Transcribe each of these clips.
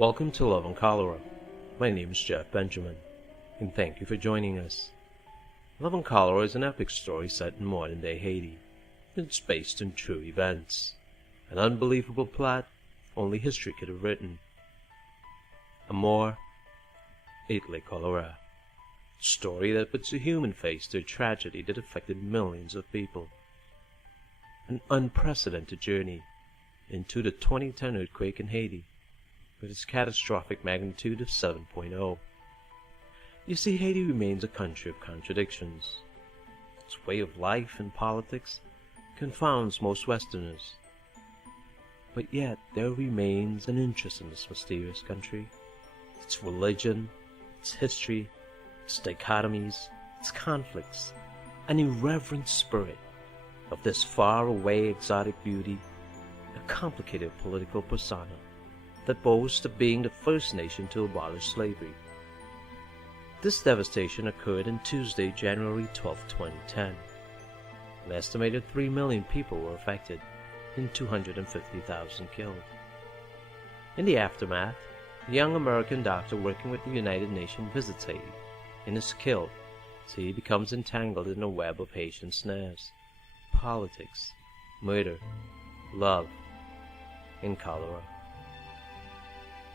Welcome to Love Cholera. My name is Jeff Benjamin, and thank you for joining us. Love Cholera is an epic story set in modern-day Haiti. It's based on true events. An unbelievable plot only history could have written. Amour, Choléra. A story that puts a human face to a tragedy that affected millions of people. An unprecedented journey into the 2010 earthquake in Haiti, with its catastrophic magnitude of 7.0. You see, Haiti remains a country of contradictions. Its way of life and politics confounds most Westerners. But yet there remains an interest in this mysterious country. Its religion, its history, its dichotomies, its conflicts, an irreverent spirit of this far-away exotic beauty, a complicated political persona that boasts of being the first nation to abolish slavery. This devastation occurred on Tuesday, January 12, 2010. An estimated 3 million people were affected and 250,000 killed. In the aftermath, a young American doctor working with the United Nations visits Haiti and is killed as he becomes entangled in a web of Haitian snares, politics, murder, love, and cholera.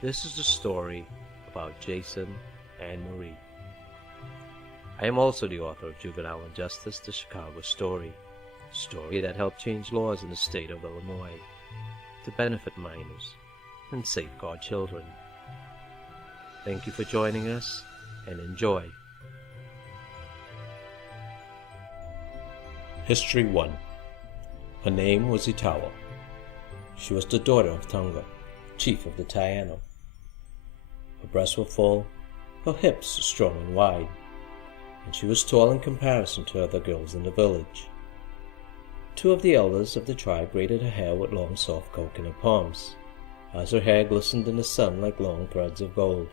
This is the story about Jason and Marie. I am also the author of Juvenile Injustice, the Chicago Story, a story that helped change laws in the state of Illinois to benefit minors and safeguard children. Thank you for joining us, and enjoy. History 1. Her name was Itawa. She was the daughter of Tonga, chief of the Taino. Her breasts were full, her hips strong and wide, and she was tall in comparison to other girls in the village. 2 of the elders of the tribe braided her hair with long soft coconut palms, as her hair glistened in the sun like long threads of gold.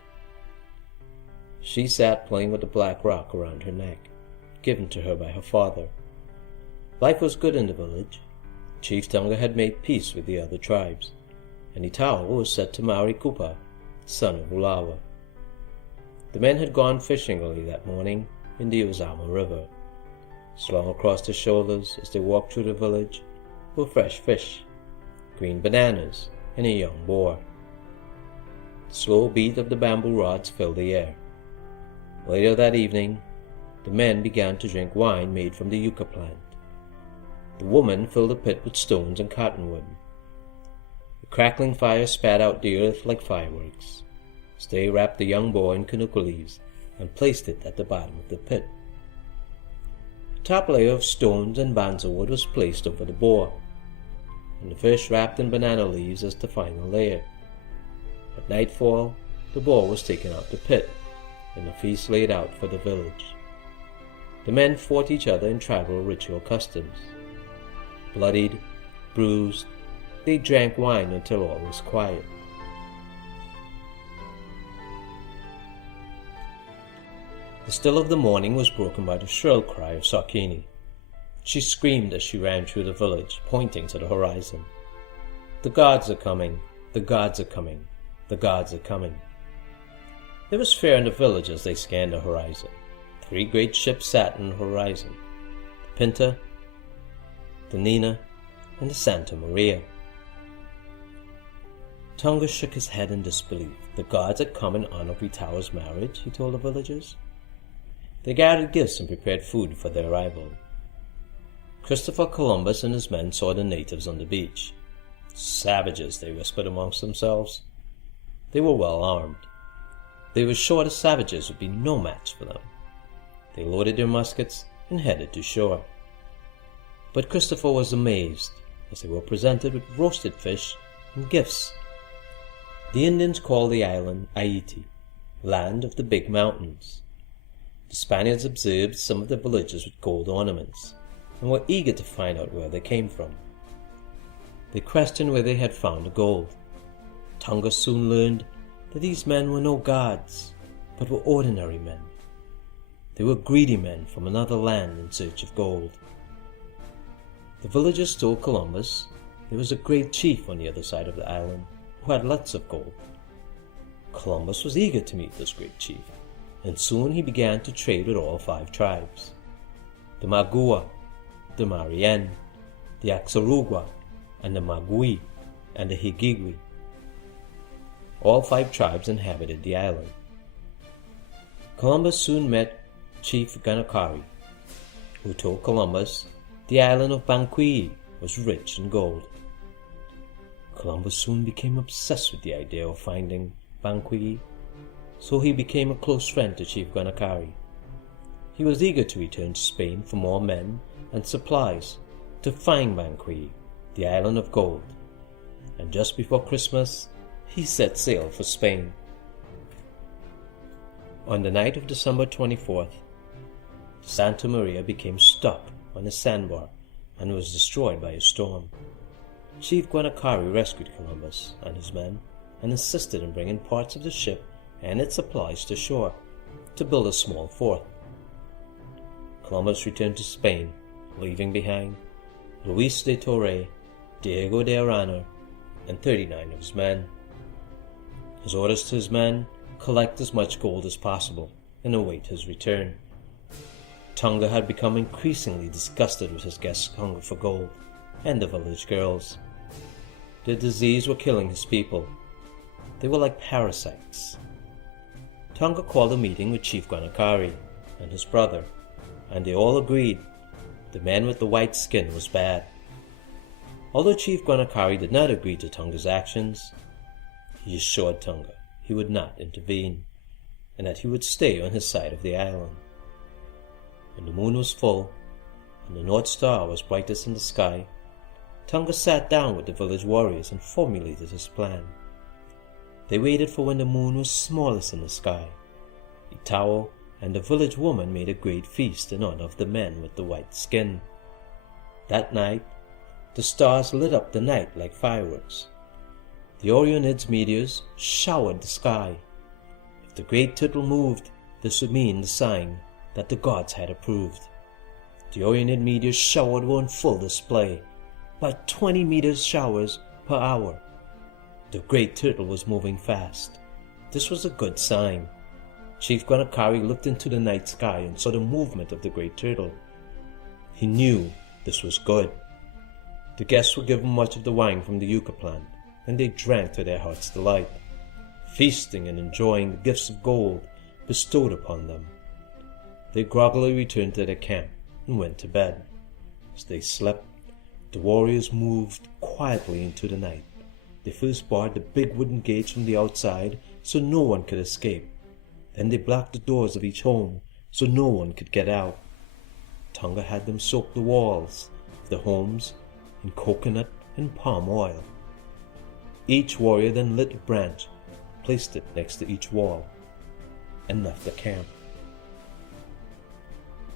She sat playing with the black rock around her neck, given to her by her father. Life was good in the village. Chief Tonga had made peace with the other tribes, and Itawa was set to marry Kupa, son of Ulawa. The men had gone fishing early that morning in the Amour River. Slung across their shoulders as they walked through the village were fresh fish, green bananas, and a young boar. The slow beat of the bamboo rods filled the air. Later that evening, the men began to drink wine made from the yucca plant. The woman filled a pit with stones and cottonwood. The crackling fire spat out the earth like fireworks. So they wrapped the young boar in kanuka leaves and placed it at the bottom of the pit. A top layer of stones and banza wood was placed over the boar, and the fish wrapped in banana leaves as the final layer. At nightfall, the boar was taken out the pit, and a feast laid out for the village. The men fought each other in tribal ritual customs. Bloodied, bruised, they drank wine until all was quiet. The still of the morning was broken by the shrill cry of Sakini. She screamed as she ran through the village, pointing to the horizon. "The gods are coming! The gods are coming! The gods are coming!" There was fear in the village as they scanned the horizon. 3 great ships sat on the horizon: the Pinta, the Nina, and the Santa Maria. Tonga shook his head in disbelief. The gods had come in honor of Itawa's marriage, he told the villagers. They gathered gifts and prepared food for their arrival. Christopher Columbus and his men saw the natives on the beach. "Savages," they whispered amongst themselves. They were well armed. They were sure the savages would be no match for them. They loaded their muskets and headed to shore. But Christopher was amazed as they were presented with roasted fish and gifts. The Indians called the island Haiti, land of the big mountains. The Spaniards observed some of the villages with gold ornaments and were eager to find out where they came from. They questioned where they had found the gold. Tonga soon learned that these men were no gods, but were ordinary men. They were greedy men from another land in search of gold. The villagers told Columbus there was a great chief on the other side of the island who had lots of gold. Columbus was eager to meet this great chief, and soon he began to trade with all 5 tribes: the Magua, the Marian, the Axarugua, and the Magui, and the Higigui. All 5 tribes inhabited the island. Columbus soon met Chief Ganakari, who told Columbus the island of Banquii was rich in gold. Columbus soon became obsessed with the idea of finding Banquii, so he became a close friend to Chief Ganakari. He was eager to return to Spain for more men and supplies to find Banquii, the island of gold, and just before Christmas he set sail for Spain. On the night of December 24th, Santa Maria became stuck on a sandbar and was destroyed by a storm. Chief Guanacari rescued Columbus and his men and assisted in bringing parts of the ship and its supplies to shore to build a small fort. Columbus returned to Spain, leaving behind Luis de Torre, Diego de Arana, and 39 of his men. His orders to his men: collect as much gold as possible and await his return. Tonga had become increasingly disgusted with his guests' hunger for gold and the village girls. The disease were killing his people. They were like parasites. Tonga called a meeting with Chief Guanacari and his brother, and they all agreed the man with the white skin was bad. Although Chief Guanacari did not agree to Tonga's actions, he assured Tonga he would not intervene, and that he would stay on his side of the island. When the moon was full, and the North Star was brightest in the sky, Tonga sat down with the village warriors and formulated his plan. They waited for when the moon was smallest in the sky. Itao and the village woman made a great feast in honor of the men with the white skin. That night, the stars lit up the night like fireworks. The Orionids' meteors showered the sky. If the great turtle moved, this would mean the sign that the gods had approved. The Orionid meteors showered were on full display, by 20 meters showers per hour. The great turtle was moving fast. This was a good sign. Chief Guanacari looked into the night sky and saw the movement of the great turtle. He knew this was good. The guests were given much of the wine from the yucca plant, and they drank to their heart's delight, feasting and enjoying the gifts of gold bestowed upon them. They groggily returned to their camp and went to bed. As they slept, the warriors moved quietly into the night. They first barred the big wooden gates from the outside so no one could escape. Then they blocked the doors of each home so no one could get out. Tonga had them soak the walls of the homes in coconut and palm oil. Each warrior then lit a branch, placed it next to each wall, and left the camp.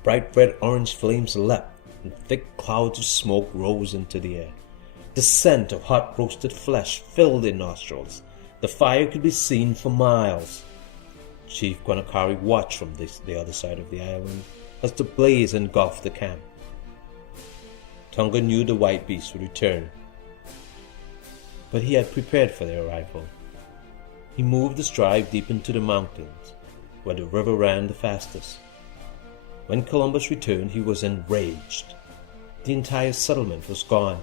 Bright red-orange flames leapt, and thick clouds of smoke rose into the air. The scent of hot roasted flesh filled their nostrils. The fire could be seen for miles. Chief Guanacari watched from the other side of the island as the blaze engulfed the camp. Tonga knew the white beast would return, but he had prepared for their arrival. He moved his tribe deep into the mountains, where the river ran the fastest. When Columbus returned, he was enraged. The entire settlement was gone.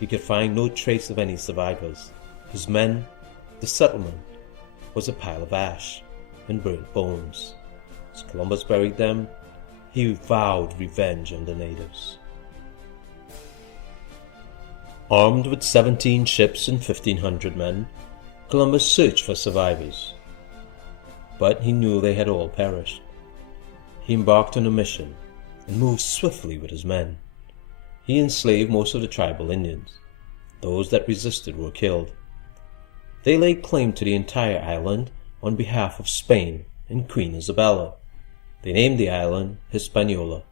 He could find no trace of any survivors. His men, the settlement, was a pile of ash and burnt bones. As Columbus buried them, he vowed revenge on the natives. Armed with 17 ships and 1,500 men, Columbus searched for survivors. But he knew they had all perished. He embarked on a mission and moved swiftly with his men. He enslaved most of the tribal Indians. Those that resisted were killed. They laid claim to the entire island on behalf of Spain and Queen Isabella. They named the island Hispaniola.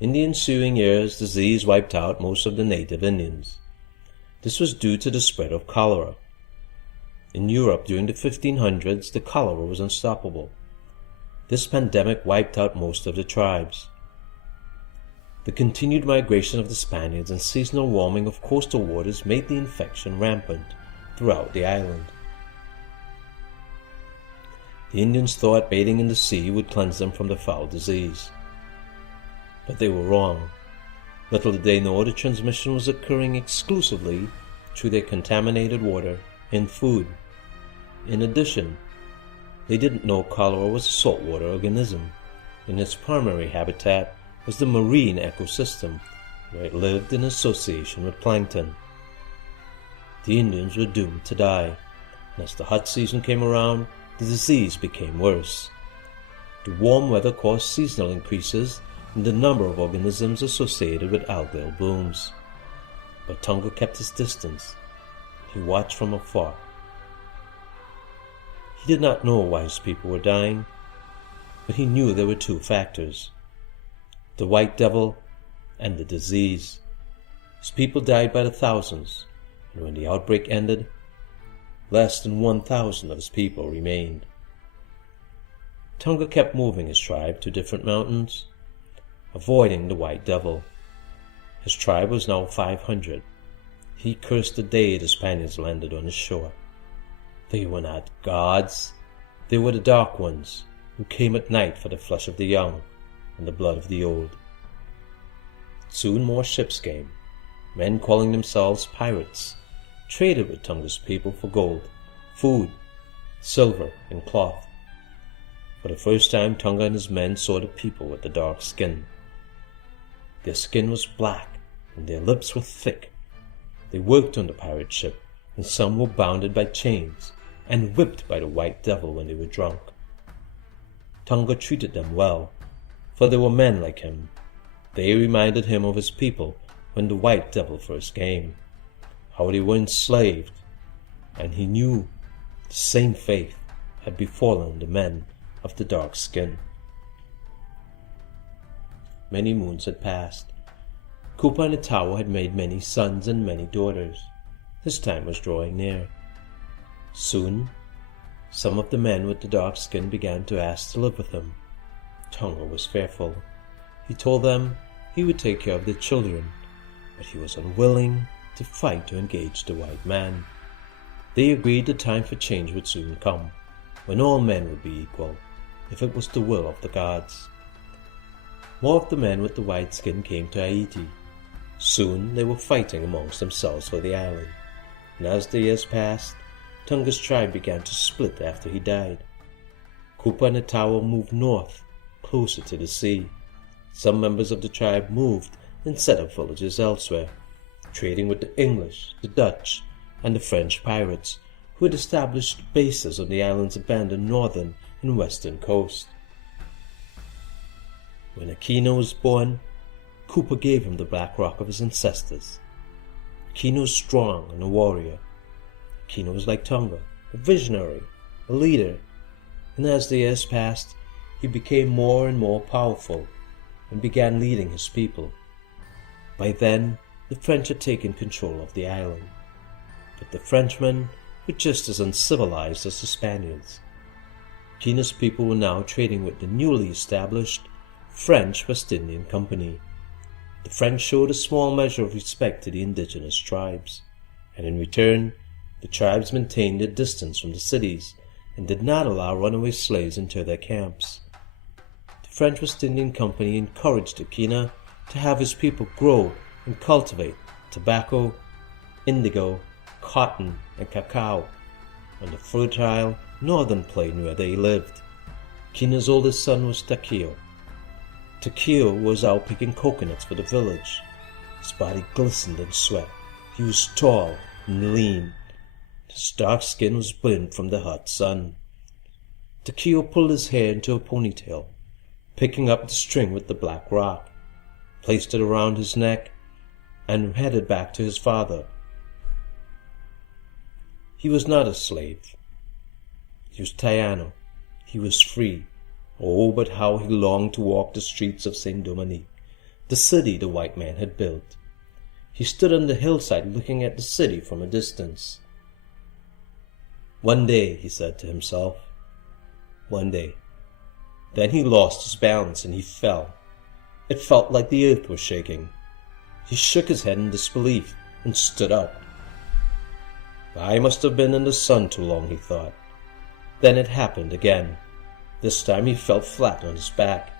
In the ensuing years, disease wiped out most of the native Indians. This was due to the spread of cholera. In Europe during the 1500s, the cholera was unstoppable. This pandemic wiped out most of the tribes. The continued migration of the Spaniards and seasonal warming of coastal waters made the infection rampant throughout the island. The Indians thought bathing in the sea would cleanse them from the foul disease. But they were wrong. Little did they know the transmission was occurring exclusively through their contaminated water and food. In addition, they didn't know cholera was a saltwater organism, and its primary habitat was the marine ecosystem, where it lived in association with plankton. The Indians were doomed to die, and as the hot season came around, the disease became worse. The warm weather caused seasonal increases in the number of organisms associated with algal blooms. But Tonga kept his distance. He watched from afar. He did not know why his people were dying, but he knew there were two factors: the white devil and the disease. His people died by the thousands, and when the outbreak ended, less than 1,000 of his people remained. Tonga kept moving his tribe to different mountains, avoiding the white devil. His tribe was now 500. He cursed the day the Spaniards landed on his shore. They were not gods. They were the dark ones, who came at night for the flesh of the young and the blood of the old. Soon more ships came, men calling themselves pirates, traded with Tonga's people for gold, food, silver, and cloth. For the first time, Tonga and his men saw the people with the dark skin. Their skin was black, and their lips were thick. They worked on the pirate ship, and some were bounded by chains and whipped by the white devil when they were drunk. Tonga treated them well, for they were men like him. They reminded him of his people when the white devil first came, how they were enslaved, and he knew the same fate had befallen the men of the dark skin. Many moons had passed. Kupa and the tower had made many sons and many daughters. His time was drawing near. Soon, some of the men with the dark skin began to ask to live with him. Tonga was fearful. He told them he would take care of their children, but he was unwilling to fight to engage the white man. They agreed the time for change would soon come, when all men would be equal, if it was the will of the gods. More of the men with the white skin came to Haiti. Soon they were fighting amongst themselves for the island, and as the years passed, Tonga's tribe began to split after he died. Kupa and the tower moved north, closer to the sea. Some members of the tribe moved and set up villages elsewhere, trading with the English, the Dutch, and the French pirates, who had established bases on the island's abandoned northern and western coast. When Aquino was born, Kupa gave him the black rock of his ancestors. Aquino was strong and a warrior. Aquino was like Tonga, a visionary, a leader, and as the years passed, he became more and more powerful and began leading his people. By then, the French had taken control of the island, but the Frenchmen were just as uncivilized as the Spaniards. Aquino's people were now trading with the newly established French West Indian Company. The French showed a small measure of respect to the indigenous tribes, and in return, the tribes maintained their distance from the cities and did not allow runaway slaves into their camps. The French West Indian Company encouraged Aquino to have his people grow and cultivate tobacco, indigo, cotton, and cacao on the fertile northern plain where they lived. Aquino's oldest son was Takeo. Takeo was out picking coconuts for the village. His body glistened in sweat. He was tall and lean. His dark skin was burnt from the hot sun. Takeo pulled his hair into a ponytail, picking up the string with the black rock, placed it around his neck, and headed back to his father. He was not a slave. He was Taino. He was free. Oh, but how he longed to walk the streets of Saint Dominique, the city the white man had built. He stood on the hillside looking at the city from a distance. One day, he said to himself. One day. Then he lost his balance and he fell. It felt like the earth was shaking. He shook his head in disbelief and stood up. I must have been in the sun too long, he thought. Then it happened again. This time he fell flat on his back.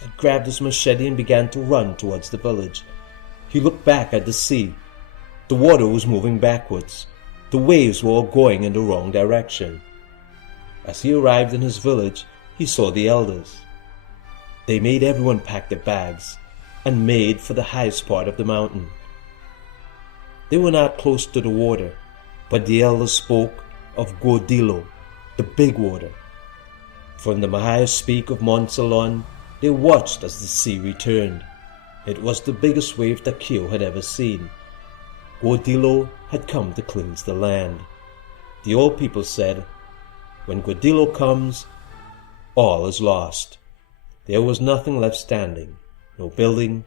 He grabbed his machete and began to run towards the village. He looked back at the sea. The water was moving backwards. The waves were all going in the wrong direction. As he arrived in his village, he saw the elders. They made everyone pack their bags and made for the highest part of the mountain. They were not close to the water, but the elders spoke of Godillo, the big water. From the highest peak of Mont Salon, they watched as the sea returned. It was the biggest wave Takeo had ever seen. Godillo had come to cleanse the land. The old people said, when Godillo comes, all is lost. There was nothing left standing. No building,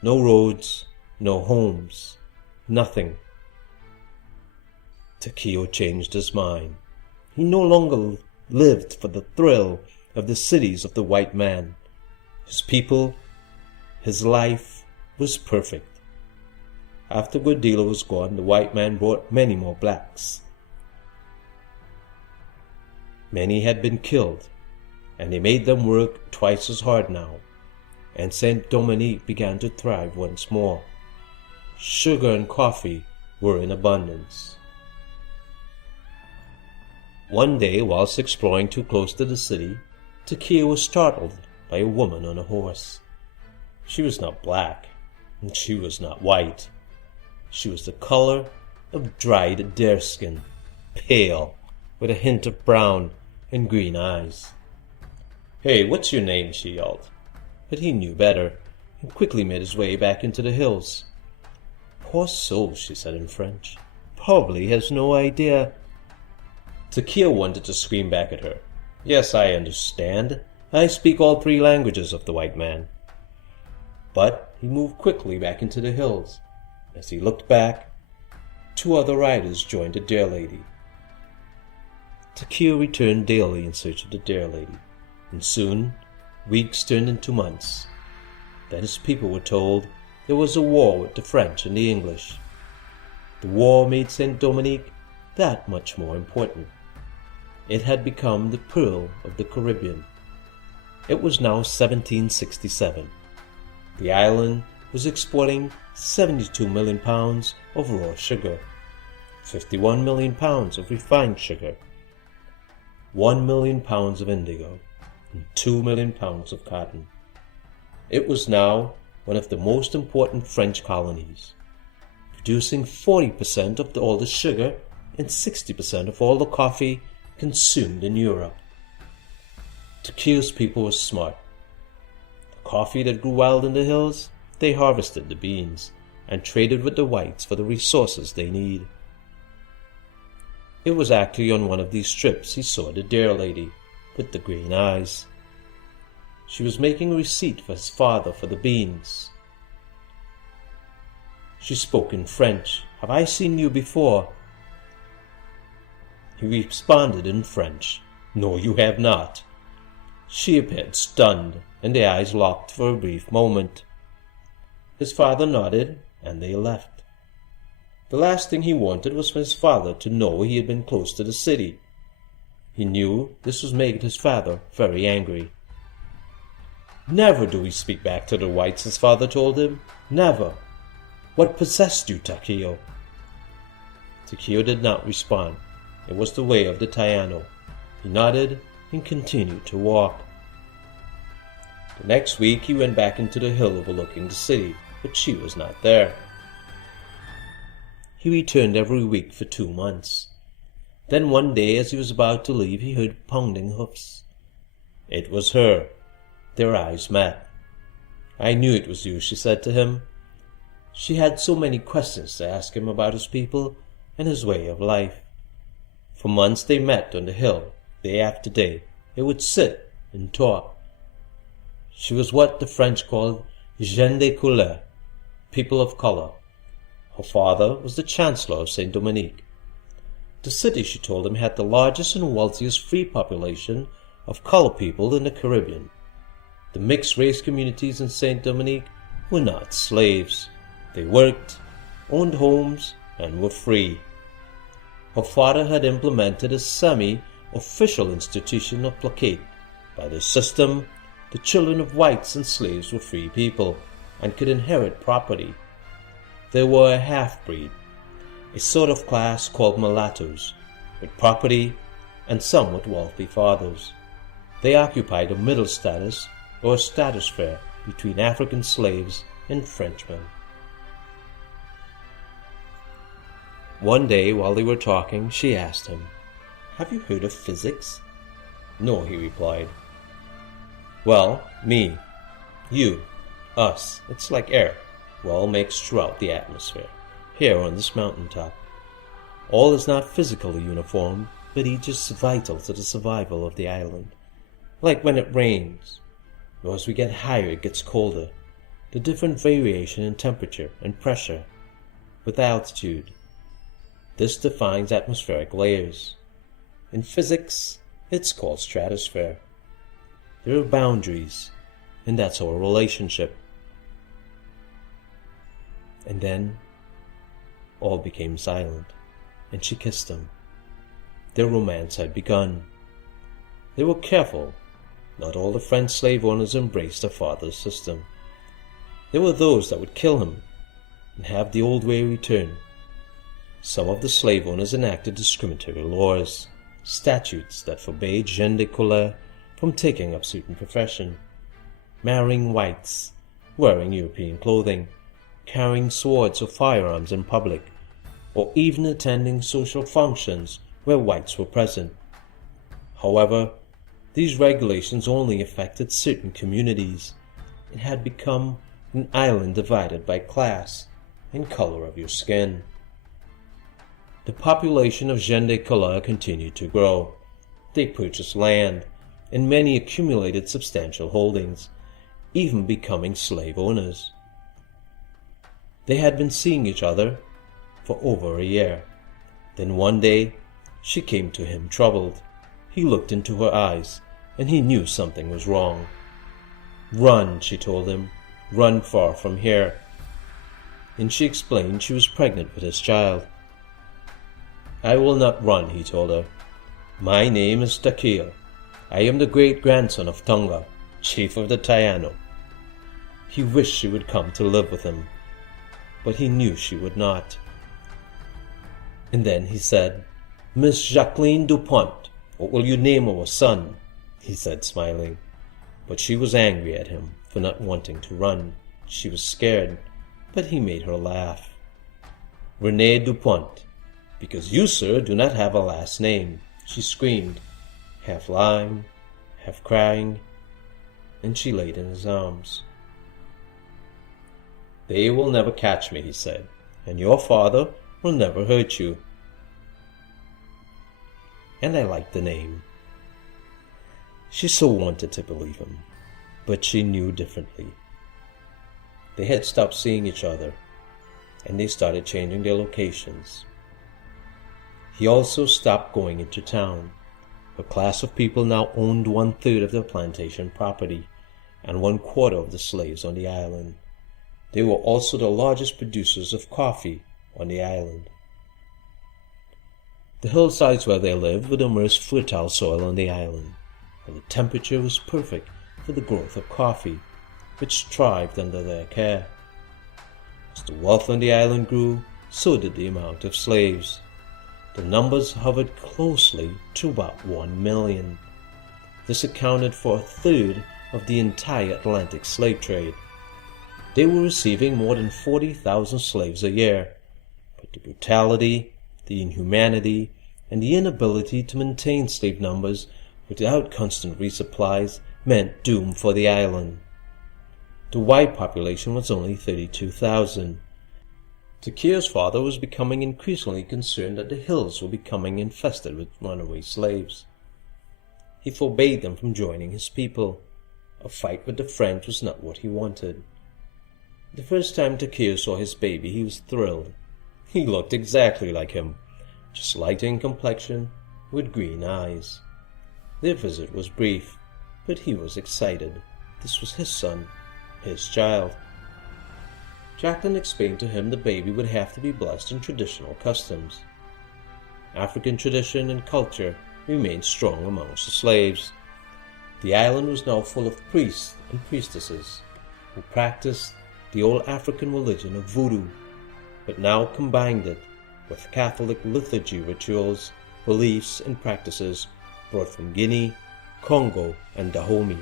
no roads, no homes, nothing. Takeo changed his mind. He no longer lived for the thrill of the cities of the white man. His people, his life was perfect. After Godillo was gone, the white man brought many more blacks. Many had been killed, and they made them work twice as hard now, and Saint Dominique began to thrive once more. Sugar and coffee were in abundance. One day, whilst exploring too close to the city, Takeo was startled by a woman on a horse. She was not black, and she was not white. She was the color of dried deerskin, pale, with a hint of brown and green eyes. "Hey, what's your name?" she yelled. But he knew better, and quickly made his way back into the hills. "Poor soul," she said in French. "Probably has no idea." Takeo wanted to scream back at her. "Yes, I understand. I speak all 3 languages of the white man." But he moved quickly back into the hills. As he looked back, 2 other riders joined the Deer Lady. Takeo returned daily in search of the Deer Lady, and soon weeks turned into months. Then his people were told there was a war with the French and the English. The war made Saint Dominique that much more important. It had become the pearl of the Caribbean. It was now 1767. The island was exporting 72 million pounds of raw sugar, 51 million pounds of refined sugar, 1 million pounds of indigo, and 2 million pounds of cotton. It was now one of the most important French colonies, producing 40% of all the sugar and 60% of all the coffee consumed in Europe. Takeo's people were smart. The coffee that grew wild in the hills, they harvested the beans and traded with the whites for the resources they need. It was actually on one of these trips he saw the Deer Lady with the green eyes. She was making a receipt for his father for the beans. She spoke in French. "Have I seen you before?" He responded in French. "No, you have not." She appeared stunned, and their eyes locked for a brief moment. His father nodded, and they left. The last thing he wanted was for his father to know he had been close to the city. He knew this was making his father very angry. "Never do we speak back to the whites," his father told him. "Never. What possessed you, Takeo?" Takeo did not respond. It was the way of the Taino. He nodded and continued to walk. The next week he went back into the hill overlooking the city, but she was not there. He returned every week for 2 months. Then one day as he was about to leave, he heard pounding hoofs. It was her. Their eyes met. "I knew it was you," she said to him. She had so many questions to ask him about his people and his way of life. For months they met on the hill, day after day. They would sit and talk. She was what the French called gens de couleur, people of color. Her father was the Chancellor of Saint Dominique. The city, she told him, had the largest and wealthiest free population of colored people in the Caribbean. The mixed-race communities in Saint Dominique were not slaves. They worked, owned homes, and were free. Her father had implemented a semi-official institution of placate, By this system, the children of whites and slaves were free people and could inherit property. They were a half-breed, a sort of class called mulattoes, with property and somewhat wealthy fathers. They occupied a middle status or a stratosphere between African slaves and Frenchmen. One day while they were talking, she asked him, "Have you heard of physics?" "No," he replied. "Well, me, you, us, it's like air, we're all mixed throughout the atmosphere, here on this mountaintop. All is not physically uniform, but each is vital to the survival of the island. Like when it rains, or as we get higher it gets colder, the different variation in temperature and pressure with altitude. This defines atmospheric layers. In physics, it's called stratosphere. There are boundaries, and that's our relationship." And then all became silent, and she kissed him. Their romance had begun. They were careful. Not all the French slave owners embraced their father's system. There were those that would kill him and have the old way return. Some of the slave owners enacted discriminatory laws, statutes that forbade gens de couleur from taking up certain profession, marrying whites, wearing European clothing, carrying swords or firearms in public, or even attending social functions where whites were present. However, these regulations only affected certain communities. It had become an island divided by class and color of your skin. The population of gens de couleur continued to grow. They purchased land, and many accumulated substantial holdings, even becoming slave owners. They had been seeing each other for over a year. Then one day, she came to him troubled. He looked into her eyes, and he knew something was wrong. "Run," she told him. "Run far from here." And she explained she was pregnant with his child. "I will not run," he told her. "My name is Takeo. I am the great-grandson of Tonga, chief of the Taino." He wished she would come to live with him, but he knew she would not. And then he said, "Miss Jacqueline Dupont, what will you name our son?" he said, smiling. But she was angry at him for not wanting to run. She was scared, but he made her laugh. "René Dupont, because you, sir, do not have a last name," she screamed, half lying, half crying, and she laid in his arms. "They will never catch me," he said, "and your father will never hurt you." And I liked the name. She so wanted to believe him, but she knew differently. They had stopped seeing each other, and they started changing their locations. He also stopped going into town. A class of people now owned 1/3 of the plantation property and 1/4 of the slaves on the island. They were also the largest producers of coffee on the island. The hillsides where they lived were the most fertile soil on the island, and the temperature was perfect for the growth of coffee, which thrived under their care. As the wealth on the island grew, so did the amount of slaves. The numbers hovered closely to about 1 million. This accounted for 1/3 of the entire Atlantic slave trade. They were receiving more than 40,000 slaves a year, but the brutality, the inhumanity, and the inability to maintain slave numbers without constant resupplies meant doom for the island. The white population was only 32,000. Takeo's father was becoming increasingly concerned that the hills were becoming infested with runaway slaves. He forbade them from joining his people. A fight with the French was not what he wanted. The first time Takeo saw his baby, he was thrilled. He looked exactly like him, just lighter in complexion, with green eyes. Their visit was brief, but he was excited. This was his son, his child. Jacqueline explained to him the baby would have to be blessed in traditional customs. African tradition and culture remained strong amongst the slaves. The island was now full of priests and priestesses who practiced the old African religion of voodoo, but now combined it with Catholic liturgy rituals, beliefs, and practices brought from Guinea, Congo, and Dahomey.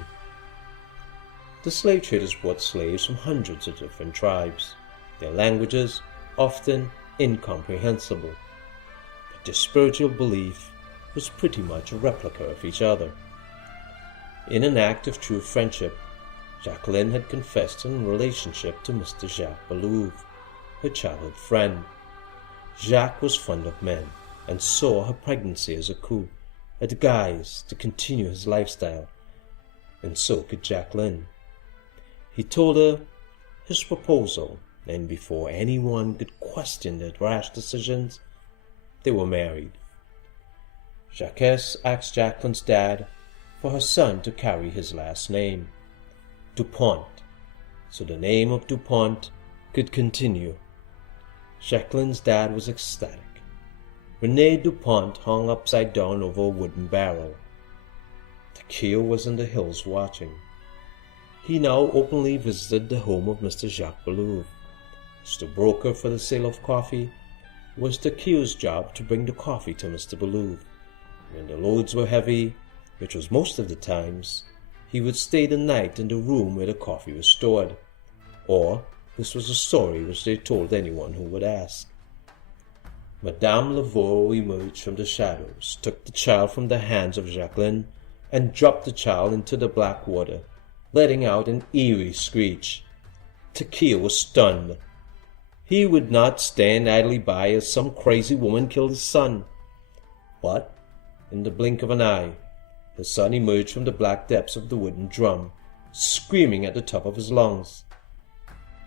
The slave traders brought slaves from hundreds of different tribes, their languages often incomprehensible, but their spiritual belief was pretty much a replica of each other. In an act of true friendship, Jacqueline had confessed her relationship to Mr. Jacques Belouve, her childhood friend. Jacques was fond of men and saw her pregnancy as a coup, a disguise to continue his lifestyle, and so could Jacqueline. He told her his proposal, and before anyone could question their rash decisions, they were married. Jacques asked Jacqueline's dad for her son to carry his last name, Dupont, so the name of Dupont could continue. Jacqueline's dad was ecstatic. Rene Dupont hung upside down over a wooden barrel. Takeo was in the hills watching. He now openly visited the home of Mr. Jacques Belouve. As the broker for the sale of coffee, it was Takeo's job to bring the coffee to Mr. Belouve. When the loads were heavy, which was most of the times, he would stay the night in the room where the coffee was stored. Or, this was a story which they told anyone who would ask. Madame Laveau emerged from the shadows, took the child from the hands of Jacqueline, and dropped the child into the black water, letting out an eerie screech. Takeo was stunned. He would not stand idly by as some crazy woman killed his son. But, in the blink of an eye, the son emerged from the black depths of the wooden drum, screaming at the top of his lungs.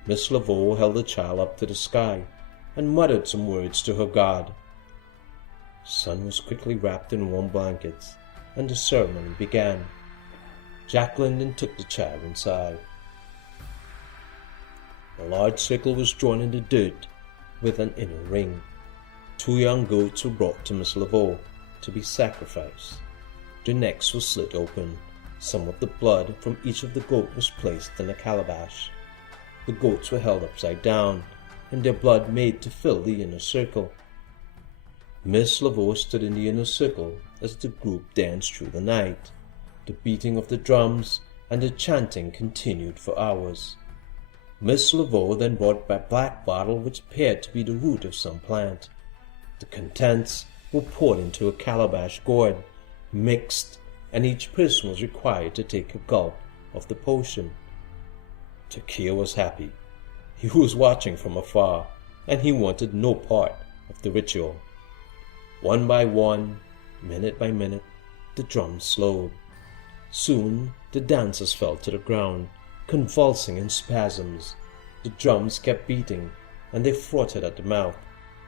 Miss Laveau held the child up to the sky and muttered some words to her God. The son was quickly wrapped in warm blankets, and the ceremony began. Jacqueline then took the child inside. A large circle was drawn in the dirt with an inner ring. 2 young goats were brought to Miss Laveau to be sacrificed. Their necks were slit open. Some of the blood from each of the goats was placed in a calabash. The goats were held upside down, and their blood made to fill the inner circle. Miss Laveau stood in the inner circle as the group danced through the night. The beating of the drums and the chanting continued for hours. Miss Laveau then brought a black bottle which appeared to be the root of some plant. The contents were poured into a calabash gourd, mixed, and each person was required to take a gulp of the potion. Takeo was happy. He was watching from afar, and he wanted no part of the ritual. One by one, minute by minute, the drums slowed. Soon the dancers fell to the ground, convulsing in spasms. The drums kept beating, and they frothed at the mouth,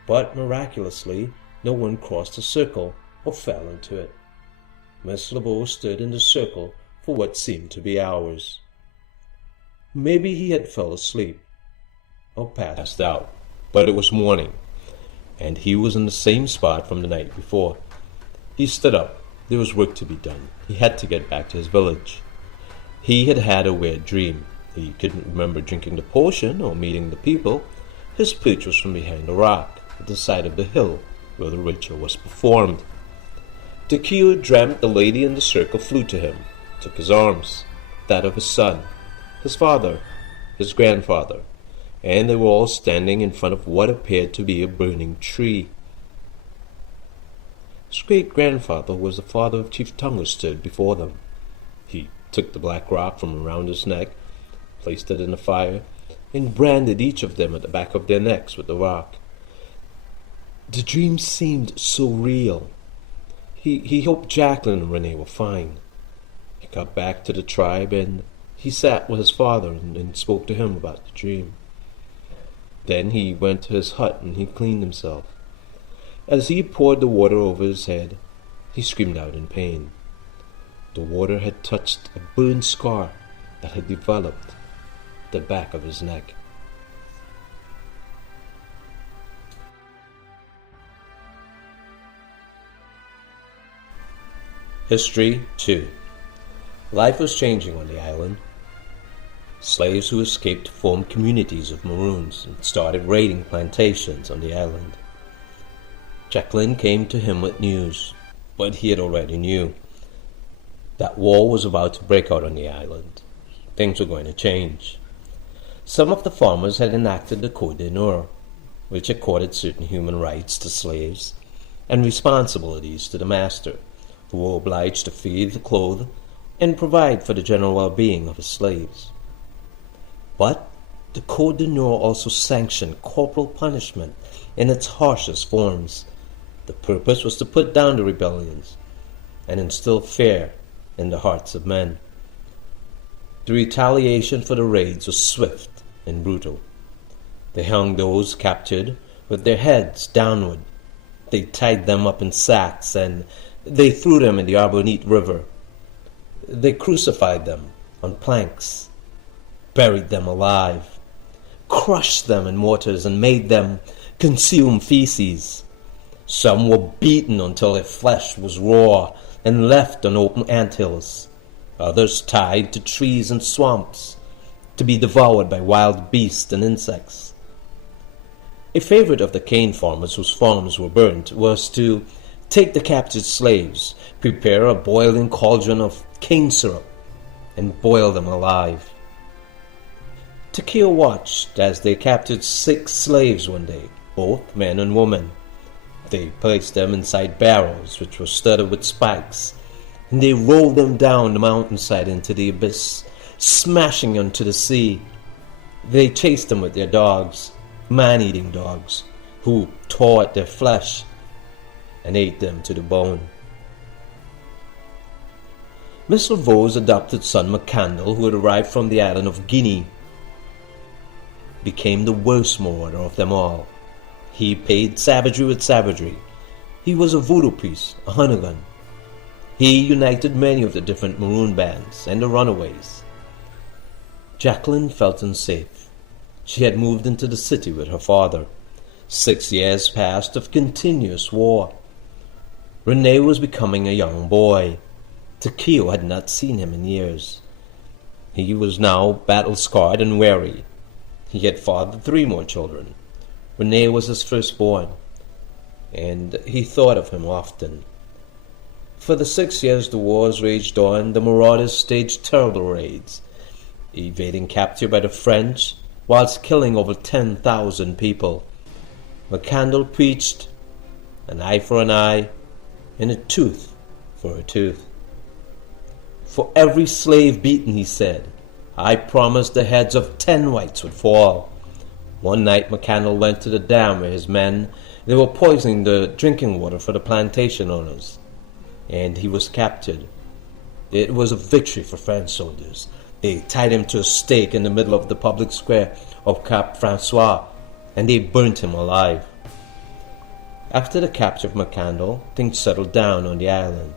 but miraculously no one crossed the circle or fell into it. Miss Laveau stood in the circle for what seemed to be hours. Maybe he had fell asleep or passed out, but it was morning, and he was in the same spot from the night before. He stood up. There was work to be done. He had to get back to his village. He had had a weird dream. He couldn't remember drinking the potion or meeting the people. His perch was from behind a rock at the side of the hill where the ritual was performed. Takeo dreamt the lady in the circle flew to him, took his arms, that of his son, his father, his grandfather, and they were all standing in front of what appeared to be a burning tree. His great-grandfather was the father of Chief Tonga stood before them. He took the black rock from around his neck, placed it in the fire, and branded each of them at the back of their necks with the rock. The dream seemed so real. He hoped Jacqueline and Rene were fine. He got back to the tribe, and he sat with his father and spoke to him about the dream. Then he went to his hut and he cleaned himself. As he poured the water over his head, he screamed out in pain. The water had touched a burn scar that had developed at the back of his neck. History 2. Life was changing on the island. Slaves who escaped formed communities of Maroons and started raiding plantations on the island. Jacqueline came to him with news, but he had already knew that war was about to break out on the island. Things were going to change. Some of the farmers had enacted the Code d'Honneur, which accorded certain human rights to slaves and responsibilities to the master, who were obliged to feed, clothe, and provide for the general well-being of his slaves. But the Code d'Honneur also sanctioned corporal punishment in its harshest forms. The purpose was to put down the rebellions and instill fear in the hearts of men. The retaliation for the raids was swift and brutal. They hung those captured with their heads downward. They tied them up in sacks and they threw them in the Arbonite River. They crucified them on planks, buried them alive, crushed them in mortars and made them consume feces. Some were beaten until their flesh was raw and left on open anthills. Others tied to trees and swamps to be devoured by wild beasts and insects. A favorite of the cane farmers whose farms were burnt was to take the captured slaves, prepare a boiling cauldron of cane syrup, and boil them alive. Takeo watched as they captured 6 slaves one day, both men and women. They placed them inside barrels which were studded with spikes, and they rolled them down the mountainside into the abyss, smashing into the sea. They chased them with their dogs, man-eating dogs, who tore at their flesh and ate them to the bone. Miss Laveau's adopted son McCandle, who had arrived from the island of Guinea, became the worst marauder of them all. He paid savagery with savagery. He was a voodoo priest, a hooligan. He united many of the different Maroon bands and the runaways. Jacqueline felt unsafe. She had moved into the city with her father. 6 years passed of continuous war. Rene was becoming a young boy. Takeo had not seen him in years. He was now battle-scarred and weary. He had fathered 3 more children. Rene was his firstborn, and he thought of him often. For the 6 years the wars raged on, the marauders staged terrible raids, evading capture by the French, whilst killing over 10,000 people. McCandle preached an eye for an eye and a tooth for a tooth. For every slave beaten, he said, I promised the heads of 10 whites would fall. One night McCandle went to the dam where his men, they were poisoning the drinking water for the plantation owners, and he was captured. It was a victory for French soldiers. They tied him to a stake in the middle of the public square of Cap Francois, and they burnt him alive. After the capture of McCandle, things settled down on the island.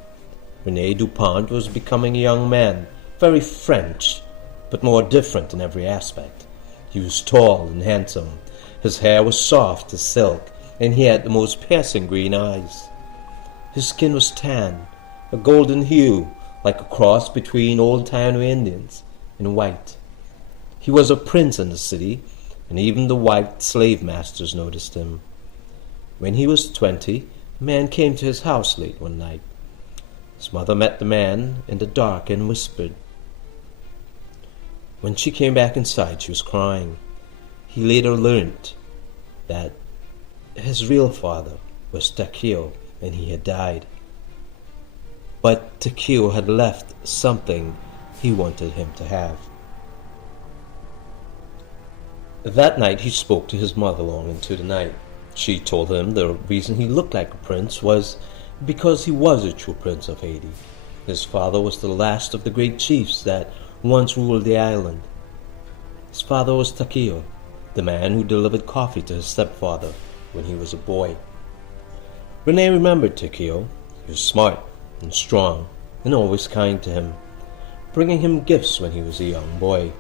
Rene Dupont was becoming a young man, very French, but more different in every aspect. He was tall and handsome. His hair was soft as silk, and he had the most piercing green eyes. His skin was tan, a golden hue, like a cross between old Taino Indians and white. He was a prince in the city, and even the white slave masters noticed him. When he was 20, a man came to his house late one night. His mother met the man in the dark and whispered. When she came back inside, she was crying. He later learned that his real father was Takeo, and he had died. But Takeo had left something he wanted him to have. That night he spoke to his mother long into the night. She told him the reason he looked like a prince was because he was a true prince of Haiti. His father was the last of the great chiefs that once ruled the island. His father was Takeo, the man who delivered coffee to his stepfather when he was a boy. Rene remembered Takeo. He was smart and strong and always kind to him, bringing him gifts when he was a young boy.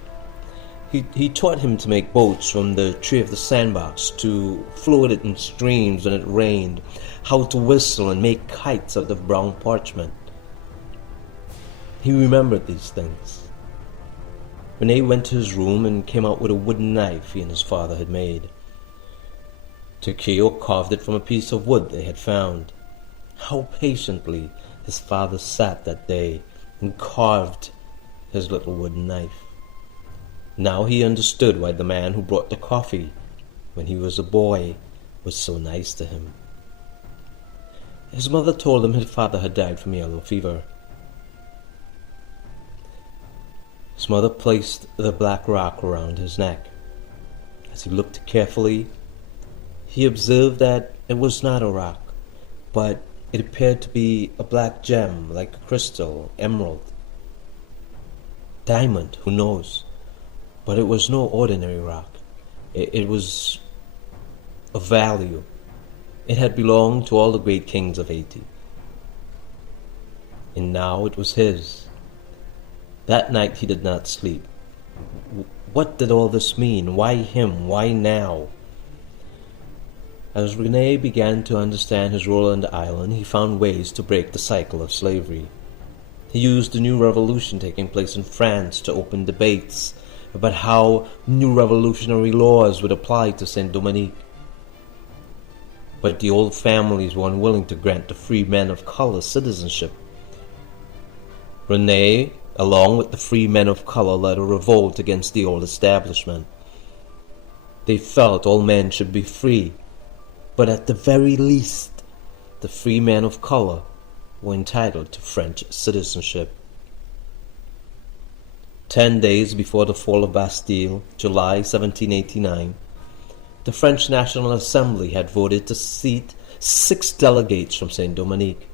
He taught him to make boats from the tree of the sandbox, to float it in streams when it rained, how to whistle and make kites out of brown parchment. He remembered these things. Rene went to his room and came out with a wooden knife he and his father had made. Takeo carved it from a piece of wood they had found. How patiently his father sat that day and carved his little wooden knife. Now he understood why the man who brought the coffee when he was a boy was so nice to him. His mother told him his father had died from yellow fever. His mother placed the black rock around his neck. As he looked carefully, he observed that it was not a rock, but it appeared to be a black gem like a crystal, emerald, diamond, who knows? But it was no ordinary rock. It was of value. It had belonged to all the great kings of Haiti. And now it was his. That night he did not sleep. What did all this mean? Why him? Why now? As Rene began to understand his role on the island, he found ways to break the cycle of slavery. He used the new revolution taking place in France to open debates about how new revolutionary laws would apply to Saint Dominique. But the old families were unwilling to grant the free men of color citizenship. Rene, along with the free men of color, led a revolt against the old establishment. They felt all men should be free, but at the very least, the free men of color were entitled to French citizenship. 10 days before the fall of Bastille, July 1789, the French National Assembly had voted to seat 6 delegates from Saint Dominique.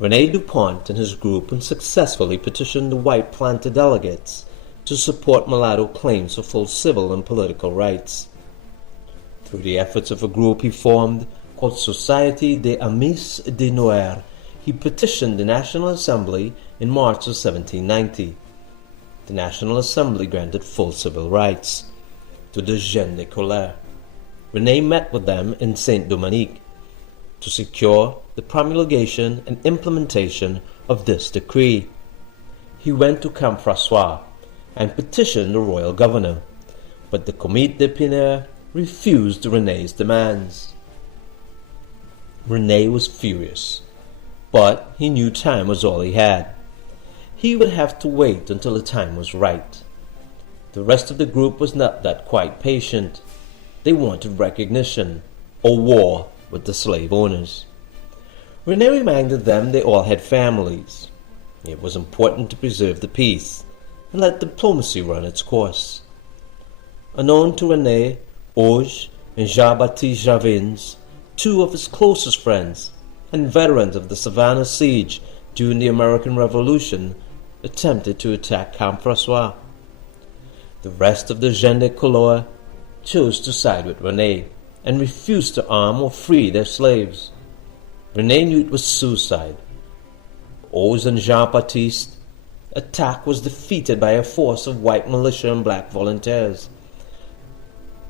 Rene Dupont and his group unsuccessfully petitioned the white planter delegates to support mulatto claims for full civil and political rights. Through the efforts of a group he formed called Société des Amis des Noirs, he petitioned the National Assembly in March of 1790. The National Assembly granted full civil rights to the Gens de Choléra. Rene met with them in Saint Dominique to secure the promulgation and implementation of this decree. He went to Camp François and petitioned the royal governor, but the Comité de Pinaire refused Rene's demands. Rene was furious, but he knew time was all he had. He would have to wait until the time was right. The rest of the group was not that quite patient. They wanted recognition or war with the slave owners. Rene reminded them they all had families. It was important to preserve the peace and let diplomacy run its course. Unknown to Rene, Auge and Jean-Baptiste Javins, 2 of his closest friends and veterans of the Savannah siege during the American Revolution, attempted to attack Camp François. The rest of the Gens de Choléra chose to side with Rene and refused to arm or free their slaves. Rene knew it was suicide. Auge and Jean-Baptiste's attack was defeated by a force of white militia and black volunteers.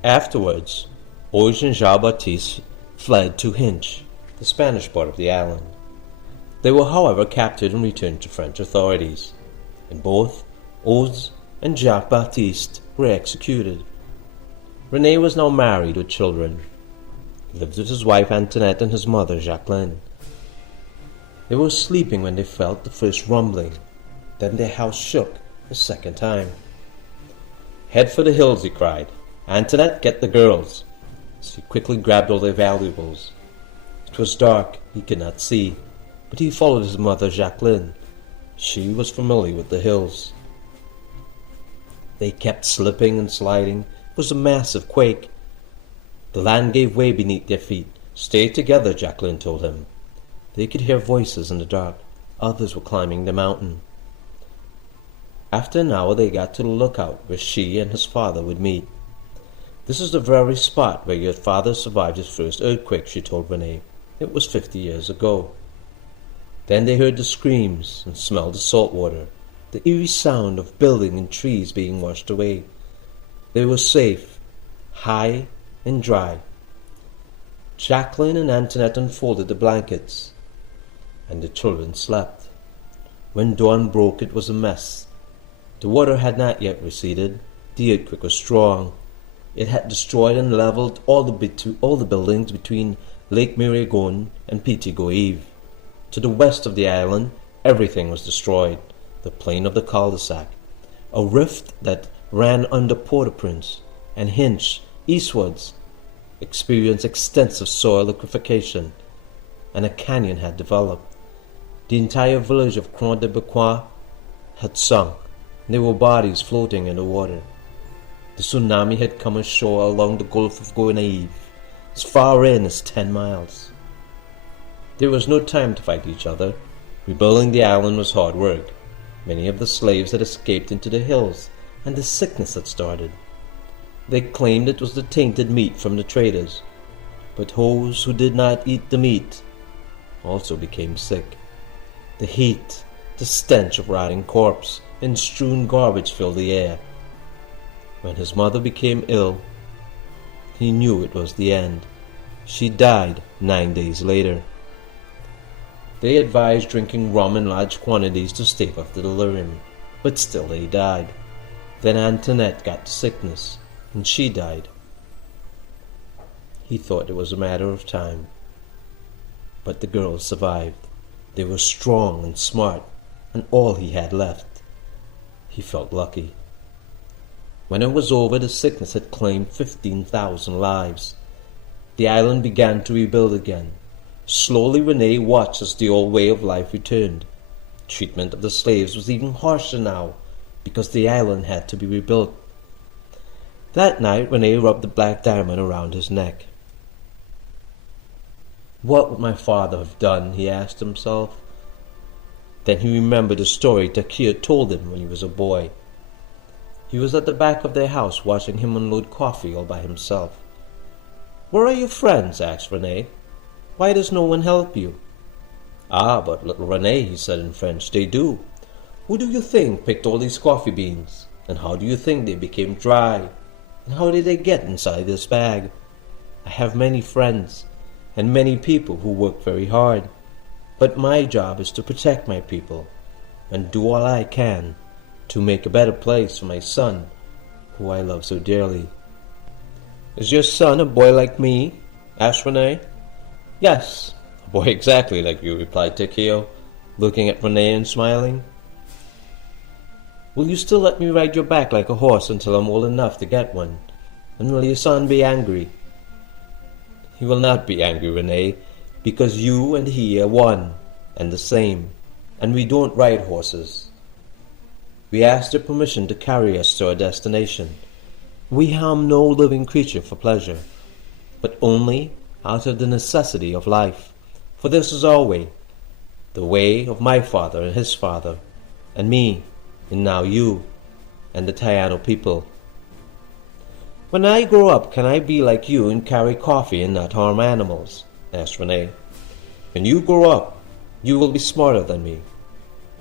Afterwards, Auge and Jean-Baptiste fled to Hinche, the Spanish part of the island. They were, however, captured and returned to French authorities, and both Auge and Jean-Baptiste were executed. Rene was now married with children. He lived with his wife Antoinette and his mother Jacqueline. They were sleeping when they felt the first rumbling. Then their house shook a second time. "Head for the hills," he cried. "Antoinette, get the girls." So he quickly grabbed all their valuables. It was dark, he could not see, but he followed his mother Jacqueline. She was familiar with the hills. They kept slipping and sliding. It was a massive quake. The land gave way beneath their feet. "Stay together," Jacqueline told him. They could hear voices in the dark. Others were climbing the mountain. After an hour they got to the lookout where she and his father would meet. "This is the very spot where your father survived his first earthquake," she told Rene. "It was 50 years ago." Then they heard the screams and smelled the salt water, the eerie sound of building and trees being washed away. They were safe, high and dry. Jacqueline and Antoinette unfolded the blankets, and the children slept. When dawn broke, it was a mess. The water had not yet receded. The earthquake was strong. It had destroyed and leveled all the buildings between Lake Miragon and Petit Goave. To the west of the island, everything was destroyed. The plain of the cul-de-sac, a rift that ran under Port-au-Prince and Hinch eastwards, experienced extensive soil liquefaction, and a canyon had developed. The entire village of Croix-de-Becois had sunk. There were bodies floating in the water. The tsunami had come ashore along the Gulf of Gonaive, as far in as 10 miles. There was no time to fight each other. Rebuilding the island was hard work. Many of the slaves had escaped into the hills, and the sickness had started. They claimed it was the tainted meat from the traders, but those who did not eat the meat also became sick. The heat, the stench of rotting corpse and strewn garbage filled the air. When his mother became ill, he knew it was the end. She died 9 days later. They advised drinking rum in large quantities to stave off the delirium, but still they died. Then Antoinette got the sickness, and she died. He thought it was a matter of time. But the girls survived. They were strong and smart, and all he had left. He felt lucky. When it was over, the sickness had claimed 15,000 lives. The island began to rebuild again. Slowly Rene watched as the old way of life returned. Treatment of the slaves was even harsher now, because the island had to be rebuilt. That night Rene rubbed the black diamond around his neck. What would my father have done? He asked himself. Then he remembered the story Takir told him when he was a boy. He was at the back of their house watching him unload coffee all by himself. "Where are your friends?" asked Rene. "Why does no one help you?" "Ah, but little Rene," he said in French, "they do. Who do you think picked all these coffee beans? And how do you think they became dry? And how did they get inside this bag? I have many friends, and many people who work very hard. But my job is to protect my people, and do all I can to make a better place for my son, who I love so dearly." "Is your son a boy like me?" asked Rene. "Yes, a boy exactly like you," replied Takeo, looking at Rene and smiling. "Will you still let me ride your back like a horse until I'm old enough to get one? And will your son be angry?" "He will not be angry, Rene, because you and he are one and the same, and we don't ride horses. We ask their permission to carry us to our destination. We harm no living creature for pleasure, but only out of the necessity of life, for this is our way, the way of my father and his father, and me, and now you, and the Taino people." "When I grow up, can I be like you and carry coffee and not harm animals?" asked Rene. "When you grow up, you will be smarter than me,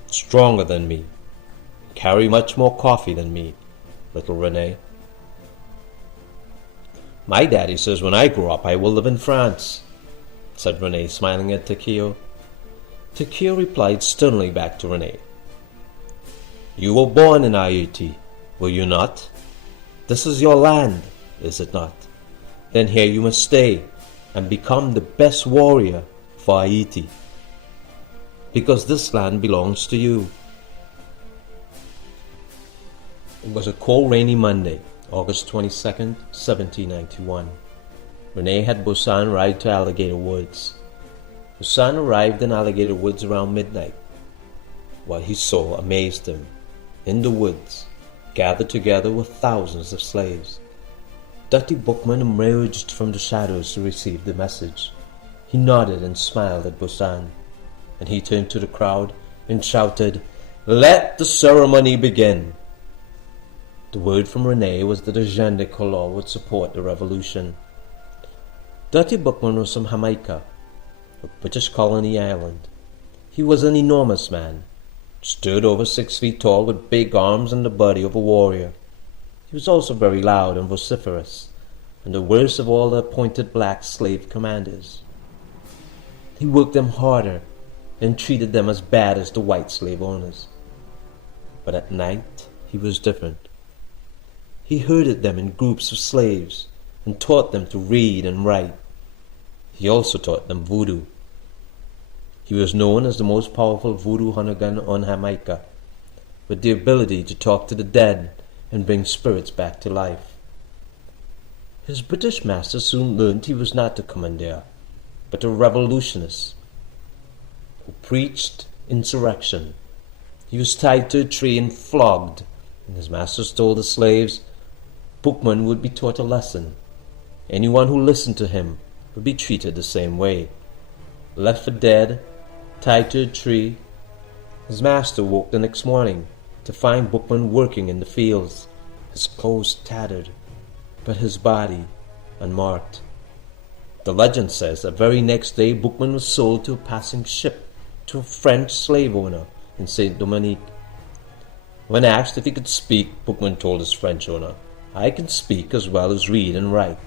stronger than me, carry much more coffee than me, little Rene." "My daddy says when I grow up I will live in France," said Rene, smiling at Takeo. Takeo replied sternly back to Rene. "You were born in Haiti, were you not? This is your land, is it not? Then here you must stay and become the best warrior for Haiti, because this land belongs to you." It was a cold, rainy Monday, August 22nd, 1791. Rene had Boussan ride to Alligator Woods. Boussan arrived in Alligator Woods around midnight. What he saw amazed him. In the woods, gathered together were thousands of slaves. Dutty Bookman emerged from the shadows to receive the message. He nodded and smiled at Boussan, and he turned to the crowd and shouted, "Let the ceremony begin." The word from Rene was that the Jean de Color would support the revolution. Dutty Bookman was from Jamaica, a British colony island. He was an enormous man, stood over 6 feet tall with big arms and the body of a warrior. He was also very loud and vociferous, and the worst of all the appointed black slave commanders. He worked them harder and treated them as bad as the white slave owners. But at night he was different. He herded them in groups of slaves and taught them to read and write. He also taught them voodoo. He was known as the most powerful voodoo hooligan on Jamaica, with the ability to talk to the dead and bring spirits back to life. His British master soon learned he was not a commander, but a revolutionist who preached insurrection. He was tied to a tree and flogged, and his masters told the slaves Bookman would be taught a lesson. Anyone who listened to him would be treated the same way. Left for dead, tied to a tree, his master woke the next morning to find Bookman working in the fields, his clothes tattered, but his body unmarked. The legend says that very next day Bookman was sold to a passing ship to a French slave owner in Saint Dominique. When asked if he could speak, Bookman told his French owner, "I can speak as well as read and write."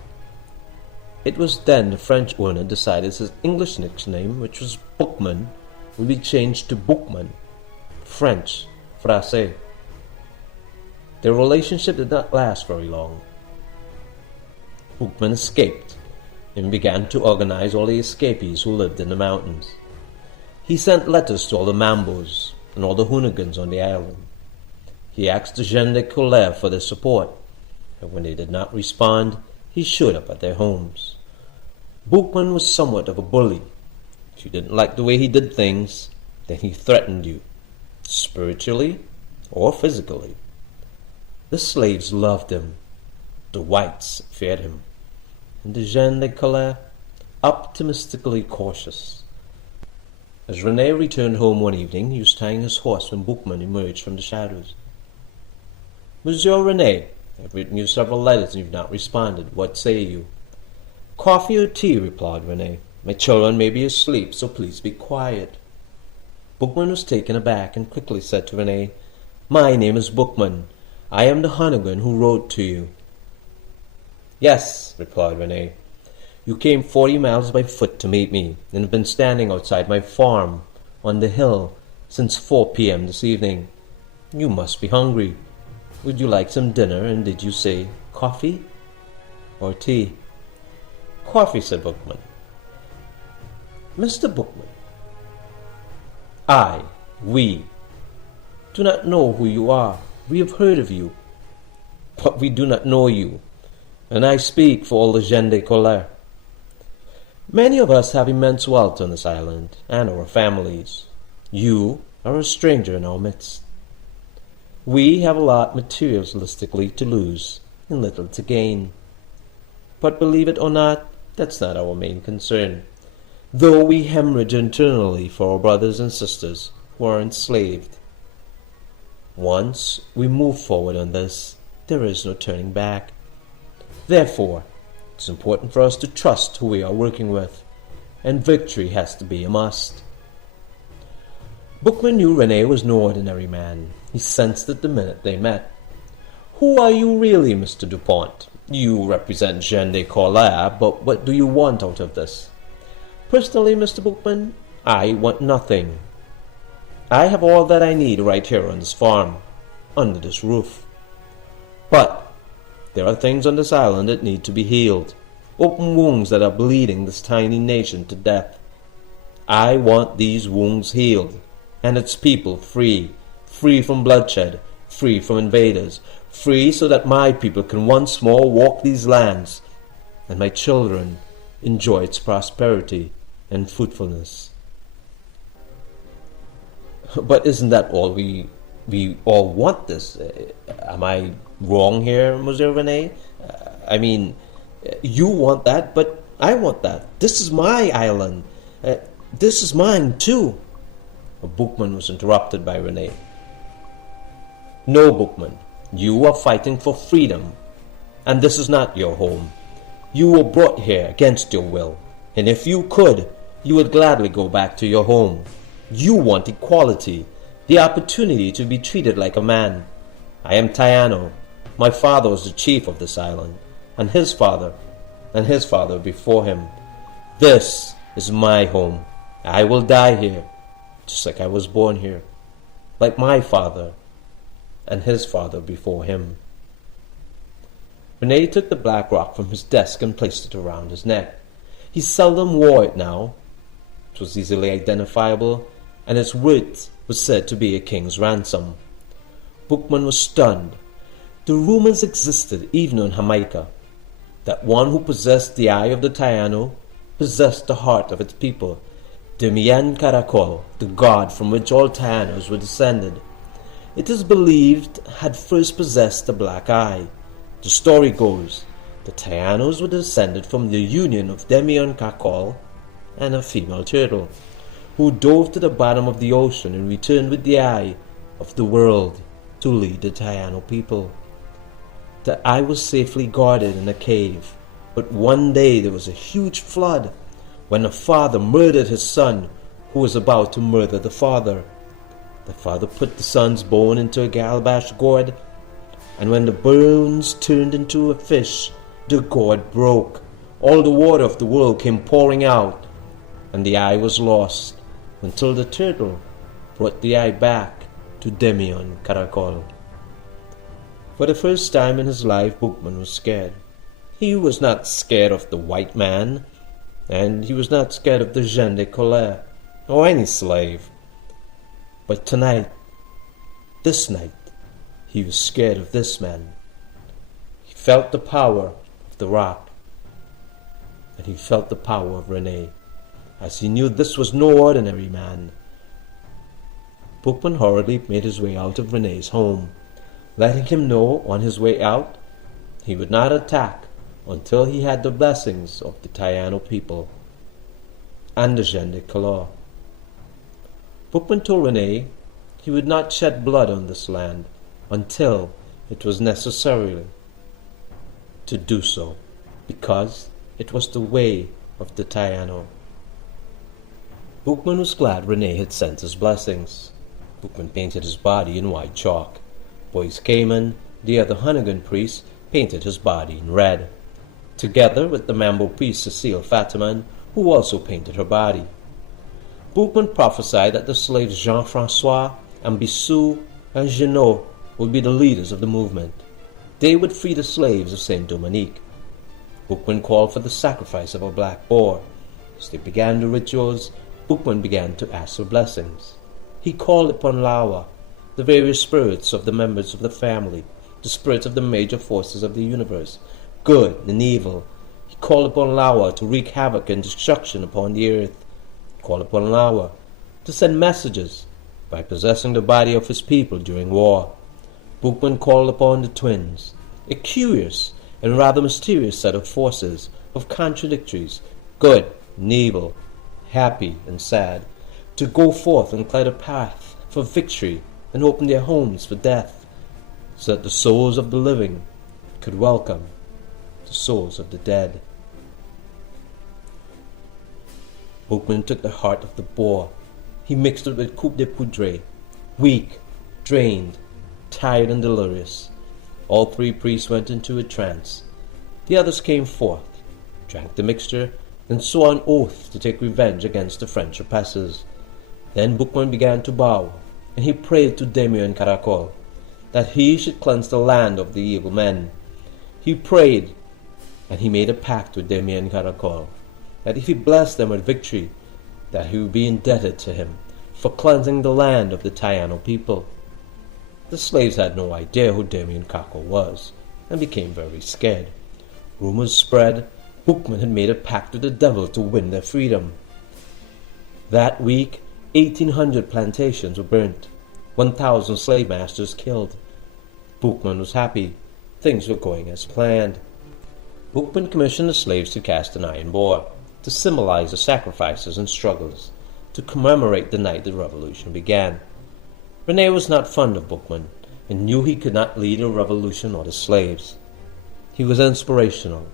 It was then the French owner decided his English nickname, which was Bookman, would be changed to Bookman, French, Français. Their relationship did not last very long. Bookman escaped and began to organize all the escapees who lived in the mountains. He sent letters to all the Mambos and all the hooligans on the island. He asked the gens de Choléra for their support, and when they did not respond, he showed up at their homes. Bookman was somewhat of a bully. If you didn't like the way he did things, then he threatened you, spiritually or physically. The slaves loved him. The whites feared him, and the gens de Choléra optimistically cautious. As René returned home one evening, he was tying his horse when Bookman emerged from the shadows. "Monsieur René, I've written you several letters and you've not responded. What say you?" "Coffee or tea?" replied René. "My children may be asleep, so please be quiet." Bookman was taken aback and quickly said to René, "My name is Bookman. I am the hooligan who wrote to you." "Yes," replied René. "You came 40 miles by foot to meet me, and have been standing outside my farm on the hill since 4 p.m. this evening. You must be hungry. Would you like some dinner, and did you say coffee or tea?" "Coffee," said Bookman. "Mr. Bookman, we do not know who you are. We have heard of you, but we do not know you, and I speak for all the gens de Choléra. Many of us have immense wealth on this island, and our families. You are a stranger in our midst. We have a lot materialistically to lose and little to gain. But believe it or not, that's not our main concern, though we hemorrhage internally for our brothers and sisters who are enslaved. Once we move forward on this, there is no turning back. Therefore, it's important for us to trust who we are working with, and victory has to be a must." Bookman knew René was no ordinary man. He sensed it the minute they met. "Who are you really, Mr. Dupont? You represent gens de Choléra, but what do you want out of this?" "Personally, Mr. Bookman, I want nothing. I have all that I need right here on this farm, under this roof. But there are things on this island that need to be healed, open wounds that are bleeding this tiny nation to death. I want these wounds healed, and its people free, free from bloodshed, free from invaders, free so that my people can once more walk these lands, and my children enjoy its prosperity and fruitfulness." "But isn't that all we all want this? Am I wrong here, Monsieur René? I mean, you want that, but I want that. This is my island. This is mine, too." Bookman was interrupted by René. "No, Bookman, you are fighting for freedom, and this is not your home. You were brought here against your will, and if you could, you would gladly go back to your home. You want equality, the opportunity to be treated like a man. I am Taiano. My father was the chief of this island, and his father before him. This is my home. I will die here, just like I was born here, like my father and his father before him. Rene took the black rock from his desk and placed it around his neck. He seldom wore it now. It was easily identifiable, and its worth was said to be a king's ransom. Bookman was stunned. The rumors existed even in Jamaica that one who possessed the eye of the Taino possessed the heart of its people. Demian Caracol, the god from which all Tainos were descended, it is believed had first possessed the black eye. The story goes, the Tainos were descended from the union of Demian Caracol and a female turtle, who dove to the bottom of the ocean and returned with the eye of the world to lead the Taino people. The eye was safely guarded in a cave, but one day there was a huge flood when a father murdered his son who was about to murder the father. The father put the son's bone into a calabash gourd, and when the bones turned into a fish, the gourd broke. All the water of the world came pouring out, and the eye was lost until the turtle brought the eye back to Demian Caracol. For the first time in his life, Bookman was scared. He was not scared of the white man, and he was not scared of the Jean de Choléra, or any slave. But tonight, this night, he was scared of this man. He felt the power of the rock, and he felt the power of Rene, as he knew this was no ordinary man. Bookman hurriedly made his way out of Rene's home, letting him know on his way out he would not attack until he had the blessings of the Taino people and the Jean de Choléra. Bookman told Rene he would not shed blood on this land until it was necessary to do so, because it was the way of the Taino. Bookman was glad Rene had sent his blessings. Bookman painted his body in white chalk. Boyce Cayman, the other Hunnigan priest, painted his body in red, together with the Mambo priest Cecile Fatiman, who also painted her body. Bookman prophesied that the slaves Jean-Francois and Bissou and Jeannot would be the leaders of the movement. They would free the slaves of Saint Dominique. Bookman called for the sacrifice of a black boar. As they began the rituals, Bookman began to ask for blessings. He called upon Lawa, the various spirits of the members of the family, the spirits of the major forces of the universe, good and evil. He called upon Lawa to wreak havoc and destruction upon the earth. He called upon Lawa to send messages by possessing the body of his people during war. Bookman called upon the twins, a curious and rather mysterious set of forces, of contradictories, good and evil, happy and sad, to go forth and clear the path for victory and open their homes for death, so that the souls of the living could welcome the souls of the dead. Bookman took the heart of the boar. He mixed it with coupe de poudre, weak, drained, tired and delirious. All three priests went into a trance. The others came forth, drank the mixture, and swore an oath to take revenge against the French oppressors. Then Bookman began to bow, and he prayed to Demian Caracol that he should cleanse the land of the evil men. He prayed, and he made a pact with Demian Caracol that if he blessed them with victory, that he would be indebted to him for cleansing the land of the Taino people. The slaves had no idea who Demian Caracol was, and became very scared. Rumors spread Bookman had made a pact with the devil to win their freedom. That week, 1,800 plantations were burnt, 1,000 slave masters killed. Bookman was happy. Things were going as planned. Bookman commissioned the slaves to cast an iron boar, to symbolize the sacrifices and struggles, to commemorate the night the revolution began. Rene was not fond of Bookman, and knew he could not lead a revolution or the slaves. He was inspirational,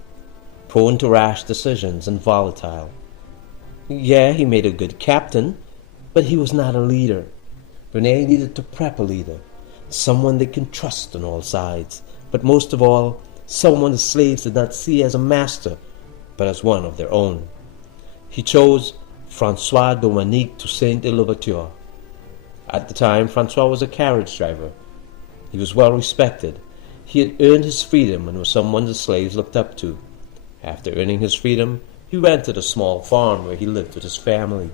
prone to rash decisions, and volatile. Yeah, he made a good captain, but he was not a leader. Rene needed to prep a leader, someone they can trust on all sides, but most of all, someone the slaves did not see as a master, but as one of their own. He chose François Dominique Toussaint de Louverture, At the time, Francois was a carriage driver. He was well respected. He had earned his freedom and was someone the slaves looked up to. After earning his freedom, he rented a small farm where he lived with his family.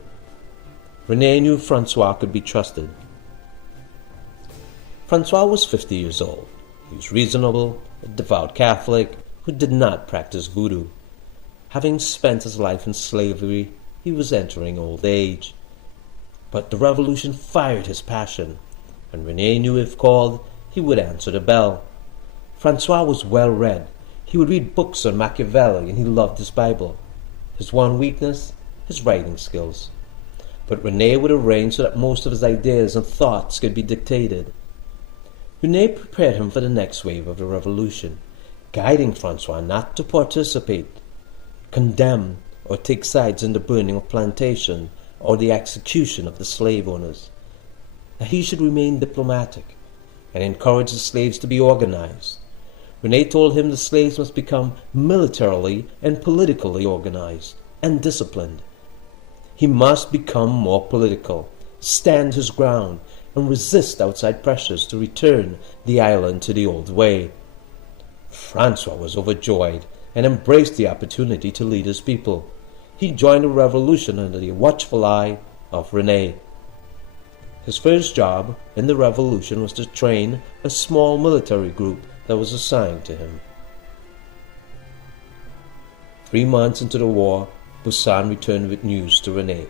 Rene knew Francois could be trusted. Francois was 50 years old. He was reasonable, a devout Catholic who did not practice voodoo. Having spent his life in slavery, he was entering old age. But the revolution fired his passion, and Rene knew if called, he would answer the bell. Francois was well read. He would read books on Machiavelli, and he loved his Bible. His one weakness, his writing skills. But Rene would arrange so that most of his ideas and thoughts could be dictated. Rene prepared him for the next wave of the revolution, guiding Francois not to participate, condemn, or take sides in the burning of plantation or the execution of the slave owners. That he should remain diplomatic and encourage the slaves to be organized. Rene told him the slaves must become militarily and politically organized and disciplined. He must become more political, stand his ground, and resist outside pressures to return the island to the old way. Francois was overjoyed and embraced the opportunity to lead his people. He joined the revolution under the watchful eye of Rene. His first job in the revolution was to train a small military group that was assigned to him. 3 months into the war, Busan returned with news to Rene.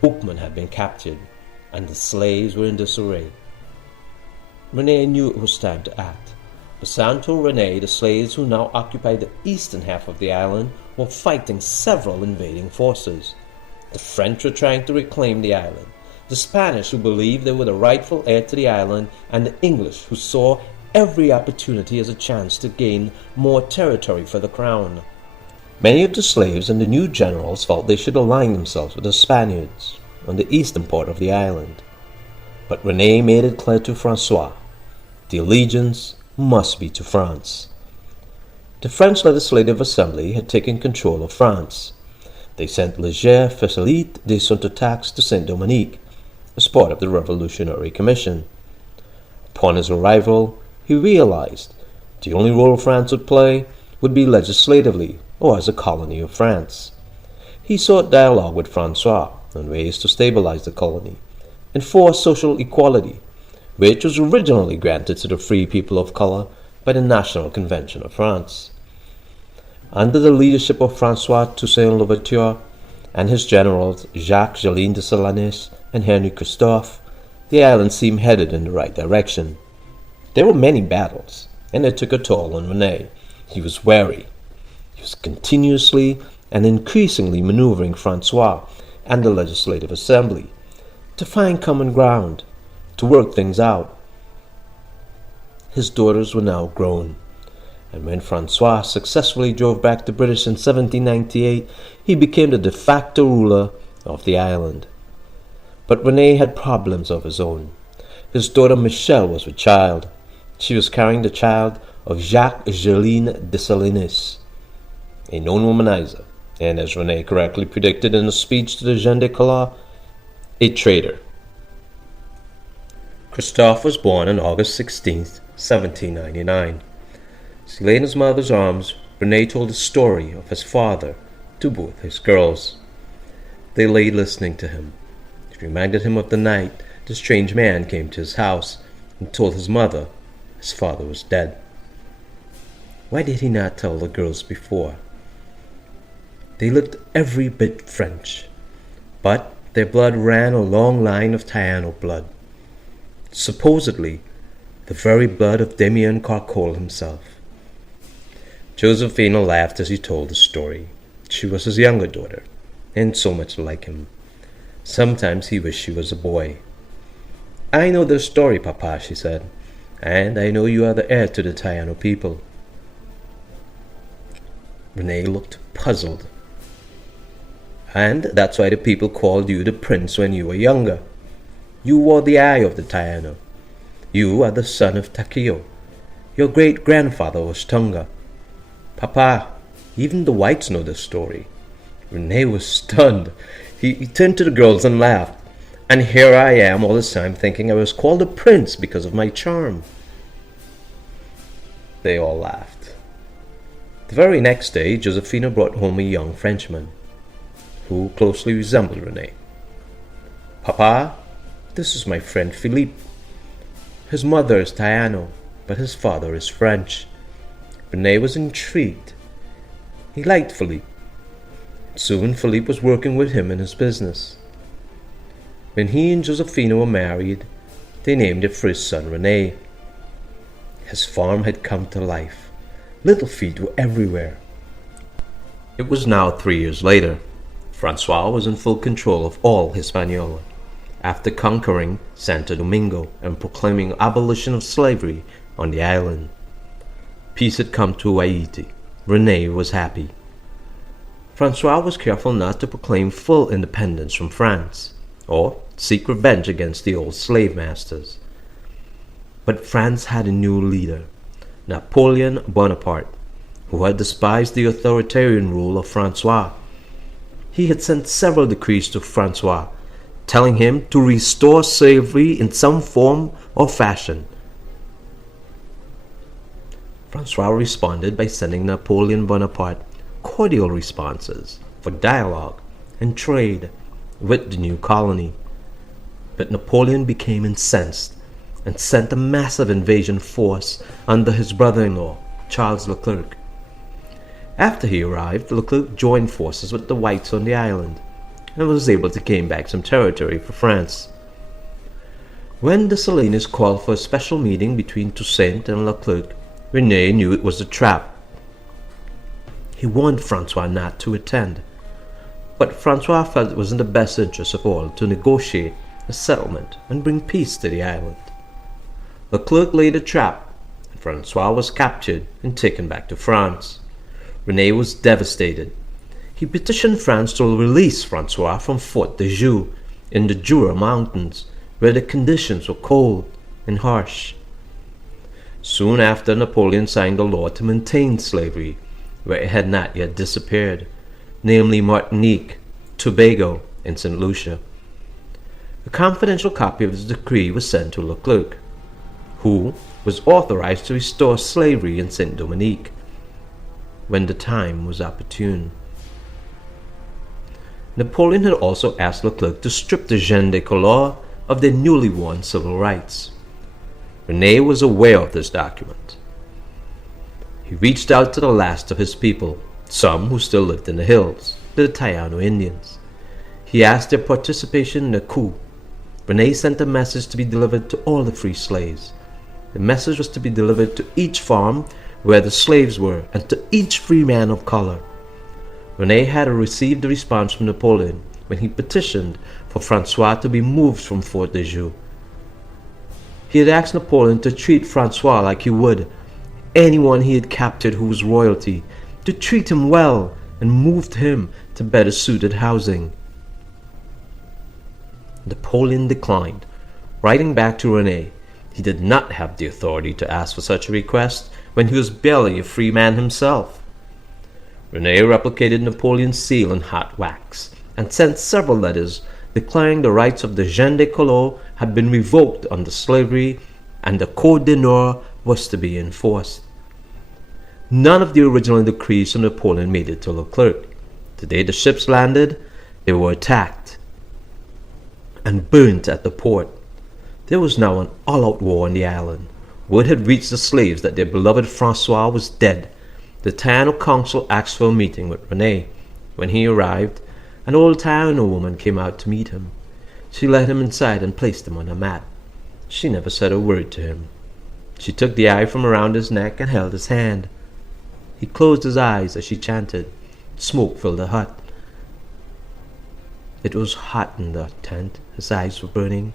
Bookman had been captured, and the slaves were in disarray. Rene knew it was time to act. Busan told Rene the slaves who now occupied the eastern half of the island were fighting several invading forces. The French were trying to reclaim the island, the Spanish who believed they were the rightful heir to the island, and the English who saw every opportunity as a chance to gain more territory for the crown. Many of the slaves and the new generals felt they should align themselves with the Spaniards on the eastern part of the island. But Rene made it clear to Francois, the allegiance must be to France. The French Legislative Assembly had taken control of France. They sent Léger Facilite des Surtaxes to Saint-Dominique as part of the Revolutionary Commission. Upon his arrival, he realized the only role France would play would be legislatively or as a colony of France. He sought dialogue with Francois on ways to stabilize the colony, enforce social equality, which was originally granted to the free people of color by the National Convention of France. Under the leadership of François Toussaint Louverture and his generals Jacques Jolin de Salanis and Henri Christophe, the island seemed headed in the right direction. There were many battles, and it took a toll on Rene. He was wary. He was continuously and increasingly maneuvering Francois and the Legislative Assembly to find common ground, to work things out. His daughters were now grown, and when Francois successfully drove back the British in 1798, he became the de facto ruler of the island. But Rene had problems of his own. His daughter Michelle was with child. She was carrying the child of Jacques Jolin de Salanis, a known womanizer, and as Rene correctly predicted in a speech to the Jeune de Colas, a traitor. Christophe was born on August 16, 1799. As he lay in his mother's arms, Rene told the story of his father to both his girls. They lay listening to him. It reminded him of the night the strange man came to his house and told his mother his father was dead. Why did he not tell the girls before? They looked every bit French, but their blood ran a long line of Taino blood. Supposedly, the very blood of Damien Carcol himself. Josephina laughed as he told the story. She was his younger daughter, and so much like him. Sometimes he wished she was a boy. I know the story, Papa, she said, and I know you are the heir to the Taino people. Rene looked puzzled. And that's why the people called you the prince when you were younger. You wore the eye of the Taino. You are the son of Takeo. Your great-grandfather was Tonga. Papa, even the whites know this story. Rene was stunned. He turned to the girls and laughed. And here I am all this time thinking I was called a prince because of my charm." They all laughed. The very next day, Josephina brought home a young Frenchman, who closely resembled Rene. "Papa, this is my friend Philippe. His mother is Taino, but his father is French." Rene was intrigued. He liked Philippe. Soon Philippe was working with him in his business. When he and Josephina were married, they named their first son Rene. His farm had come to life. Little feet were everywhere. It was now 3 years later. Francois was in full control of all Hispaniola, after conquering Santo Domingo and proclaiming abolition of slavery on the island. Peace had come to Haiti. Rene was happy. Francois was careful not to proclaim full independence from France, or seek revenge against the old slave masters. But France had a new leader, Napoleon Bonaparte, who had despised the authoritarian rule of Francois. He had sent several decrees to Francois, telling him to restore slavery in some form or fashion. Francois responded by sending Napoleon Bonaparte cordial responses for dialogue and trade with the new colony. But Napoleon became incensed and sent a massive invasion force under his brother-in-law, Charles Leclerc. After he arrived, Leclerc joined forces with the whites on the island and was able to gain back some territory for France. When Dessalines called for a special meeting between Toussaint and Leclerc, Rene knew it was a trap. He warned Francois not to attend, but Francois felt it was in the best interest of all to negotiate a settlement and bring peace to the island. Leclerc laid a trap, and Francois was captured and taken back to France. Rene was devastated. He petitioned France to release Francois from Fort de Joux in the Jura Mountains, where the conditions were cold and harsh. Soon after, Napoleon signed a law to maintain slavery where it had not yet disappeared, namely Martinique, Tobago, and St. Lucia. A confidential copy of the decree was sent to Leclerc, who was authorized to restore slavery in St. Dominique when the time was opportune. Napoleon had also asked Leclerc to strip the gens de couleur of their newly won civil rights. Rene was aware of this document. He reached out to the last of his people, some who still lived in the hills, the Taino Indians. He asked their participation in the coup. Rene sent a message to be delivered to all the free slaves. The message was to be delivered to each farm where the slaves were and to each free man of color. Rene had received a response from Napoleon when he petitioned for Francois to be moved from Fort de Joux. He had asked Napoleon to treat Francois like he would anyone he had captured who was royalty, to treat him well and moved him to better suited housing. Napoleon declined, writing back to Rene he did not have the authority to ask for such a request when he was barely a free man himself. Rene replicated Napoleon's seal in hot wax and sent several letters declaring the rights of the gens de couleur had been revoked under slavery and the Code d'honneur was to be enforced. None of the original decrees from Napoleon made it to Leclerc. The day the ships landed, they were attacked and burnt at the port. There was now an all-out war on the island. Word had reached the slaves that their beloved Francois was dead. The Taino council asked for a meeting with Rene. When he arrived, an old Taino woman came out to meet him. She led him inside and placed him on a mat. She never said a word to him. She took the eye from around his neck and held his hand. He closed his eyes as she chanted. Smoke filled the hut. It was hot in the tent. His eyes were burning.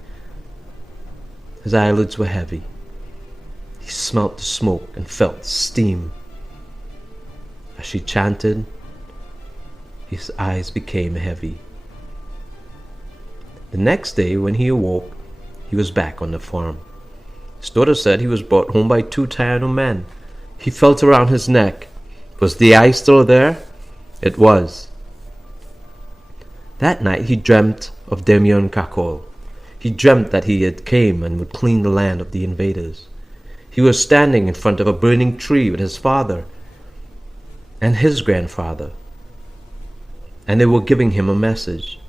His eyelids were heavy. He smelt the smoke and felt the steam. As she chanted, his eyes became heavy. The next day, when he awoke, he was back on the farm. His daughter said he was brought home by 2 Taino men. He felt around his neck. Was the eye still there? It was. That night he dreamt of Demian Cacol, He dreamt that he had came and would clean the land of the invaders. He was standing in front of a burning tree with his father and his grandfather, and they were giving him a message.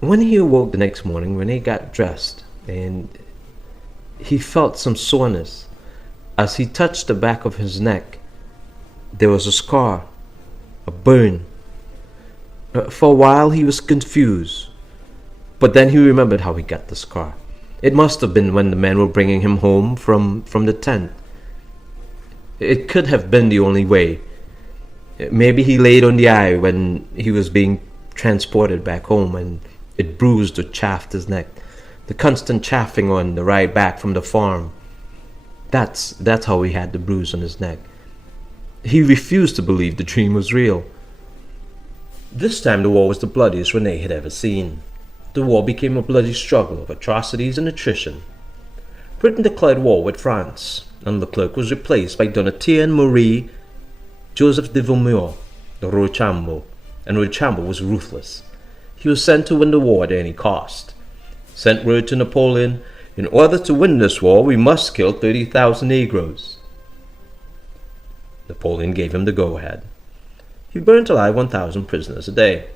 When he awoke the next morning, Rene got dressed, and he felt some soreness. As he touched the back of his neck, there was a scar, a burn. For a while he was confused, but then he remembered how he got the scar. It must have been when the men were bringing him home from the tent. It could have been the only way. Maybe he laid on the eye when he was being transported back home, and it bruised or chafed his neck. The constant chafing on the ride back from the farm. That's how he had the bruise on his neck. He refused to believe the dream was real. This time the war was the bloodiest Rene had ever seen. The war became a bloody struggle of atrocities and attrition. Britain declared war with France, and Leclerc was replaced by Donatien Marie Joseph de Villemur, the Rochambeau, and Rochambeau was ruthless. He was sent to win the war at any cost. Sent word to Napoleon, in order to win this war, we must kill 30,000 Negroes. Napoleon gave him the go-ahead. He burnt alive 1,000 prisoners a day,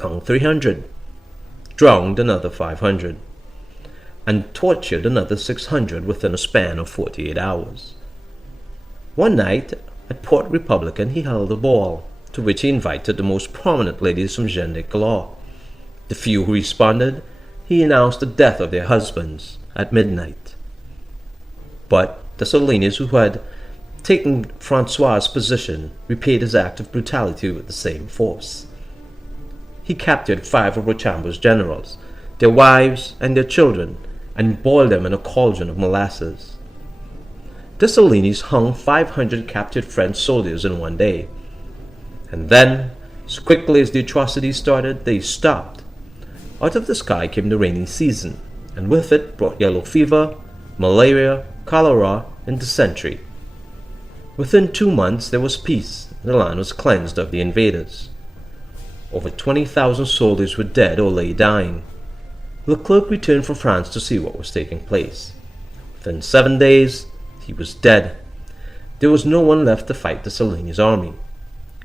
hung 300, drowned another 500, and tortured another 600 within a span of 48 hours. One night, at Port Republican, he held a ball, to which he invited the most prominent ladies from Jean de Calais. The few who responded, he announced the death of their husbands at midnight. But the Dessalines, who had taken Francois' position, repaid his act of brutality with the same force. He captured 5 of Rochambeau's generals, their wives and their children, and boiled them in a cauldron of molasses. Dessalines hung 500 captured French soldiers in one day. And then, as quickly as the atrocities started, they stopped. Out of the sky came the rainy season, and with it brought yellow fever, malaria, cholera, and dysentery. Within 2 months there was peace, and the land was cleansed of the invaders. Over 20,000 soldiers were dead or lay dying. Leclerc returned from France to see what was taking place. Within 7 days, he was dead. There was no one left to fight the Dessalines' army.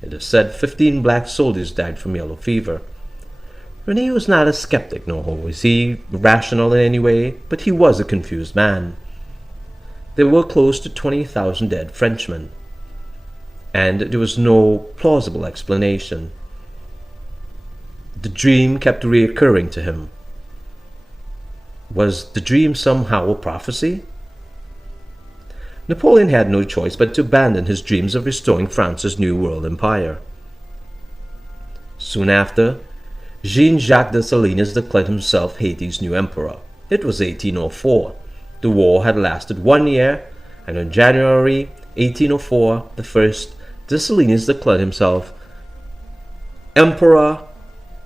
It is said 15 black soldiers died from yellow fever. Rene was not a skeptic, nor was he rational in any way, but he was a confused man. There were close to 20,000 dead Frenchmen, and there was no plausible explanation. The dream kept reoccurring to him. Was the dream somehow a prophecy? Napoleon had no choice but to abandon his dreams of restoring France's new world empire. Soon after, Jean-Jacques Dessalines declared himself Haiti's new emperor. It was 1804. The war had lasted 1 year, and on January 1804, the 1st, Dessalines declared himself Emperor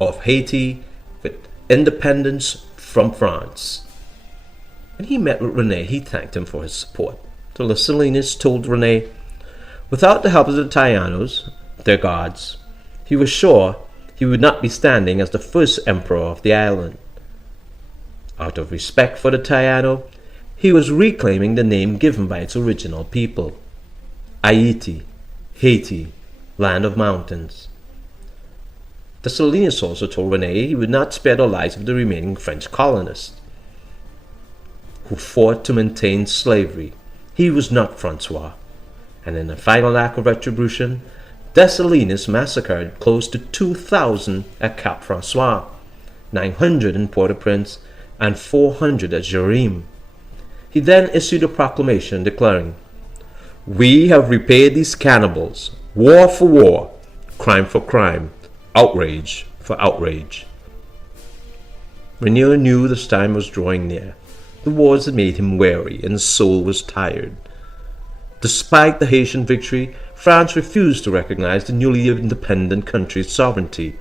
of Haiti with independence from France. When he met with Rene, he thanked him for his support. Dessalines told Rene, without the help of the Taianos, their gods, he was sure he would not be standing as the first emperor of the island. Out of respect for the Taino, he was reclaiming the name given by its original people, Haiti, Haiti, land of mountains. Dessalines also told Rene he would not spare the lives of the remaining French colonists, who fought to maintain slavery. He was not Francois, and in a final act of retribution, Dessalines massacred close to 2,000 at Cap Francois, 900 in Port-au-Prince, and 400 at Jérémie. He then issued a proclamation declaring, "We have repaid these cannibals, war for war, crime for crime, outrage for outrage." Rene knew this time was drawing near. The wars had made him weary, and his soul was tired. Despite the Haitian victory, France refused to recognize the newly independent country's sovereignty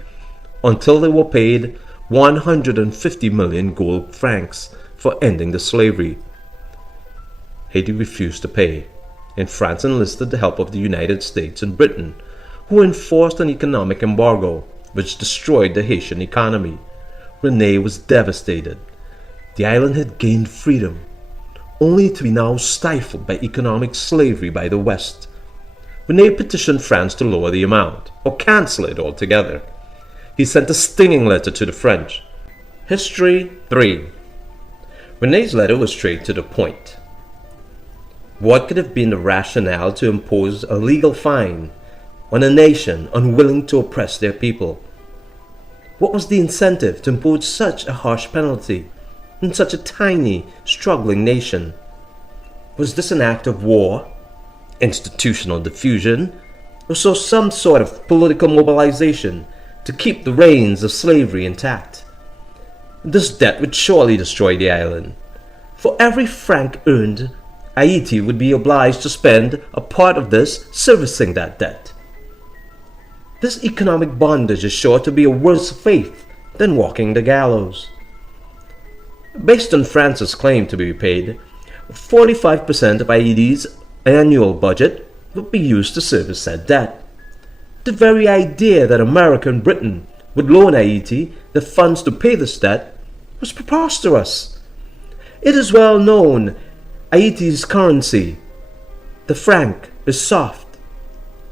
until they were paid 150 million gold francs for ending the slavery. Haiti refused to pay, and France enlisted the help of the United States and Britain, who enforced an economic embargo which destroyed the Haitian economy. Rene was devastated. The island had gained freedom, only to be now stifled by economic slavery by the West. Rene petitioned France to lower the amount, or cancel it altogether. He sent a stinging letter to the French. History 3. Rene's letter was straight to the point. What could have been the rationale to impose a legal fine on a nation unwilling to oppress their people? What was the incentive to impose such a harsh penalty in such a tiny, struggling nation? Was this an act of war, institutional diffusion, or so some sort of political mobilization to keep the reins of slavery intact? This debt would surely destroy the island. For every franc earned, Haiti would be obliged to spend a part of this servicing that debt. This economic bondage is sure to be a worse fate than walking the gallows. Based on France's claim to be repaid, 45% of Haiti's annual budget would be used to service said debt. The very idea that America and Britain would loan Haiti the funds to pay this debt was preposterous. It is well known Haiti's currency, the franc, is soft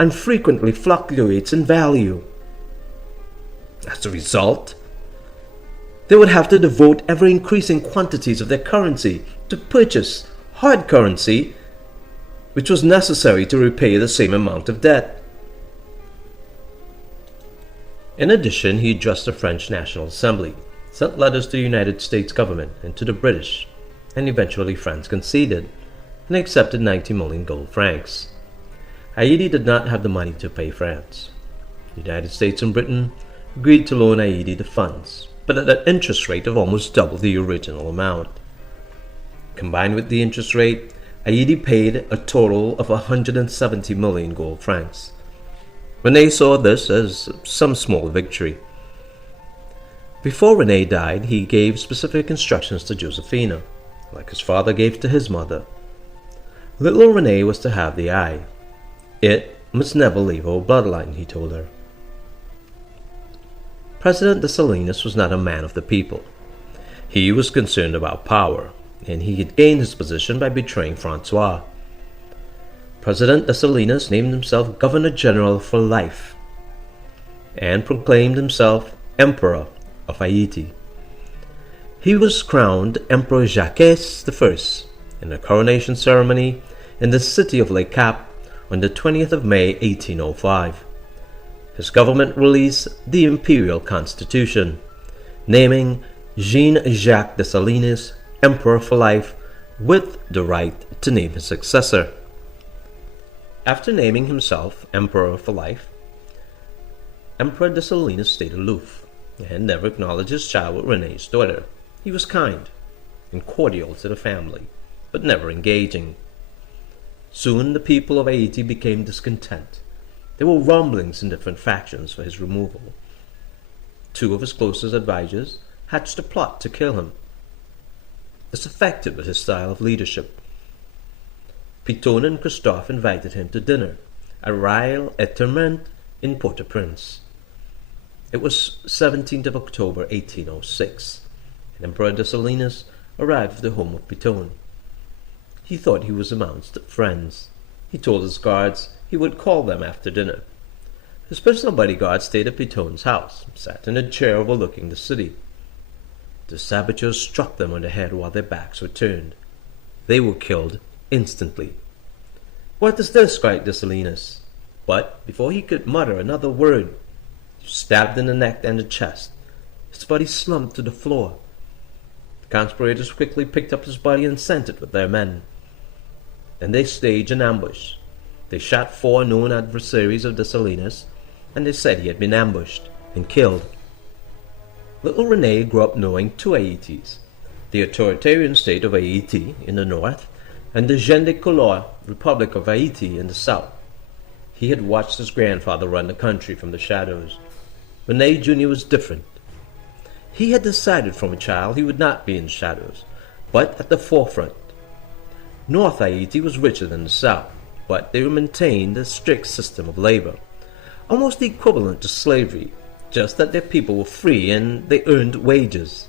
and frequently fluctuates in value. As a result, they would have to devote ever-increasing quantities of their currency to purchase hard currency, which was necessary to repay the same amount of debt. In addition, he addressed the French National Assembly, sent letters to the United States government and to the British, and eventually France conceded and accepted 90 million gold francs. Haiti did not have the money to pay France. The United States and Britain agreed to loan Haiti the funds, but at an interest rate of almost double the original amount. Combined with the interest rate, Haiti paid a total of 170 million gold francs. Rene saw this as some small victory. Before Rene died, he gave specific instructions to Josephina, like his father gave to his mother. Little Rene was to have the eye. It must never leave our bloodline, he told her. President Dessalines was not a man of the people. He was concerned about power, and he had gained his position by betraying Francois. President Dessalines named himself Governor-General for life and proclaimed himself Emperor of Haiti. He was crowned Emperor Jacques I in a coronation ceremony in the city of Le Cap on the 20th of May 1805. His government released the Imperial Constitution, naming Jean-Jacques Dessalines Emperor for life with the right to name his successor. After naming himself Emperor for life, Emperor Dessalines stayed aloof and never acknowledged his child with Rene's daughter. He was kind and cordial to the family, but never engaging. Soon the people of Haiti became discontent. There were rumblings in different factions for his removal. Two of his closest advisors hatched a plot to kill him. This affected with his style of leadership. Piton and Christophe invited him to dinner at Rail Eterment in Port-au-Prince. It was 17th of October 1806, and Emperor Dessalines arrived at the home of Piton. He thought he was amongst friends. He told his guards he would call them after dinner. His personal bodyguard stayed at Piton's house, sat in a chair overlooking the city. The saboteurs struck them on the head while their backs were turned. They were killed instantly. "What is this?" cried Dessalines. But before he could mutter another word, he was stabbed in the neck and the chest. His body slumped to the floor. The conspirators quickly picked up his body and sent it with their men. Then they staged an ambush. They shot 4 known adversaries of Dessalines, and they said he had been ambushed and killed. Little Rene grew up knowing 2 Haitis, the authoritarian state of Haiti in the north and the Jeune de Couleur Republic of Haiti in the south. He had watched his grandfather run the country from the shadows. Rene Jr. was different. He had decided from a child he would not be in shadows, but at the forefront. North Haiti was richer than the south, but they maintained a strict system of labor, almost equivalent to slavery, just that their people were free and they earned wages.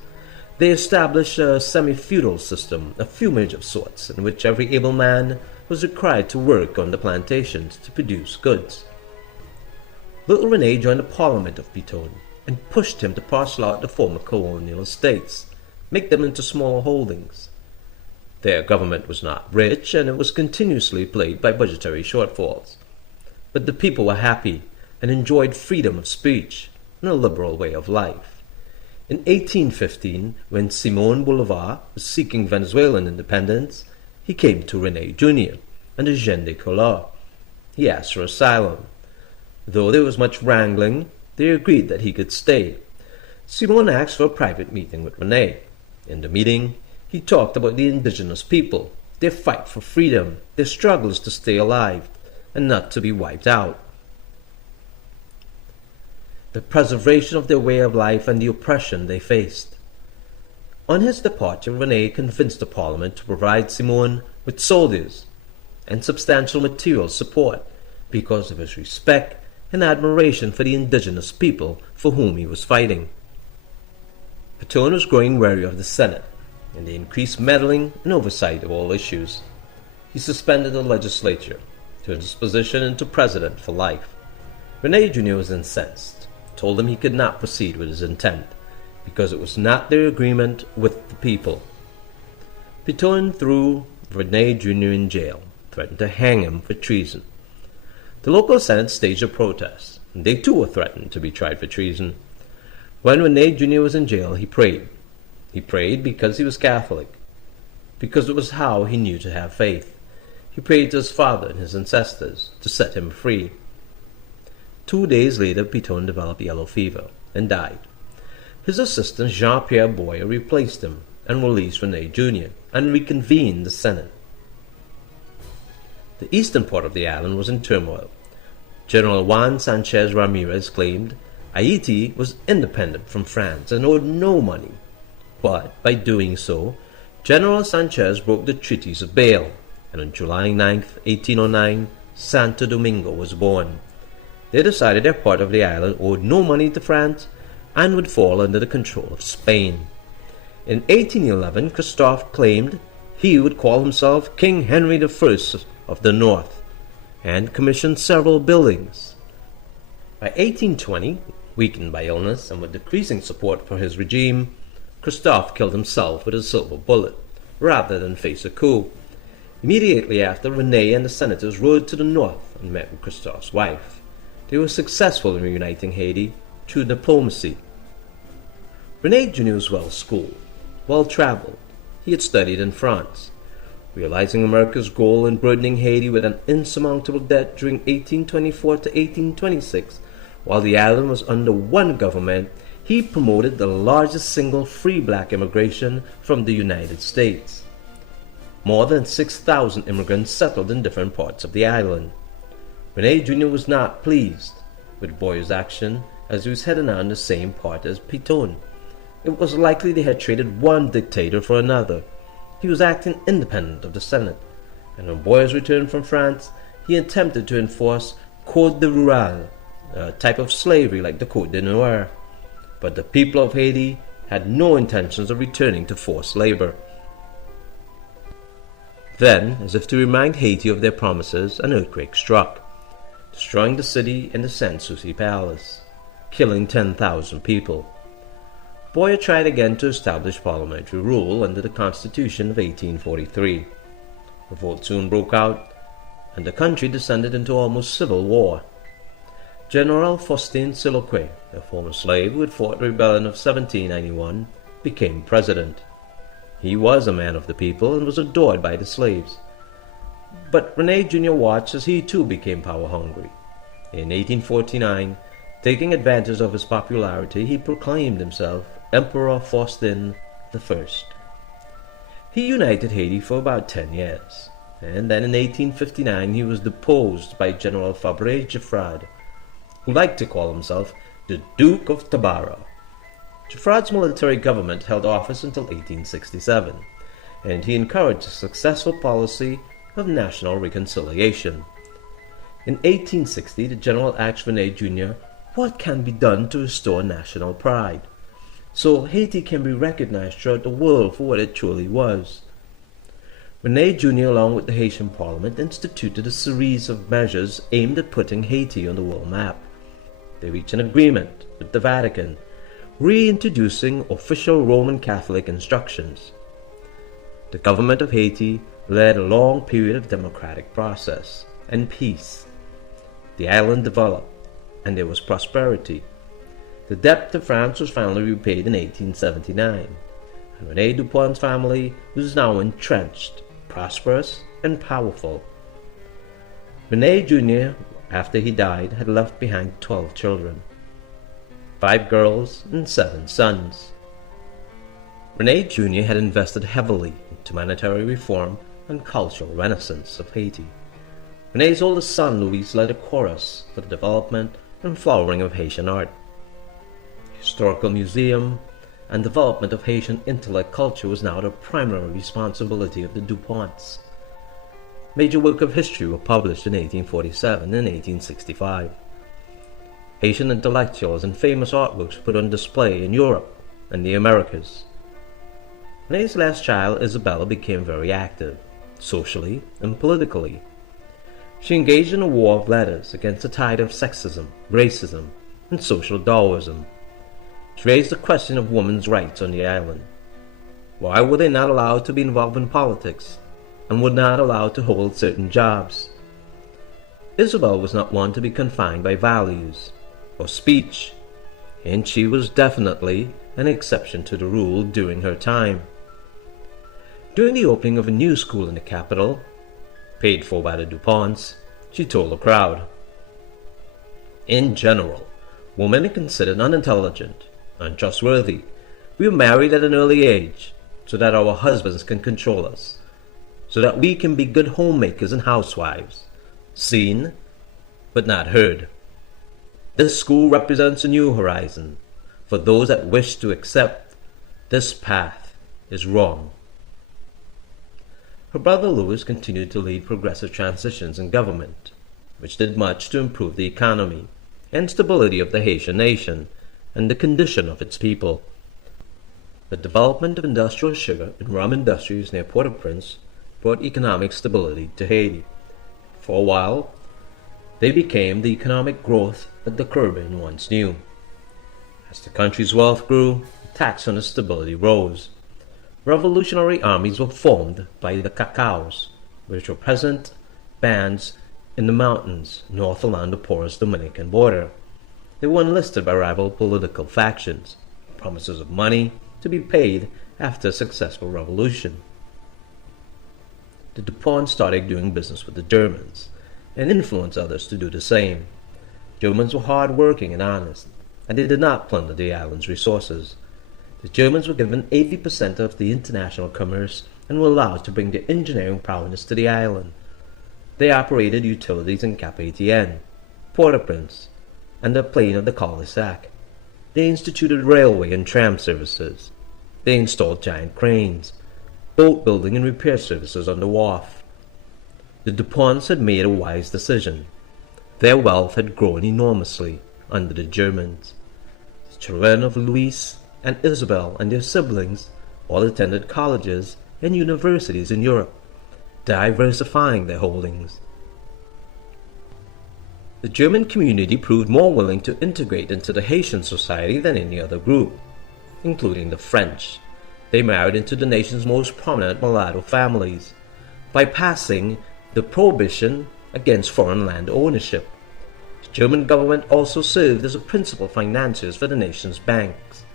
They established a semi-feudal system, a feudage of sorts, in which every able man was required to work on the plantations to produce goods. Little Rene joined the Parliament of Piton and pushed him to parcel out the former colonial estates, make them into smaller holdings. Their government was not rich, and it was continuously plagued by budgetary shortfalls. But the people were happy and enjoyed freedom of speech and a liberal way of life. In 1815, when Simon Bolivar was seeking Venezuelan independence, he came to Rene Jr. and the Jean de Choléra. He asked for asylum. Though there was much wrangling, they agreed that he could stay. Simon asked for a private meeting with Rene. In the meeting, he talked about the indigenous people, their fight for freedom, their struggles to stay alive, and not to be wiped out, the preservation of their way of life and the oppression they faced. On his departure, Rene convinced the Parliament to provide Simon with soldiers and substantial material support because of his respect and admiration for the indigenous people for whom he was fighting. Piton was growing weary of the Senate and the increased meddling and oversight of all issues. He suspended the legislature, turned his position into president for life. Rene Jr. was incensed, told him he could not proceed with his intent, because it was not their agreement with the people. Piton threw Rene Jr. in jail, threatened to hang him for treason. The local Senate staged a protest, and they too were threatened to be tried for treason. When Rene Jr. was in jail, he prayed. He prayed because he was Catholic, because it was how he knew to have faith. He prayed to his father and his ancestors to set him free. 2 days later, Piton developed yellow fever and died. His assistant Jean-Pierre Boyer replaced him and released Rene Jr. and reconvened the Senate. The eastern part of the island was in turmoil. General Juan Sanchez Ramirez claimed Haiti was independent from France and owed no money. But by doing so, General Sanchez broke the treaties of Bale, and on July 9, 1809, Santo Domingo was born. They decided their part of the island owed no money to France and would fall under the control of Spain. In 1811, Christophe claimed he would call himself King Henry I of the North, and commissioned several buildings. By 1820, weakened by illness and with decreasing support for his regime, Christophe killed himself with a silver bullet, rather than face a coup. Immediately after, Rene and the senators rode to the north and met with Christophe's wife. They were successful in reuniting Haiti through diplomacy. Rene Jr. was well-schooled, well-traveled. He had studied in France. Realizing America's goal in burdening Haiti with an insurmountable debt during 1824 to 1826, while the island was under one government, he promoted the largest single free black immigration from the United States. More than 6,000 immigrants settled in different parts of the island. Rene Jr. was not pleased with Boyer's action, as he was heading on the same part as Piton. It was likely they had traded one dictator for another. He was acting independent of the Senate, and when Boyers returned from France, he attempted to enforce Code de Rural, a type of slavery like the Code de Noir. But the people of Haiti had no intentions of returning to forced labor. Then, as if to remind Haiti of their promises, an earthquake struck, destroying the city and the Sanssouci Palace, killing 10,000 people. Boyer tried again to establish parliamentary rule under the Constitution of 1843. Revolt soon broke out, and the country descended into almost civil war. General Faustin Siloquet, a former slave who had fought the rebellion of 1791, became president. He was a man of the people and was adored by the slaves. But Rene Jr. watched as he too became power-hungry. In 1849, taking advantage of his popularity, he proclaimed himself Emperor Faustin I. He united Haiti for about 10 years, and then in 1859 he was deposed by General Fabre Geffrard, who liked to call himself the Duke of Tabara. Geffrard's military government held office until 1867, and he encouraged a successful policy of national reconciliation. In 1860, the general asked Rene Jr. what can be done to restore national pride, so Haiti can be recognized throughout the world for what it truly was. Rene Jr., along with the Haitian Parliament, instituted a series of measures aimed at putting Haiti on the world map. They reached an agreement with the Vatican, reintroducing official Roman Catholic instructions. The government of Haiti led a long period of democratic process and peace. The island developed, and there was prosperity. The debt to France was finally repaid in 1879, and René Dupont's family was now entrenched, prosperous, and powerful. René Jr., after he died, had left behind 12 children, 5 girls and 7 sons. René Jr. had invested heavily into monetary reform and cultural renaissance of Haiti. René's oldest son, Louis, led a chorus for the development and flowering of Haitian art. The historical museum and development of Haitian intellect culture was now the primary responsibility of the Duponts. Major works of history were published in 1847 and 1865. Haitian intellectuals and famous artworks were put on display in Europe and the Americas. René's last child, Isabella, became very active, socially and politically. She engaged in a war of letters against the tide of sexism, racism, and social Darwinism. She raised the question of women's rights on the island. Why were they not allowed to be involved in politics, and were not allowed to hold certain jobs? Isabel was not one to be confined by values or speech, and she was definitely an exception to the rule during her time. During the opening of a new school in the capital, paid for by the Duponts, she told the crowd, "In general, women are considered unintelligent, untrustworthy. We were married at an early age, so that our husbands can control us, so that we can be good homemakers and housewives, seen but not heard. This school represents a new horizon for those that wish to accept this path is wrong." Her brother Louis continued to lead progressive transitions in government, which did much to improve the economy and stability of the Haitian nation and the condition of its people. The development of industrial sugar and rum industries near Port-au-Prince brought economic stability to Haiti. For a while, they became the economic growth that the Caribbean once knew. As the country's wealth grew, the tax on its stability rose. Revolutionary armies were formed by the Cacaos, which were present bands in the mountains north along the porous Dominican border. They were enlisted by rival political factions, promises of money to be paid after a successful revolution. The Duponts started doing business with the Germans and influenced others to do the same. Germans were hard-working and honest, and they did not plunder the island's resources. The Germans were given 80% of the international commerce and were allowed to bring their engineering prowess to the island. They operated utilities in Cap Haitien, Port-au-Prince, and the plain of the Cul-de-Sac. They instituted railway and tram services. They installed giant cranes, boat building and repair services on the wharf. The Duponts had made a wise decision. Their wealth had grown enormously under the Germans. The children of Louis and Isabel and their siblings all attended colleges and universities in Europe, diversifying their holdings. The German community proved more willing to integrate into the Haitian society than any other group, including the French. They married into the nation's most prominent mulatto families by passing the prohibition against foreign land ownership. The German government also served as a principal financier for the nation's banks,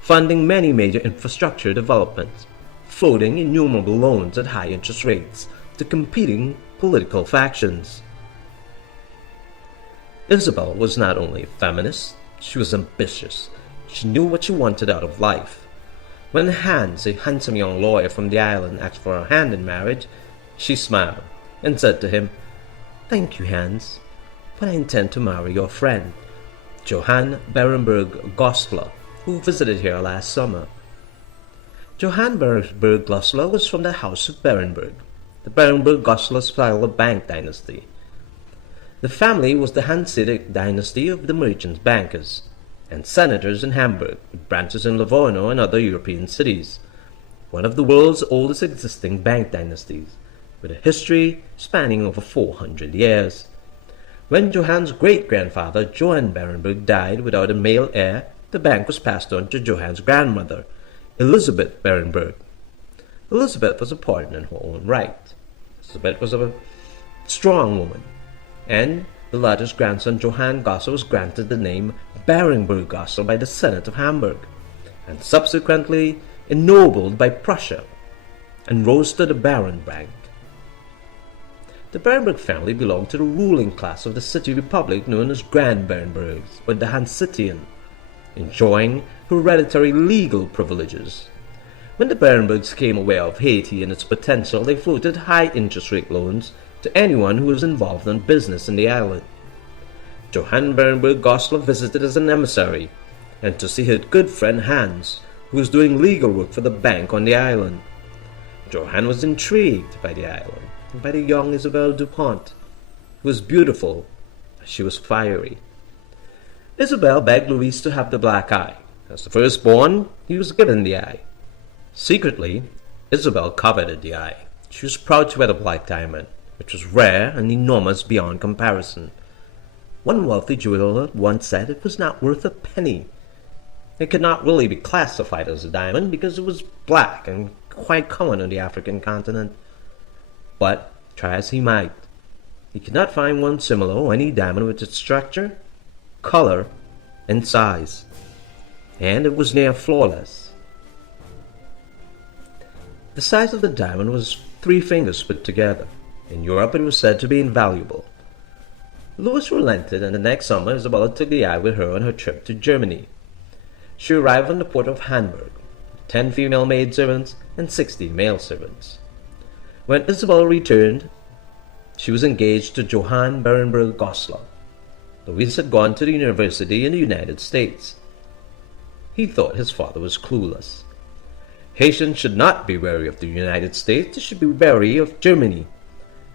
funding many major infrastructure developments, floating innumerable loans at high interest rates to competing political factions. Isabel was not only a feminist, she was ambitious. She knew what she wanted out of life. When Hans, a handsome young lawyer from the island, asked for her hand in marriage, she smiled and said to him, "Thank you, Hans, but I intend to marry your friend, Johann Berenberg Goslar, who visited here last summer." Johann Berenberg Goslar was from the House of Berenberg, the Berenberg Goslar style of bank dynasty. The family was the Hanseatic dynasty of the merchants, bankers, and senators in Hamburg, with branches in Livorno and other European cities, one of the world's oldest existing bank dynasties, with a history spanning over 400 years. When Johann's great-grandfather, Johann Berenberg, died without a male heir, the bank was passed on to Johann's grandmother, Elizabeth Berenberg. Elizabeth was a partner in her own right. Elizabeth was a strong woman, and the latter's grandson, Johann Gosse, was granted the name Berenberg Gosse by the Senate of Hamburg, and subsequently ennobled by Prussia, and rose to the Baron rank. The Berenberg family belonged to the ruling class of the city republic known as Grand Berenbergs, or the Hansitian, enjoying hereditary legal privileges. When the Berenbergs became aware of Haiti and its potential, they floated high interest rate loans to anyone who was involved in business in the island. Johann Berenberg Gosse visited as an emissary, and to see his good friend Hans, who was doing legal work for the bank on the island. Johann was intrigued by the island, and by the young Isabelle Dupont, who was beautiful, as she was fiery. Isabelle begged Louis to have the black eye. As the firstborn, he was given the eye. Secretly, Isabelle coveted the eye. She was proud to wear the black diamond, which was rare and enormous beyond comparison. One wealthy jeweler once said it was not worth a penny. It could not really be classified as a diamond because it was black and quite common on the African continent. But, try as he might, he could not find one similar or any diamond with its structure, color, and size. And it was near flawless. The size of the diamond was 3 fingers put together. In Europe it was said to be invaluable. Louis relented, and the next summer Isabella took the eye with her on her trip to Germany. She arrived in the port of Hamburg, with 10 female maidservants and 16 male servants. When Isabella returned, she was engaged to Johann Berenberg Gosse. Louis had gone to the university in the United States. He thought his father was clueless. Haitians should not be wary of the United States, they should be wary of Germany.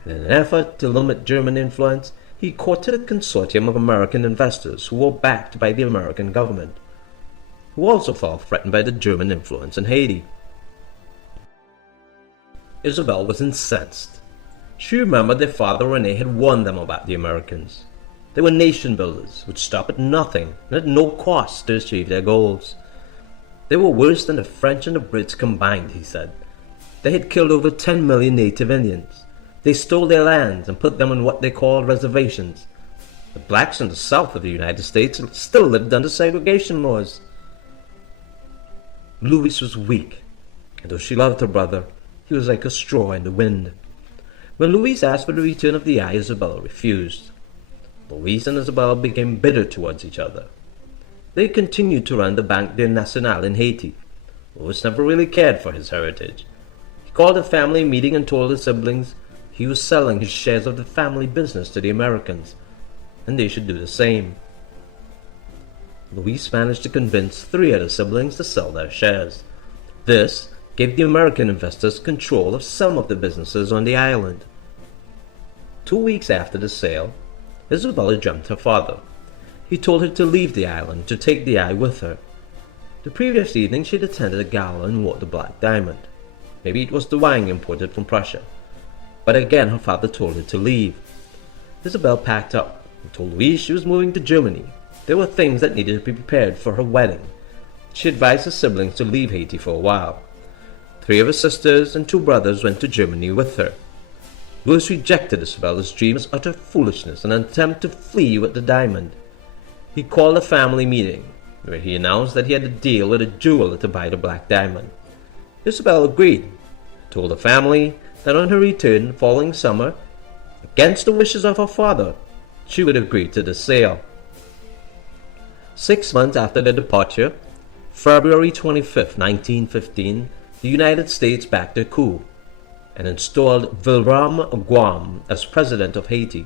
In an effort to limit German influence, he courted a consortium of American investors who were backed by the American government, who also felt threatened by the German influence in Haiti. Isabelle was incensed. She remembered their father René had warned them about the Americans. They were nation builders, would stop at nothing, and at no cost to achieve their goals. They were worse than the French and the Brits combined, he said. They had killed over 10 million native Indians. They stole their lands and put them on what they called reservations. The blacks in the south of the United States still lived under segregation laws. Louis was weak, and though she loved her brother, he was like a straw in the wind. When Louise asked for the return of the eye, Isabella refused. Louise and Isabella became bitter towards each other. They continued to run the Banque des Nationales in Haiti. Louis never really cared for his heritage. He called a family meeting and told his siblings he was selling his shares of the family business to the Americans, and they should do the same. Louis managed to convince 3 other siblings to sell their shares. This gave the American investors control of some of the businesses on the island. 2 weeks after the sale, Isabella jumped her father. He told her to leave the island, to take the eye with her. The previous evening she had attended a gala and wore the black diamond. Maybe it was the wine imported from Prussia. But again her father told her to leave. Isabel packed up and told Louise she was moving to Germany. There were things that needed to be prepared for her wedding. She advised her siblings to leave Haiti for a while. 3 of her sisters and 2 brothers went to Germany with her. Louis rejected Isabella's dream as utter foolishness and an attempt to flee with the diamond. He called a family meeting, where he announced that he had a deal with a jeweler to buy the black diamond. Isabella agreed, told the family that on her return the following summer, against the wishes of her father, she would agree to the sale. 6 months after their departure, February 25, 1915, the United States backed a coup and installed William Guam as president of Haiti.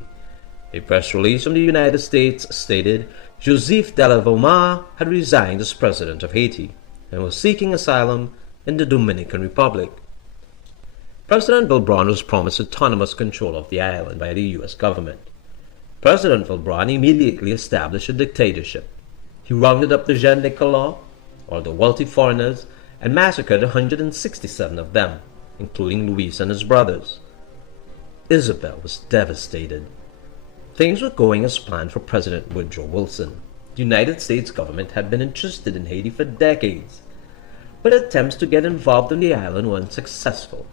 A press release from the United States stated Joseph de la Vomar had resigned as president of Haiti and was seeking asylum in the Dominican Republic. President Belbron was promised autonomous control of the island by the U.S. government. President Vilbran immediately established a dictatorship. He rounded up the gens de couleur, or the wealthy foreigners, and massacred 167 of them, including Luis and his brothers. Isabel was devastated. Things were going as planned for President Woodrow Wilson. The United States government had been interested in Haiti for decades, but attempts to get involved on the island were unsuccessful.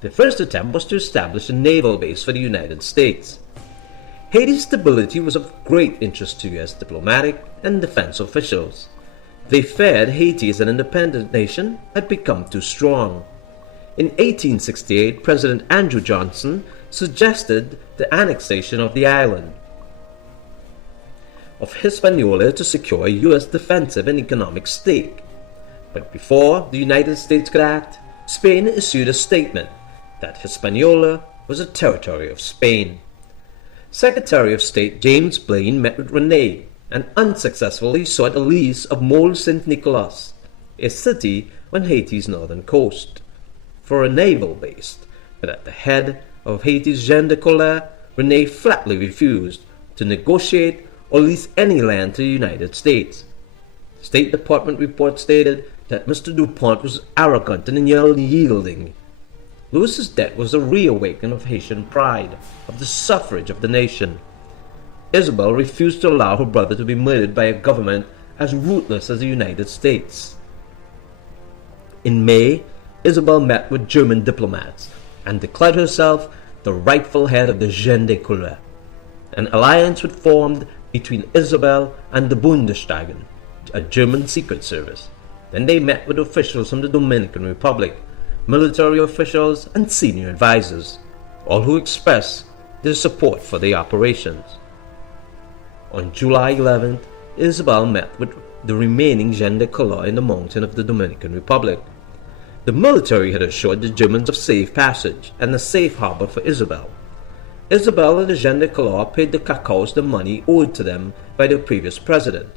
The first attempt was to establish a naval base for the United States. Haiti's stability was of great interest to U.S. diplomatic and defense officials. They feared Haiti as an independent nation had become too strong. In 1868, President Andrew Johnson suggested the annexation of the island of Hispaniola to secure a U.S. defensive and economic stake. But before the United States could act, Spain issued a statement that Hispaniola was a territory of Spain. Secretary of State James Blaine met with René and unsuccessfully sought a lease of Môle Saint-Nicolas, a city on Haiti's northern coast, for a naval base, but at the head of Haiti's gens de couleur, René flatly refused to negotiate or lease any land to the United States. The State Department report stated that Mr. DuPont was arrogant and unyielding. Louis's death was a reawakening of Haitian pride, of the suffrage of the nation. Isabel refused to allow her brother to be murdered by a government as ruthless as the United States. In May, Isabel met with German diplomats and declared herself the rightful head of the gens de couleur. An alliance was formed between Isabel and the Bundesstagen, a German secret service. Then they met with officials from the Dominican Republic, military officials and senior advisors, all who expressed their support for the operations. On July 11th, Isabel met with the remaining gens de couleur in the mountain of the Dominican Republic. The military had assured the Germans of safe passage and a safe harbor for Isabel. Isabel and the gens de couleur paid the Cacaos the money owed to them by the previous president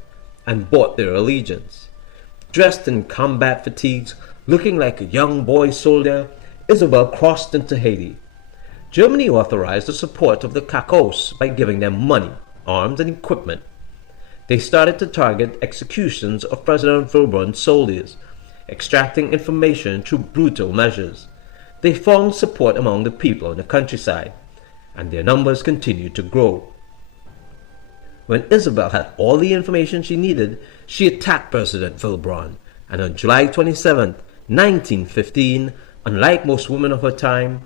and bought their allegiance. Dressed in combat fatigues, looking like a young boy soldier, Isabel crossed into Haiti. Germany authorized the support of the Cacaos by giving them money, arms, and equipment. They started to target executions of President Vilbran's soldiers, extracting information through brutal measures. They found support among the people in the countryside, and their numbers continued to grow. When Isabel had all the information she needed, she attacked President Vilbran, and on July 27, 1915, unlike most women of her time,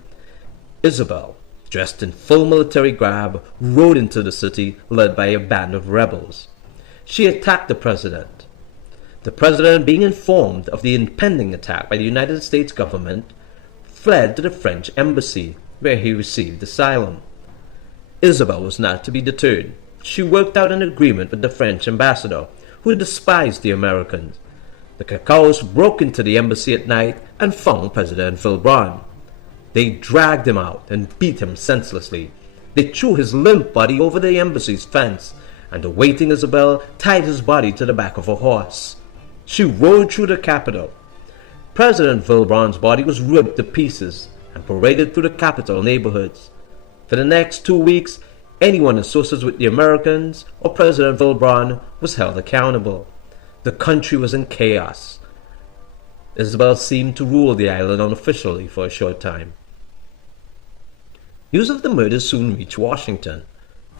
Isabel, dressed in full military garb, rode into the city led by a band of rebels. She attacked the president. The president, being informed of the impending attack by the United States government, fled to the French embassy, where he received asylum. Isabel was not to be deterred. She worked out an agreement with the French ambassador, who despised the Americans. The Cacaos broke into the embassy at night and found President Vilbran. They dragged him out and beat him senselessly. They threw his limp body over the embassy's fence, and awaiting Isabel, tied his body to the back of a horse. She rode through the capital. President Vilbran's body was ripped to pieces and paraded through the capital neighborhoods. For the next 2 weeks, anyone associated with the Americans or President Vilbran was held accountable. The country was in chaos. Isabel seemed to rule the island unofficially for a short time. News of the murder soon reached Washington.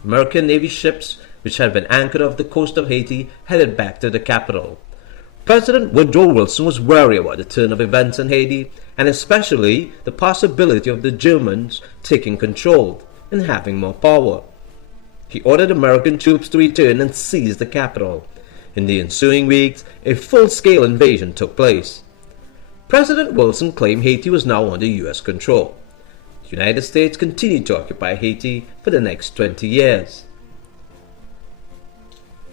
American Navy ships, which had been anchored off the coast of Haiti, headed back to the capital. President Woodrow Wilson was wary about the turn of events in Haiti, and especially the possibility of the Germans taking control and having more power. He ordered American troops to return and seize the capital. In the ensuing weeks, a full-scale invasion took place. President Wilson claimed Haiti was now under U.S. control. The United States continued to occupy Haiti for the next 20 years.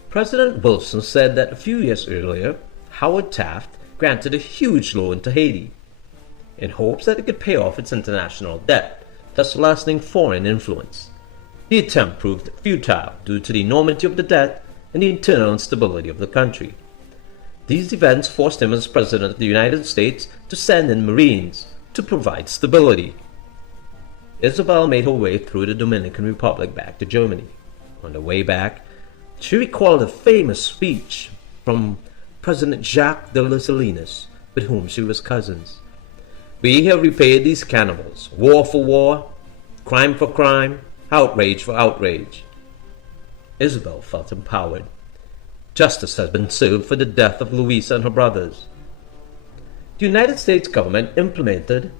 President Wilson said that a few years earlier, Howard Taft granted a huge loan to Haiti, in hopes that it could pay off its international debt, thus lessening foreign influence. The attempt proved futile due to the enormity of the debt and the internal instability of the country. These events forced him as President of the United States to send in Marines to provide stability. Isabel made her way through the Dominican Republic back to Germany. On the way back, she recalled a famous speech from President Jacques de Salinas, with whom she was cousins. "We have repaid these cannibals, war for war, crime for crime, outrage for outrage." Isabel felt empowered. Justice has been served for the death of Louisa and her brothers. The United States government implemented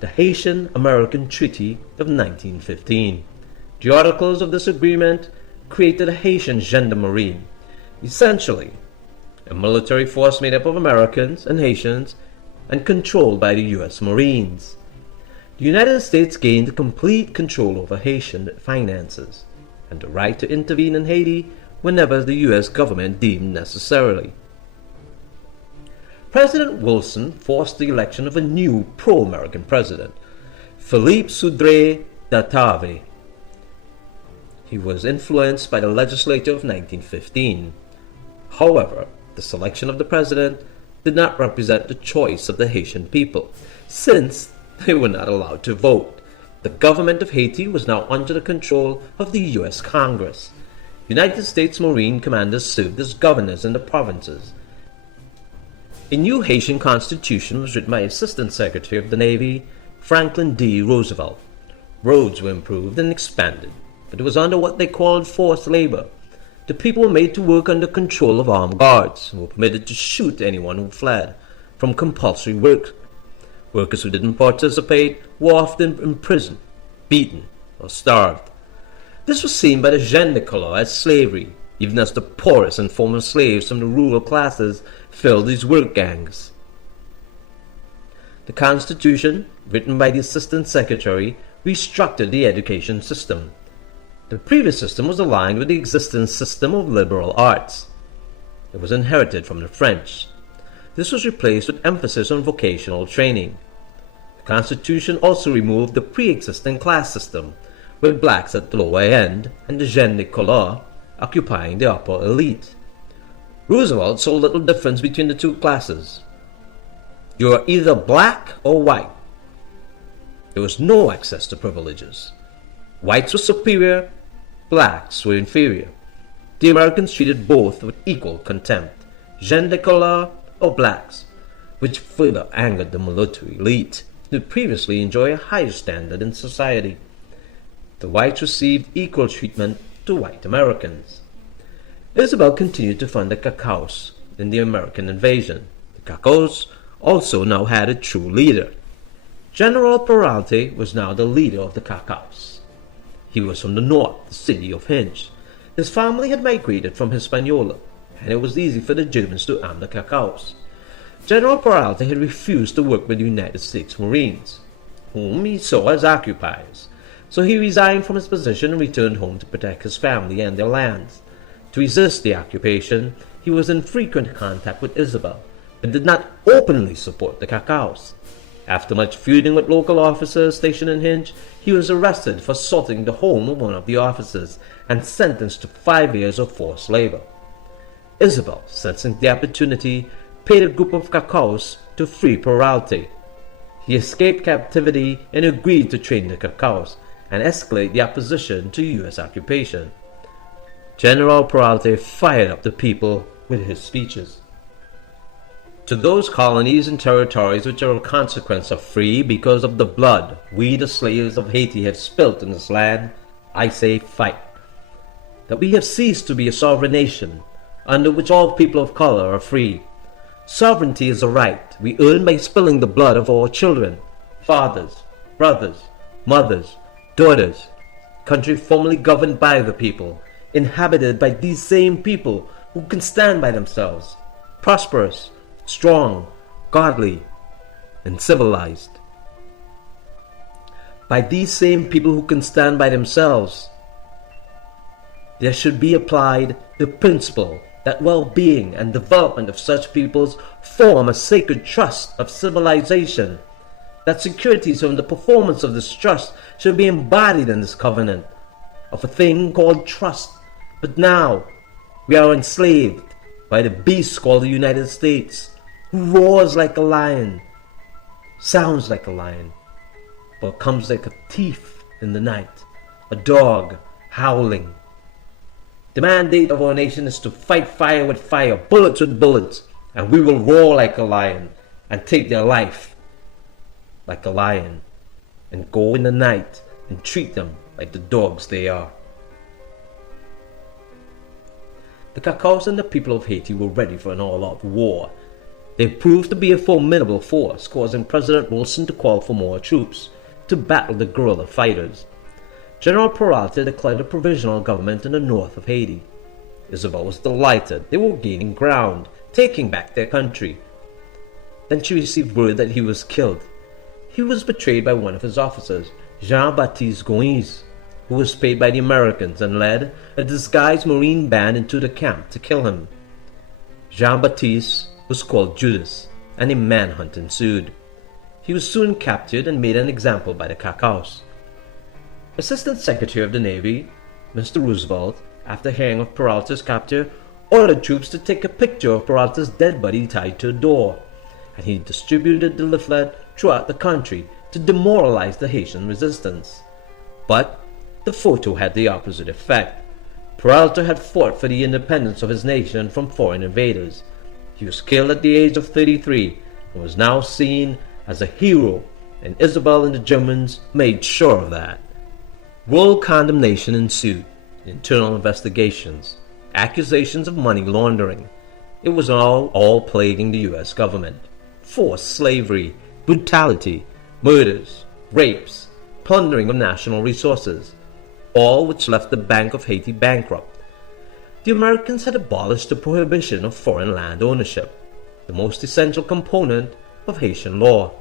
the Haitian-American Treaty of 1915. The articles of this agreement created a Haitian gendarmerie, essentially a military force made up of Americans and Haitians and controlled by the U.S. Marines. The United States gained complete control over Haitian finances and the right to intervene in Haiti whenever the U.S. government deemed necessary. President Wilson forced the election of a new pro-American president, Philippe Soudre d'Atave. He was influenced by the legislature of 1915. However, the selection of the president did not represent the choice of the Haitian people, since they were not allowed to vote. The government of Haiti was now under the control of the U.S. Congress. United States Marine commanders served as governors in the provinces. A new Haitian constitution was written by Assistant Secretary of the Navy, Franklin D. Roosevelt. Roads were improved and expanded, but it was under what they called forced labor. The people were made to work under control of armed guards and were permitted to shoot anyone who fled from compulsory work. Workers who didn't participate were often imprisoned, beaten, or starved. This was seen by the gens de couleur as slavery, even as the poorest and former slaves from the rural classes filled these work gangs. The Constitution, written by the Assistant Secretary, restructured the education system. The previous system was aligned with the existing system of liberal arts. It was inherited from the French. This was replaced with emphasis on vocational training. The Constitution also removed the pre-existing class system, with blacks at the lower end and the gens de couleur occupying the upper elite. Roosevelt saw little difference between the two classes. You are either black or white. There was no access to privileges. Whites were superior, blacks were inferior. The Americans treated both with equal contempt, gens de couleur or blacks, which further angered the mulatto elite, who previously enjoyed a higher standard in society. The whites received equal treatment to white Americans. Isabel continued to fund the Cacaos in the American invasion. The Cacaos also now had a true leader. General Peralta was now the leader of the Cacaos. He was from the north, the city of Hinch. His family had migrated from Hispaniola, and it was easy for the Germans to arm the Cacaos. General Peralta had refused to work with the United States Marines, whom he saw as occupiers, so he resigned from his position and returned home to protect his family and their lands. To resist the occupation, he was in frequent contact with Isabel, but did not openly support the Cacaos. After much feuding with local officers stationed in Hinch, he was arrested for assaulting the home of one of the officers and sentenced to 5 years of forced labor. Isabel, sensing the opportunity, paid a group of Cacaos to free Peralta. He escaped captivity and agreed to train the Cacaos and escalate the opposition to U.S. occupation. General Peralta fired up the people with his speeches. To those colonies and territories which are a consequence of free because of the blood we the slaves of Haiti have spilt in this land, I say fight. That we have ceased to be a sovereign nation, under which all people of color are free. Sovereignty is a right we earn by spilling the blood of our children, fathers, brothers, mothers, daughters, country formerly governed by the people, inhabited by these same people who can stand by themselves, prosperous, strong, godly, and civilized. By these same people who can stand by themselves, there should be applied the principle that well-being and development of such peoples form a sacred trust of civilization, that securities from the performance of this trust should be embodied in this covenant of a thing called trust. But now we are enslaved by the beast called the United States, who roars like a lion, sounds like a lion, but comes like a thief in the night, a dog howling. The mandate of our nation is to fight fire with fire, bullets with bullets, and we will roar like a lion and take their life like a lion and go in the night and treat them like the dogs they are. The Cacos and the people of Haiti were ready for an all-out war. They proved to be a formidable force, causing President Wilson to call for more troops to battle the guerrilla fighters. General Peralta declared a provisional government in the north of Haiti. Isabel was delighted. They were gaining ground, taking back their country. Then she received word that he was killed. He was betrayed by one of his officers, Jean-Baptiste Goins, who was paid by the Americans and led a disguised Marine band into the camp to kill him. Jean-Baptiste was called Judas, and a manhunt ensued. He was soon captured and made an example by the Cacos. Assistant Secretary of the Navy, Mr. Roosevelt, after hearing of Peralta's capture, ordered troops to take a picture of Peralta's dead body tied to a door, and he distributed the leaflet throughout the country to demoralize the Haitian resistance. But the photo had the opposite effect. Peralta had fought for the independence of his nation from foreign invaders. He was killed at the age of 33 and was now seen as a hero, and Isabel and the Germans made sure of that. World condemnation ensued, internal investigations, accusations of money laundering. It was all plaguing the U.S. government. Forced slavery, brutality, murders, rapes, plundering of national resources, all which left the Bank of Haiti bankrupt. The Americans had abolished the prohibition of foreign land ownership, the most essential component of Haitian law.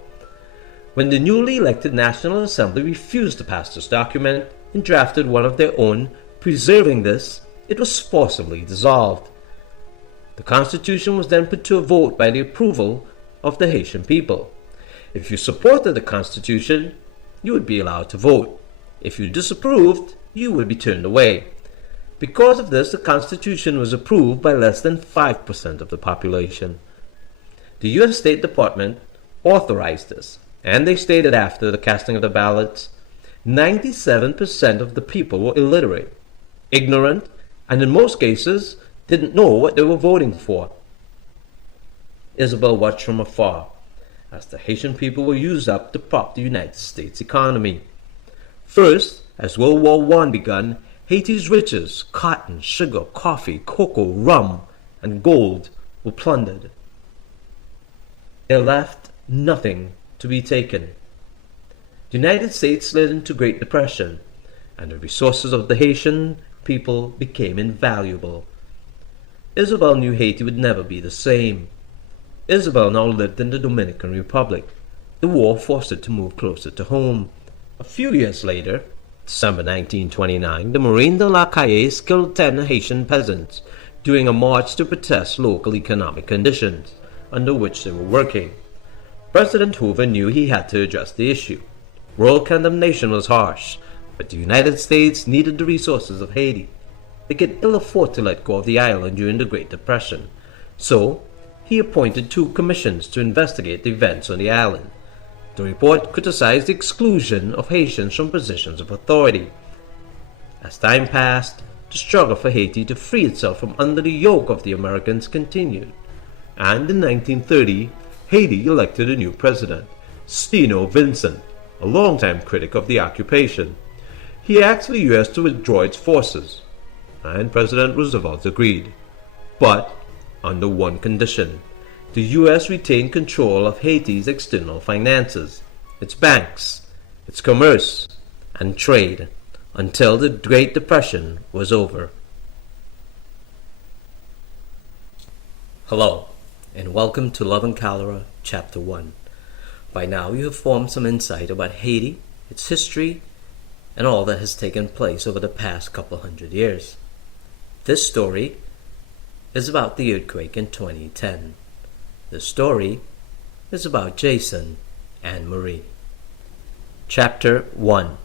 When the newly elected National Assembly refused to pass this document and drafted one of their own preserving this, it was forcibly dissolved. The Constitution was then put to a vote by the approval of the Haitian people. If you supported the Constitution, you would be allowed to vote. If you disapproved, you would be turned away. Because of this, the Constitution was approved by less than 5% of the population. The U.S. State Department authorized this, and they stated after the casting of the ballots, 97% of the people were illiterate, ignorant, and in most cases didn't know what they were voting for. Isabel watched from afar as the Haitian people were used up to prop the United States economy. First, as World War I began, Haiti's riches, cotton, sugar, coffee, cocoa, rum, and gold were plundered. There left nothing to be taken. The United States slid into Great Depression, and the resources of the Haitian people became invaluable. Isabel knew Haiti would never be the same. Isabel now lived in the Dominican Republic. The war forced her to move closer to home. A few years later, December 1929, the Marine de la Caisse killed 10 Haitian peasants during a march to protest local economic conditions under which they were working. President Hoover knew he had to address the issue. World condemnation was harsh, but the United States needed the resources of Haiti. They could ill afford to let go of the island during the Great Depression, so he appointed 2 commissions to investigate the events on the island. The report criticized the exclusion of Haitians from positions of authority. As time passed, the struggle for Haiti to free itself from under the yoke of the Americans continued, and in 1930, Haiti elected a new president, Steno Vincent, a longtime critic of the occupation. He asked the U.S. to withdraw its forces, and President Roosevelt agreed, but under one condition: the U.S. retained control of Haiti's external finances, its banks, its commerce, and trade, until the Great Depression was over. Hello, and welcome to Love Cholera, Chapter 1. By now you have formed some insight about Haiti, its history, and all that has taken place over the past couple hundred years. This story is about the earthquake in 2010. This story is about Jason and Marie. Chapter 1.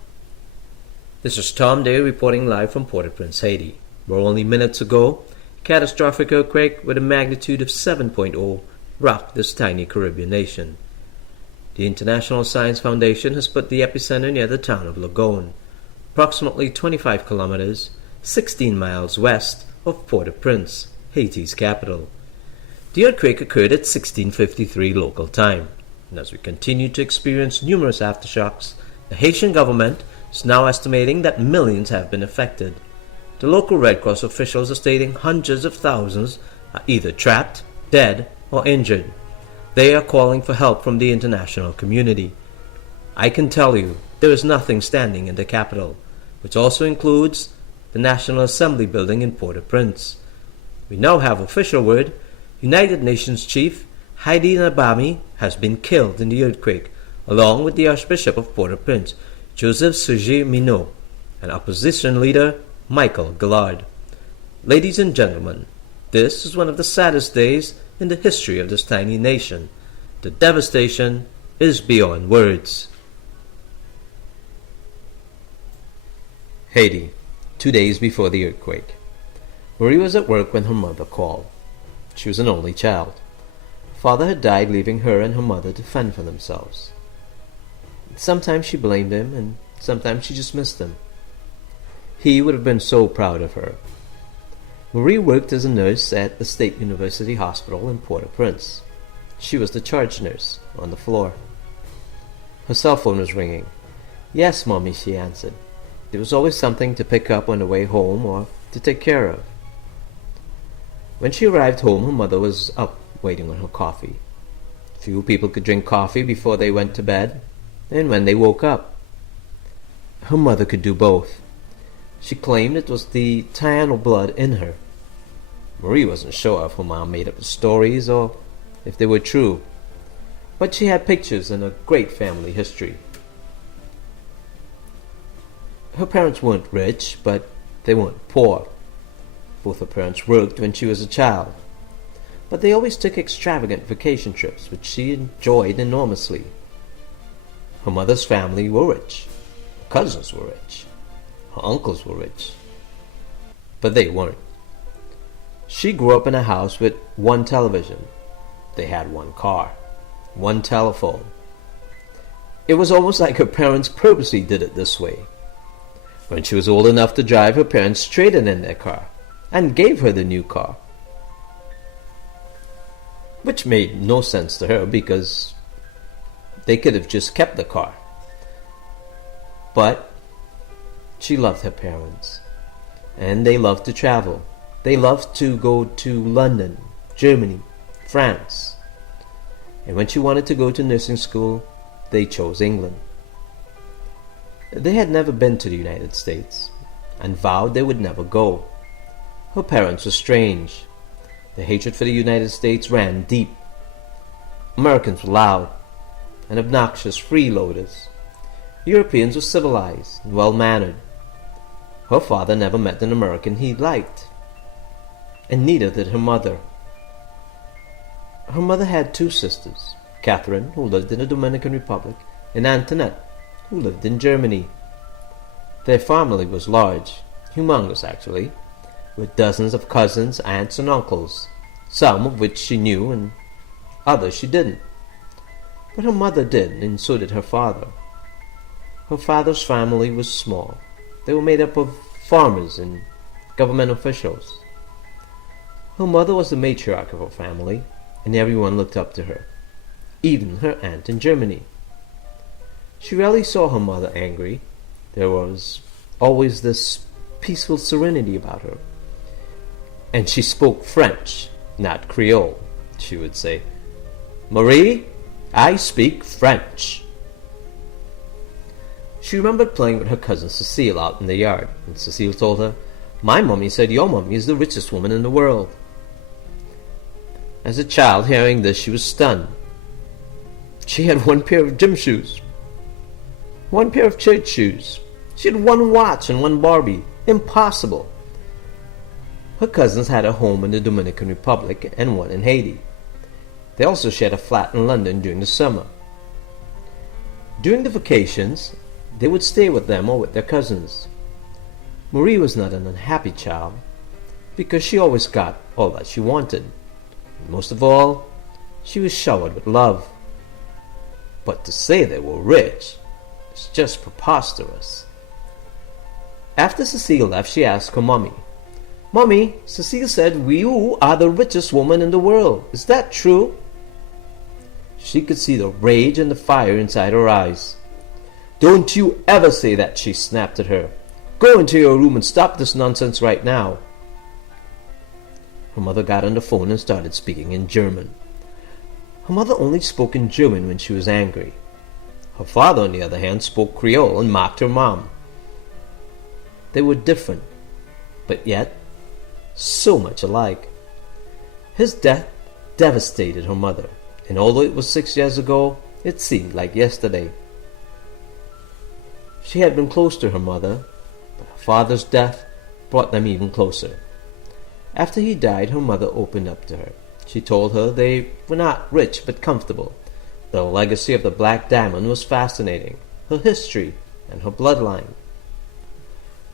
This is Tom Day reporting live from Port-au-Prince, Haiti, where only minutes ago, a catastrophic earthquake with a magnitude of 7.0 rocked this tiny Caribbean nation. The International Science Foundation has put the epicenter near the town of Lagone, approximately 25 kilometers 16 miles west of Port-au-Prince, Haiti's capital. The earthquake occurred at 16:53 local time, and as we continue to experience numerous aftershocks, the Haitian government is now estimating that millions have been affected. The local Red Cross officials are stating hundreds of thousands are either trapped, dead, or injured. They are calling for help from the international community. I can tell you, there is nothing standing in the capital, which also includes the National Assembly building in Port-au-Prince. We now have official word United Nations Chief Heidi Nabami has been killed in the earthquake, along with the Archbishop of Port-au-Prince, Joseph Serge Minot, and opposition leader Michael Gallard. Ladies and gentlemen, this is one of the saddest days in the history of this tiny nation. The devastation is beyond words. Haiti, 2 days before the earthquake. Marie was at work when her mother called. She was an only child. Father had died, leaving her and her mother to fend for themselves. Sometimes she blamed him, and sometimes she just missed him. He would have been so proud of her. Marie worked as a nurse at the State University Hospital in Port-au-Prince. She was the charge nurse on the floor. Her cell phone was ringing. "Yes, Mommy," she answered. There was always something to pick up on the way home or to take care of. When she arrived home, her mother was up waiting on her coffee. Few people could drink coffee before they went to bed and when they woke up. Her mother could do both. She claimed it was the Taino blood in her. Marie wasn't sure if her mom made up the stories or if they were true, but she had pictures and a great family history. Her parents weren't rich, but they weren't poor. Both her parents worked when she was a child, but they always took extravagant vacation trips, which she enjoyed enormously. Her mother's family were rich. Her cousins were rich. Her uncles were rich. But they weren't. She grew up in a house with one television. They had one car, one telephone. It was almost like her parents purposely did it this way. When she was old enough to drive, her parents traded in their car and gave her the new car, which made no sense to her because they could have just kept the car. But she loved her parents, and they loved to travel. They loved to go to London, Germany, France. And when she wanted to go to nursing school, they chose England. They had never been to the United States and vowed they would never go. Her parents were strange. The hatred for the United States ran deep. Americans were loud and obnoxious freeloaders. Europeans were civilized and well-mannered. Her father never met an American he liked, and neither did her mother. Her mother had two sisters, Catherine, who lived in the Dominican Republic, and Antoinette, who lived in Germany. Their family was large, humongous actually, with dozens of cousins, aunts, and uncles, some of which she knew and others she didn't. But her mother did, and so did her father. Her father's family was small. They were made up of farmers and government officials. Her mother was the matriarch of her family, and everyone looked up to her, even her aunt in Germany. She rarely saw her mother angry. There was always this peaceful serenity about her. And she spoke French, not Creole, she would say. "Marie, I speak French." She remembered playing with her cousin Cecile out in the yard, and Cecile told her, "My mummy said your mummy is the richest woman in the world." As a child, hearing this, she was stunned. She had one pair of gym shoes, one pair of church shoes. She had one watch and one Barbie. Impossible. Her cousins had a home in the Dominican Republic and one in Haiti. They also shared a flat in London during the summer. During the vacations, they would stay with them or with their cousins. Marie was not an unhappy child because she always got all that she wanted. And most of all, she was showered with love. But to say they were rich is just preposterous. After Cecile left, she asked her mommy, "Mommy, Cecile said you are the richest woman in the world. Is that true?" She could see the rage and the fire inside her eyes. "Don't you ever say that," she snapped at her. "Go into your room and stop this nonsense right now." Her mother got on the phone and started speaking in German. Her mother only spoke in German when she was angry. Her father, on the other hand, spoke Creole and mocked her mom. They were different, but yet so much alike. His death devastated her mother, and although it was 6 years ago, it seemed like yesterday. She had been close to her mother, but her father's death brought them even closer. After he died, her mother opened up to her. She told her they were not rich but comfortable. The legacy of the Black Diamond was fascinating. Her history and her bloodline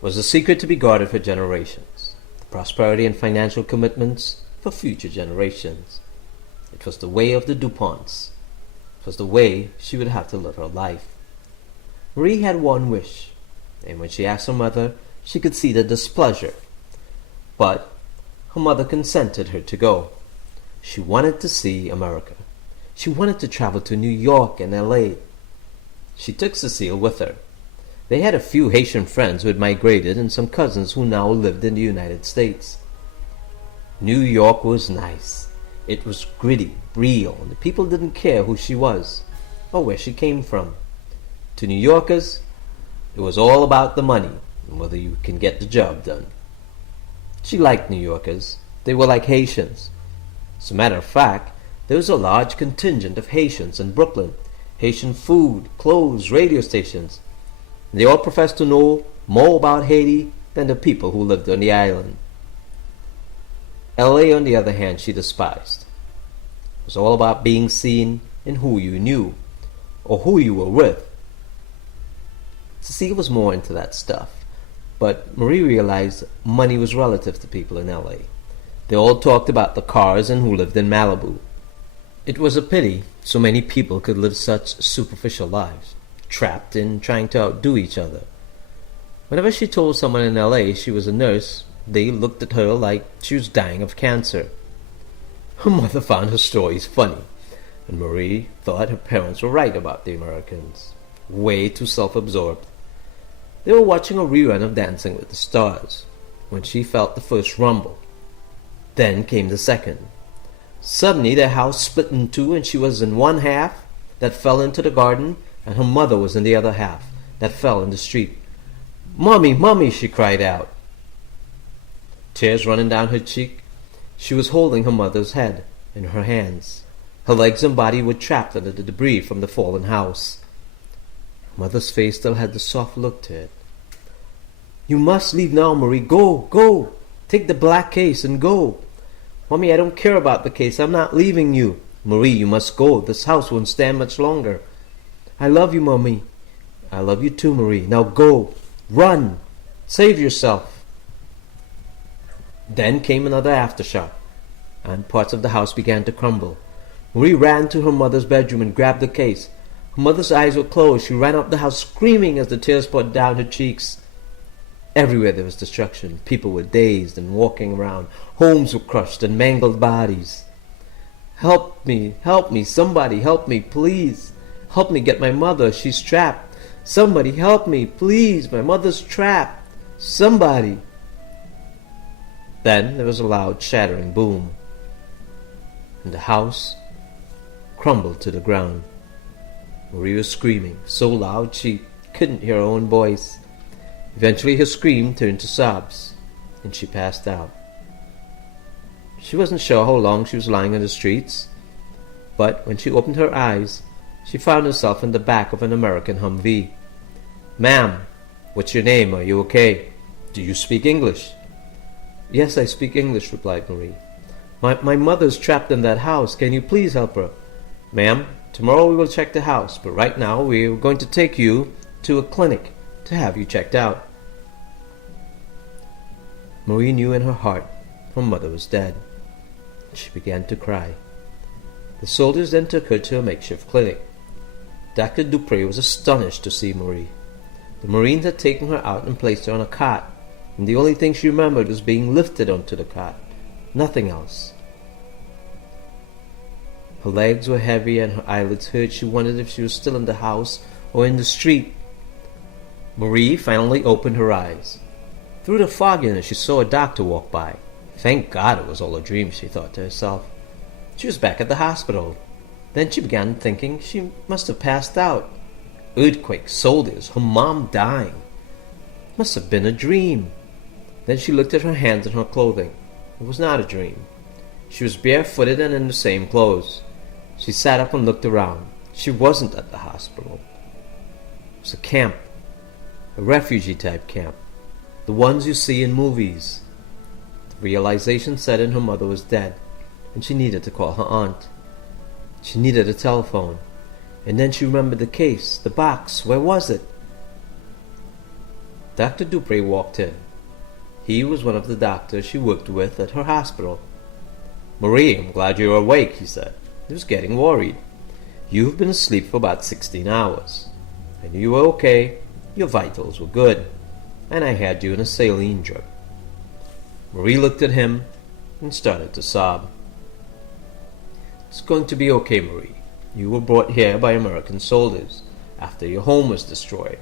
was a secret to be guarded for generations. The prosperity and financial commitments for future generations. It was the way of the DuPonts. It was the way she would have to live her life. Marie had one wish, and when she asked her mother, she could see the displeasure. But her mother consented her to go. She wanted to see America. She wanted to travel to New York and LA. She took Cecile with her. They had a few Haitian friends who had migrated and some cousins who now lived in the United States. New York was nice. It was gritty, real, and the people didn't care who she was or where she came from. To New Yorkers, it was all about the money and whether you can get the job done. She liked New Yorkers. They were like Haitians. As a matter of fact, there was a large contingent of Haitians in Brooklyn. Haitian food, clothes, radio stations. They all professed to know more about Haiti than the people who lived on the island. LA, on the other hand, she despised. It was all about being seen in who you knew or who you were with. Cecile was more into that stuff, but Marie realized money was relative to people in LA. They all talked about the cars and who lived in Malibu. It was a pity so many people could live such superficial lives, trapped in trying to outdo each other. Whenever she told someone in LA she was a nurse, they looked at her like she was dying of cancer. Her mother found her stories funny, and Marie thought her parents were right about the Americans. Way too self-absorbed. They were watching a rerun of Dancing with the Stars when she felt the first rumble. Then came the second. Suddenly their house split in two and she was in one half that fell into the garden and her mother was in the other half that fell in the street. "Mommy, Mommy," she cried out. Tears running down her cheek, she was holding her mother's head in her hands. Her legs and body were trapped under the debris from the fallen house. Her mother's face still had the soft look to it. "You must leave now, Marie. Go, go. Take the black case and go." "Mommy, I don't care about the case. I'm not leaving you." "Marie, you must go. This house won't stand much longer." "I love you, Mommy." "I love you too, Marie. Now go. Run. Save yourself." Then came another aftershock, and parts of the house began to crumble. Marie ran to her mother's bedroom and grabbed the case. Her mother's eyes were closed. She ran up the house screaming as the tears poured down her cheeks. Everywhere there was destruction. People were dazed and walking around. Homes were crushed and mangled bodies. Help me, somebody help me, please. Help me get my mother, she's trapped. Somebody help me, please, my mother's trapped. Somebody." Then there was a loud shattering boom, and the house crumbled to the ground. Marie was screaming so loud she couldn't hear her own voice. Eventually her scream turned to sobs, and she passed out. She wasn't sure how long she was lying on the streets, but when she opened her eyes, she found herself in the back of an American Humvee. "Ma'am, what's your name? Are you okay? Do you speak English?" "Yes, I speak English," replied Marie. My mother's trapped in that house. Can you please help her?" "Ma'am, tomorrow we will check the house, but right now we are going to take you to a clinic to have you checked out." Marie knew in her heart her mother was dead. She began to cry. The soldiers then took her to a makeshift clinic. Dr. Dupré was astonished to see Marie. The Marines had taken her out and placed her on a cot, and the only thing she remembered was being lifted onto the cot. Nothing else. Her legs were heavy and her eyelids hurt. She wondered if she was still in the house or in the street. Marie finally opened her eyes. Through the fogginess she saw a doctor walk by. Thank God it was all a dream, she thought to herself. She was back at the hospital. Then she began thinking she must have passed out. Earthquake, soldiers, her mom dying. Must have been a dream. Then she looked at her hands and her clothing. It was not a dream. She was barefooted and in the same clothes. She sat up and looked around. She wasn't at the hospital. It was a camp. A refugee-type camp. The ones you see in movies. The realization set in her mother was dead, and she needed to call her aunt. She needed a telephone. And then she remembered the case, the box. Where was it? Dr. Dupree walked in. He was one of the doctors she worked with at her hospital. "Marie, I'm glad you're awake," he said. He was getting worried. "You've been asleep for about 16 hours. I knew you were okay. Your vitals were good. And I had you in a saline drip." Marie looked at him and started to sob. "It's going to be okay, Marie. You were brought here by American soldiers after your home was destroyed.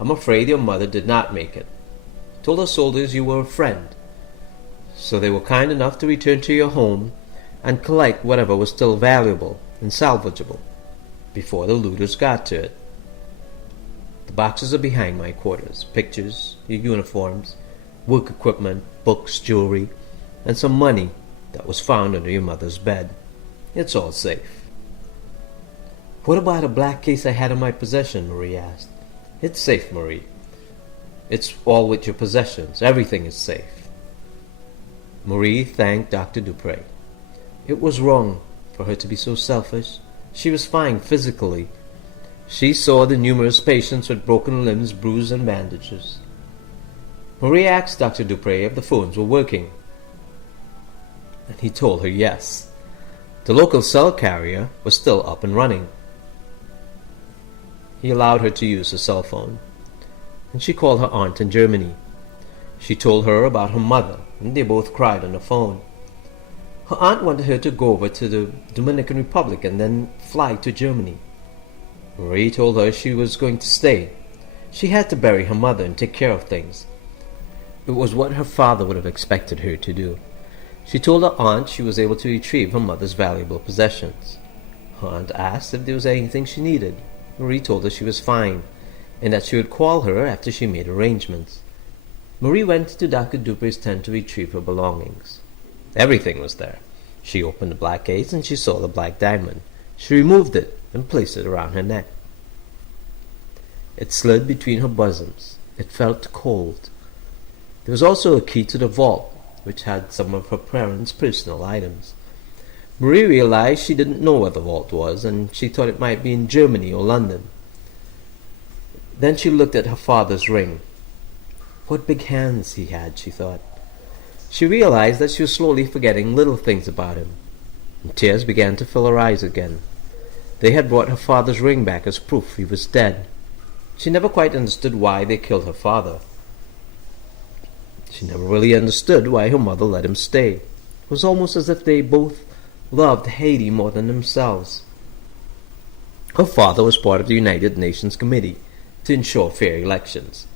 I'm afraid your mother did not make it. I told the soldiers you were a friend, so they were kind enough to return to your home and collect whatever was still valuable and salvageable before the looters got to it. The boxes are behind my quarters. Pictures, your uniforms, work equipment, books, jewelry, and some money that was found under your mother's bed. It's all safe." "What about a black case I had in my possession?" Marie asked. "It's safe, Marie. It's all with your possessions. Everything is safe." Marie thanked Dr. Dupree. It was wrong for her to be so selfish. She was fine physically. She saw the numerous patients with broken limbs, bruises, and bandages. Marie asked Dr. Dupree if the phones were working, and he told her yes. The local cell carrier was still up and running. He allowed her to use her cell phone, and she called her aunt in Germany. She told her about her mother, and they both cried on the phone. Her aunt wanted her to go over to the Dominican Republic and then fly to Germany. Marie told her she was going to stay. She had to bury her mother and take care of things. It was what her father would have expected her to do. She told her aunt she was able to retrieve her mother's valuable possessions. Her aunt asked if there was anything she needed. Marie told her she was fine, and that she would call her after she made arrangements. Marie went to Dr. Dupree's tent to retrieve her belongings. Everything was there. She opened the black case and she saw the black diamond. She removed it and placed it around her neck. It slid between her bosoms. It felt cold. There was also a key to the vault, which had some of her parents' personal items. Marie realized she didn't know where the vault was, and she thought it might be in Germany or London. Then she looked at her father's ring. What big hands he had, she thought. She realized that she was slowly forgetting little things about him, and tears began to fill her eyes again. They had brought her father's ring back as proof he was dead. She never quite understood why they killed her father. She never really understood why her mother let him stay. It was almost as if they both loved Haiti more than themselves. Her father was part of the United Nations Committee to ensure fair elections.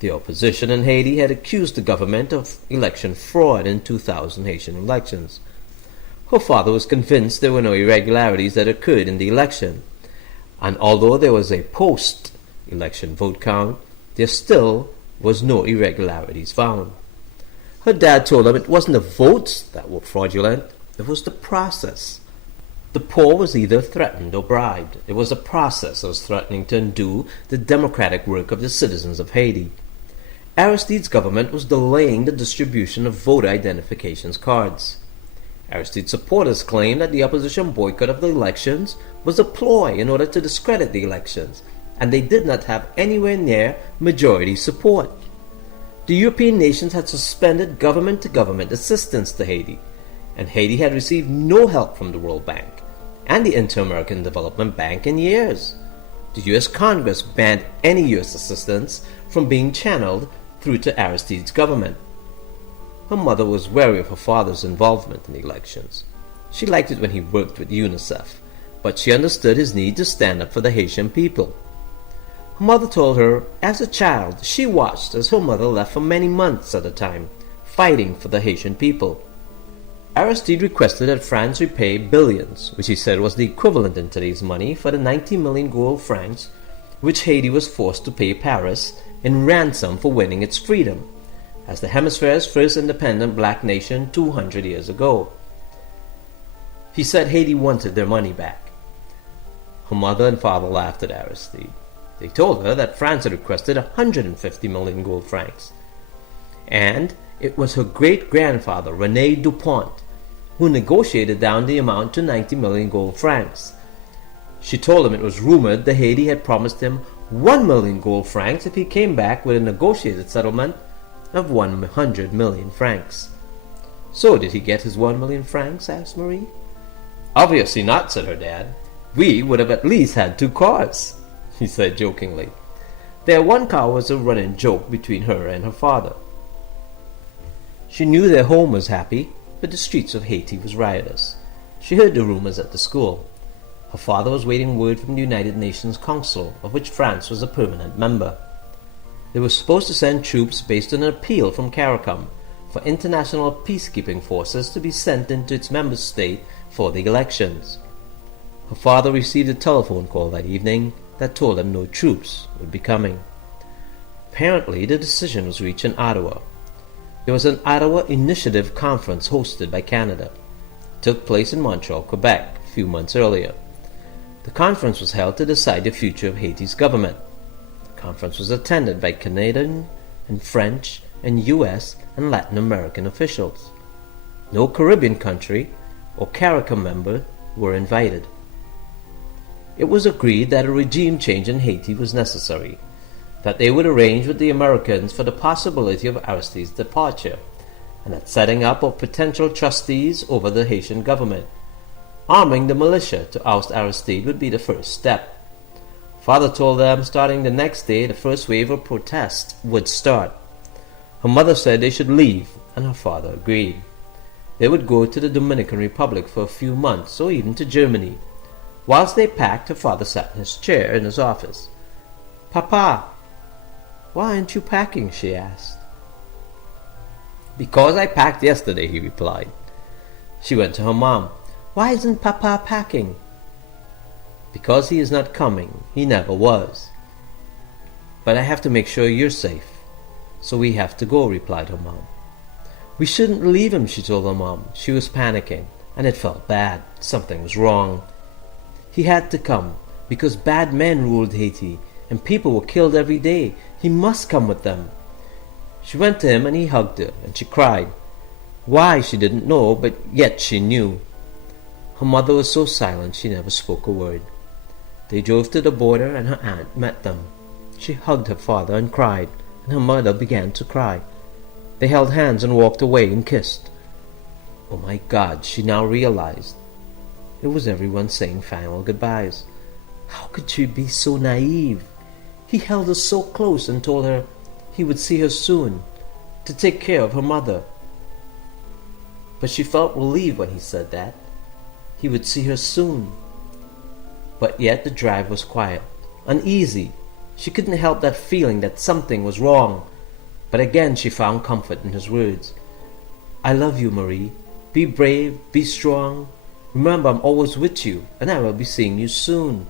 The opposition in Haiti had accused the government of election fraud in 2000 Haitian elections. Her father was convinced there were no irregularities that occurred in the election, and although there was a post-election vote count, there still was no irregularities found. Her dad told her it wasn't the votes that were fraudulent, it was the process. The poor was either threatened or bribed. It was the process that was threatening to undo the democratic work of the citizens of Haiti. Aristide's government was delaying the distribution of voter identification cards. Aristide's supporters claimed that the opposition boycott of the elections was a ploy in order to discredit the elections, and they did not have anywhere near majority support. The European nations had suspended government-to-government assistance to Haiti, and Haiti had received no help from the World Bank and the Inter-American Development Bank in years. The U.S. Congress banned any U.S. assistance from being channeled through to Aristide's government. Her mother was wary of her father's involvement in the elections. She liked it when he worked with UNICEF, but she understood his need to stand up for the Haitian people. Her mother told her, as a child, she watched as her mother left for many months at a time, fighting for the Haitian people. Aristide requested that France repay billions, which he said was the equivalent in today's money for the 90 million gold francs which Haiti was forced to pay Paris in ransom for winning its freedom, as the hemisphere's first independent black nation 200 years ago. He said Haiti wanted their money back. Her mother and father laughed at Aristide. They told her that France had requested 150 million gold francs, and it was her great-grandfather, René Dupont, who negotiated down the amount to 90 million gold francs. She told him it was rumored that Haiti had promised him 1 million gold francs if he came back with a negotiated settlement of 100 million francs. So did he get his 1 million francs? Asked Marie. Obviously not, said her dad. We would have at least had 2 cars, he said jokingly. Their 1 car was a running joke between her and her father. She knew their home was happy, but the streets of Haiti was riotous. She heard the rumors at the school. Her father was waiting word from the United Nations Council, of which France was a permanent member. They were supposed to send troops based on an appeal from CARICOM for international peacekeeping forces to be sent into its member state for the elections. Her father received a telephone call that evening that told him no troops would be coming. Apparently, the decision was reached in Ottawa. There was an Ottawa Initiative conference hosted by Canada. It took place in Montreal, Quebec, a few months earlier. The conference was held to decide the future of Haiti's government. The conference was attended by Canadian and French and U.S. and Latin American officials. No Caribbean country or CARICOM member were invited. It was agreed that a regime change in Haiti was necessary, that they would arrange with the Americans for the possibility of Aristide's departure, and that setting up of potential trustees over the Haitian government. Arming the militia to oust Aristide would be the first step. Father told them starting the next day the first wave of protest would start. Her mother said they should leave, and her father agreed. They would go to the Dominican Republic for a few months, or even to Germany. Whilst they packed, her father sat in his chair in his office. "Papa, why aren't you packing?" she asked. "Because I packed yesterday," he replied. She went to her mom. "Why isn't Papa packing?" "Because he is not coming. He never was." "But I have to make sure you're safe. So we have to go," replied her mom. "We shouldn't leave him," she told her mom. She was panicking, and it felt bad. Something was wrong. He had to come, because bad men ruled Haiti, and people were killed every day. He must come with them. She went to him, and he hugged her, and she cried. Why, she didn't know, but yet she knew. Her mother was so silent she never spoke a word. They drove to the border, and her aunt met them. She hugged her father and cried, and her mother began to cry. They held hands and walked away and kissed. Oh my God, she now realized. It was everyone saying final goodbyes. How could she be so naive? He held her so close and told her he would see her soon, to take care of her mother. But she felt relieved when he said that. He would see her soon. But yet the drive was quiet, uneasy. She couldn't help that feeling that something was wrong. But again she found comfort in his words. I love you, Marie. Be brave, be strong. Remember, I'm always with you, and I will be seeing you soon.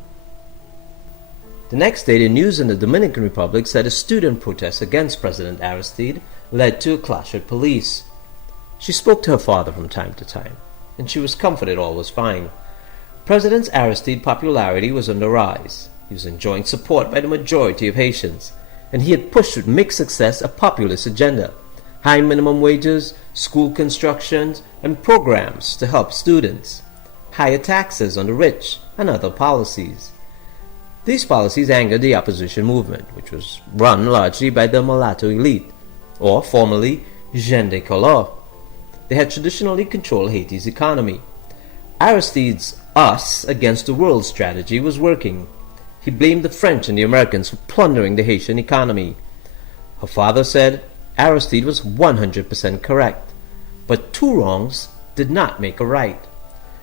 The next day, the news in the Dominican Republic said a student protest against President Aristide led to a clash with police. She spoke to her father from time to time, and she was comforted all was fine. President Aristide's popularity was on the rise. He was enjoying support by the majority of Haitians, and he had pushed with mixed success a populist agenda, high minimum wages, school constructions, and programs to help students, higher taxes on the rich, and other policies. These policies angered the opposition movement, which was run largely by the mulatto elite, or formerly gens de couleur. They had traditionally controlled Haiti's economy. Aristide's us against the world strategy was working. he blamed the French and the Americans for plundering the Haitian economy. Her father said Aristide was 100% correct, but two wrongs did not make a right.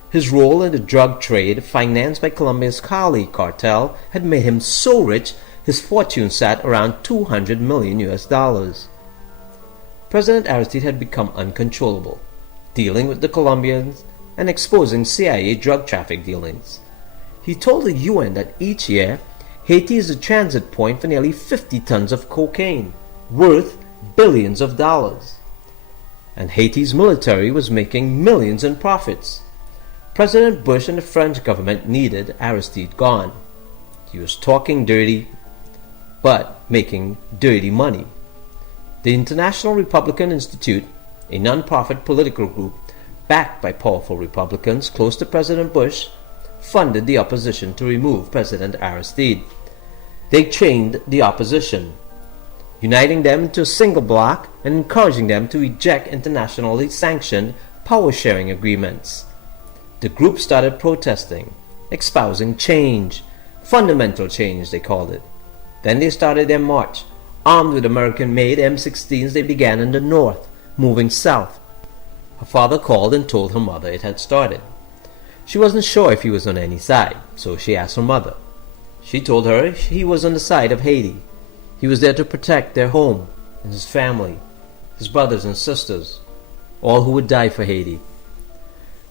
His role in the drug trade financed by Colombia's Cali cartel had made him so rich his fortune sat around $200 million US. President Aristide had become uncontrollable, dealing with the Colombians and exposing CIA drug traffic dealings. He told the UN that each year, Haiti is a transit point for nearly 50 tons of cocaine, worth billions of dollars. And Haiti's military was making millions in profits. President Bush and the French government needed Aristide gone. He was talking dirty, but making dirty money. The International Republican Institute, a non-profit political group backed by powerful Republicans close to President Bush, funded the opposition to remove President Aristide. They trained the opposition, uniting them into a single bloc and encouraging them to reject internationally sanctioned power-sharing agreements. The group started protesting, espousing change, fundamental change they called it. Then they started their march. Armed with American-made M16s, they began in the north, moving south. Her father called and told her mother it had started. She wasn't sure if he was on any side, so she asked her mother. She told her he was on the side of Haiti. He was there to protect their home and his family, his brothers and sisters, all who would die for Haiti.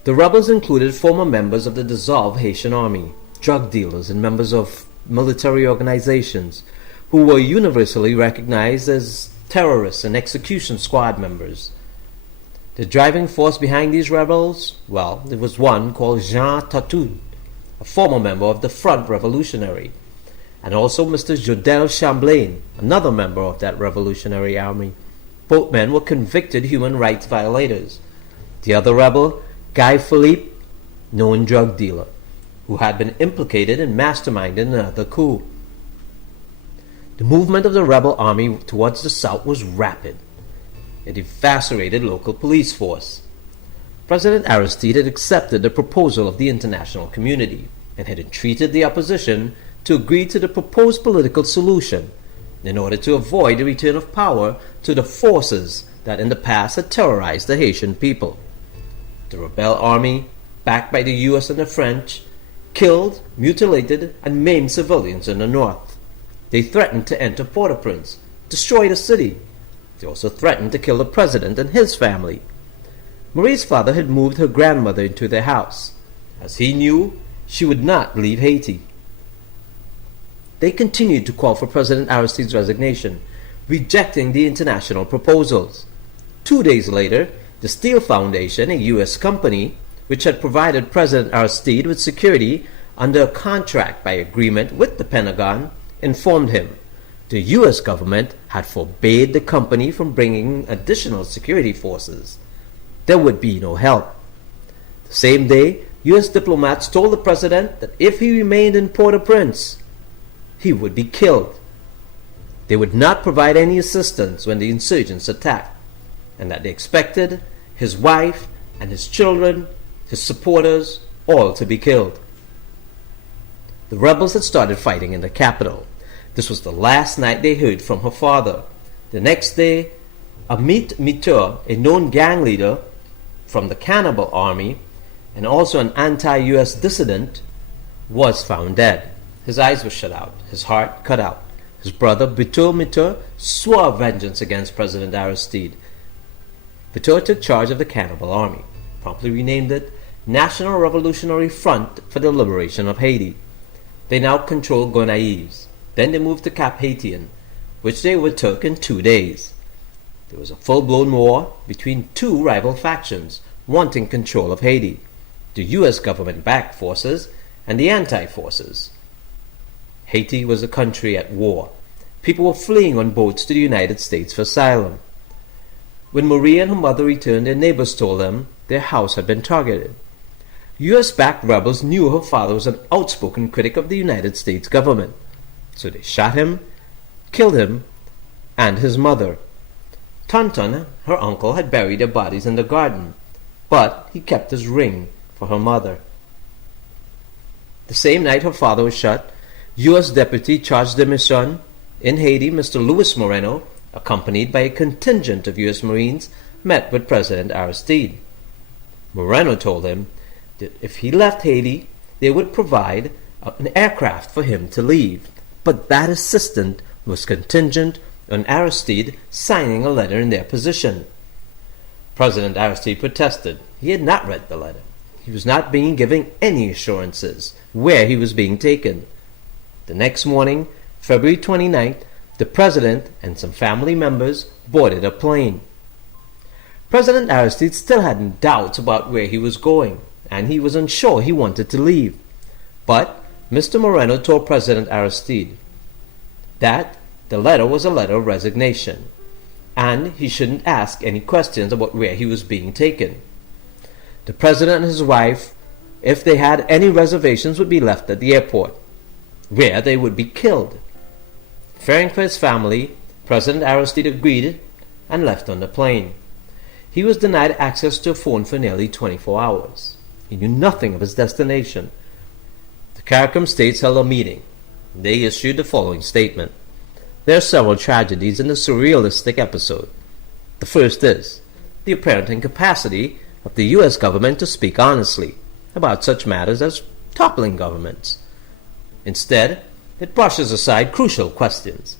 The rebels included former members of the dissolved Haitian army, drug dealers, and members of military organizations who were universally recognized as terrorists and execution squad members. The driving force behind these rebels, well, there was one called Jean Tatud, a former member of the Front Revolutionary, and also Mr. Jodel Chamblain, another member of that revolutionary army. Both men were convicted human rights violators. The other rebel, Guy Philippe, known drug dealer, who had been implicated in masterminding another coup. The movement of the rebel army towards the south was rapid. It evaporated local police force. President Aristide had accepted the proposal of the international community and had entreated the opposition to agree to the proposed political solution in order to avoid the return of power to the forces that in the past had terrorized the Haitian people. The rebel army, backed by the US and the French, killed, mutilated, and maimed civilians in the north. They threatened to enter Port-au-Prince, destroy the city. They also threatened to kill the president and his family. Marie's father had moved her grandmother into their house, as he knew she would not leave Haiti. They continued to call for President Aristide's resignation, rejecting the international proposals. 2 days later, the Steel Foundation, a U.S. company, which had provided President Aristide with security under a contract by agreement with the Pentagon, informed him the U.S. government had forbade the company from bringing additional security forces. There would be no help. The same day, U.S. diplomats told the president that if he remained in Port-au-Prince, he would be killed. They would not provide any assistance when the insurgents attacked, and that they expected his wife and his children, his supporters, all to be killed. The rebels had started fighting in the capital. This was the last night they heard from her father. The next day, Amit Miteur, a known gang leader from the cannibal army and also an anti-US dissident, was found dead. His eyes were shut out, his heart cut out. His brother, Bitou Miteur, swore vengeance against President Aristide. Bitou took charge of the cannibal army, promptly renamed it National Revolutionary Front for the Liberation of Haiti. They now controlled Gonaïves. Then they moved to Cap Haitien, which they overtook in 2 days. There was a full-blown war between two rival factions wanting control of Haiti, the U.S. government-backed forces and the anti-forces. Haiti was a country at war. People were fleeing on boats to the United States for asylum. When Marie and her mother returned, their neighbors told them their house had been targeted. U.S.-backed rebels knew her father was an outspoken critic of the United States government, so they shot him, killed him, and his mother. Tonton, her uncle, had buried their bodies in the garden, but he kept his ring for her mother. The same night her father was shot, U.S. Deputy Charge de Mission in Haiti, Mr. Luis Moreno, accompanied by a contingent of U.S. Marines, met with President Aristide. Moreno told him that if he left Haiti, they would provide an aircraft for him to leave, but that assistance was contingent on Aristide signing a letter in their position. President Aristide protested. He had not read the letter. He was not being given any assurances where he was being taken. The next morning, February 29th, the president and some family members boarded a plane. President Aristide still had doubts about where he was going, and he was unsure he wanted to leave. But Mr. Moreno told President Aristide that the letter was a letter of resignation, and he shouldn't ask any questions about where he was being taken. The president and his wife, if they had any reservations, would be left at the airport, where they would be killed. Fearing for his family, President Aristide agreed and left on the plane. He was denied access to a phone for nearly 24 hours. He knew nothing of his destination. The CARICOM states held a meeting. They issued the following statement. There are several tragedies in the surrealistic episode. The first is the apparent incapacity of the U.S. government to speak honestly about such matters as toppling governments. Instead, it brushes aside crucial questions.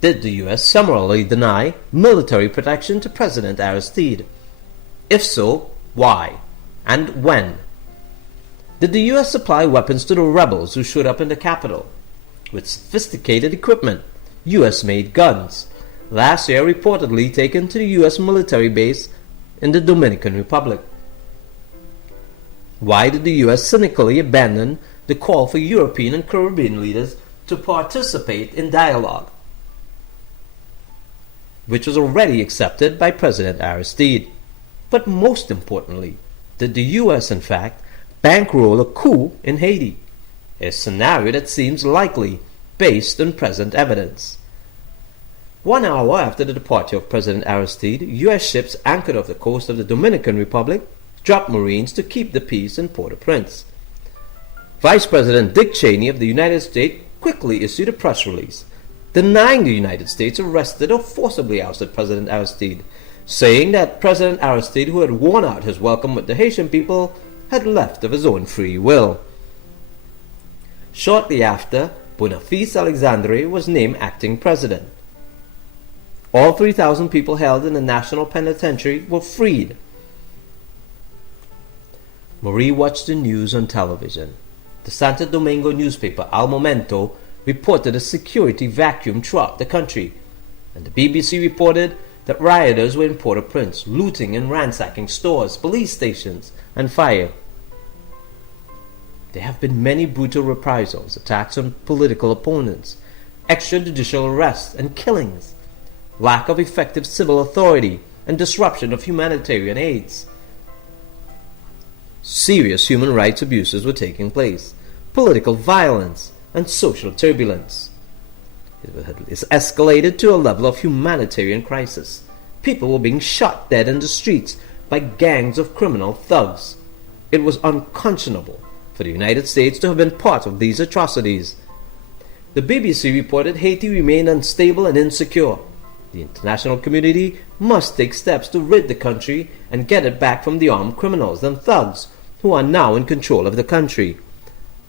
Did the U.S. summarily deny military protection to President Aristide? If so, why? And when? Did the U.S. supply weapons to the rebels who showed up in the capital? With sophisticated equipment, U.S.-made guns, last year reportedly taken to the U.S. military base in the Dominican Republic. Why did the U.S. cynically abandon the call for European and Caribbean leaders to participate in dialogue, which was already accepted by President Aristide? But most importantly, did the U.S. in fact bankroll a coup in Haiti, a scenario that seems likely based on present evidence? 1 hour after the departure of President Aristide, U.S. ships anchored off the coast of the Dominican Republic dropped Marines to keep the peace in Port-au-Prince. Vice President Dick Cheney of the United States quickly issued a press release denying the United States arrested or forcibly ousted President Aristide, saying that President Aristide, who had worn out his welcome with the Haitian people, had left of his own free will. Shortly after, Boniface Alexandre was named acting president. All 3,000 people held in the National Penitentiary were freed. Marie watched the news on television. The Santo Domingo newspaper Al Momento reported a security vacuum throughout the country, and the BBC reported that rioters were in Port-au-Prince, looting and ransacking stores, police stations, and fire. There have been many brutal reprisals, attacks on political opponents, extrajudicial arrests and killings, lack of effective civil authority, and disruption of humanitarian aids. Serious human rights abuses were taking place, political violence, and social turbulence. It has escalated to a level of humanitarian crisis. People were being shot dead in the streets by gangs of criminal thugs. It was unconscionable for the United States to have been part of these atrocities. The BBC reported Haiti remained unstable and insecure. The international community must take steps to rid the country and get it back from the armed criminals and thugs who are now in control of the country.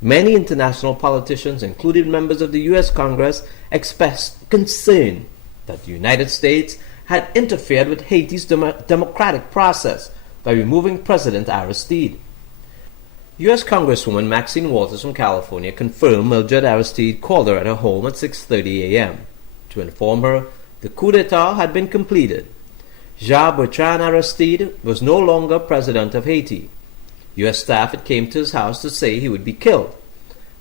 Many international politicians, including members of the U.S. Congress, expressed concern that the United States had interfered with Haiti's democratic process by removing President Aristide. U.S. Congresswoman Maxine Waters from California confirmed Mildred Aristide called her at her home at 6:30 a.m. to inform her the coup d'etat had been completed. Jean-Bertrand Aristide was no longer president of Haiti. U.S. staff had came to his house to say he would be killed.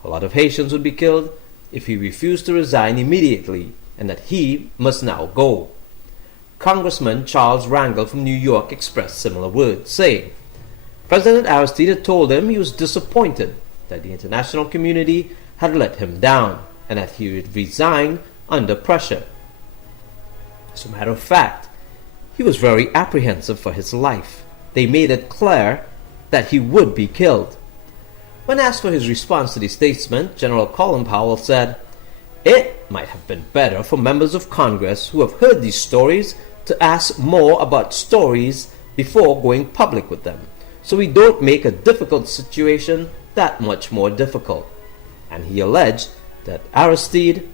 A lot of Haitians would be killed if he refused to resign immediately, and that he must now go. Congressman Charles Rangel from New York expressed similar words, saying President Aristide had told him he was disappointed that the international community had let him down, and that he would resign under pressure. As a matter of fact, he was very apprehensive for his life. They made it clear that he would be killed. When asked for his response to the statement, General Colin Powell said, "It might have been better for members of Congress who have heard these stories to ask more about stories before going public with them, so we don't make a difficult situation that much more difficult." And he alleged that Aristide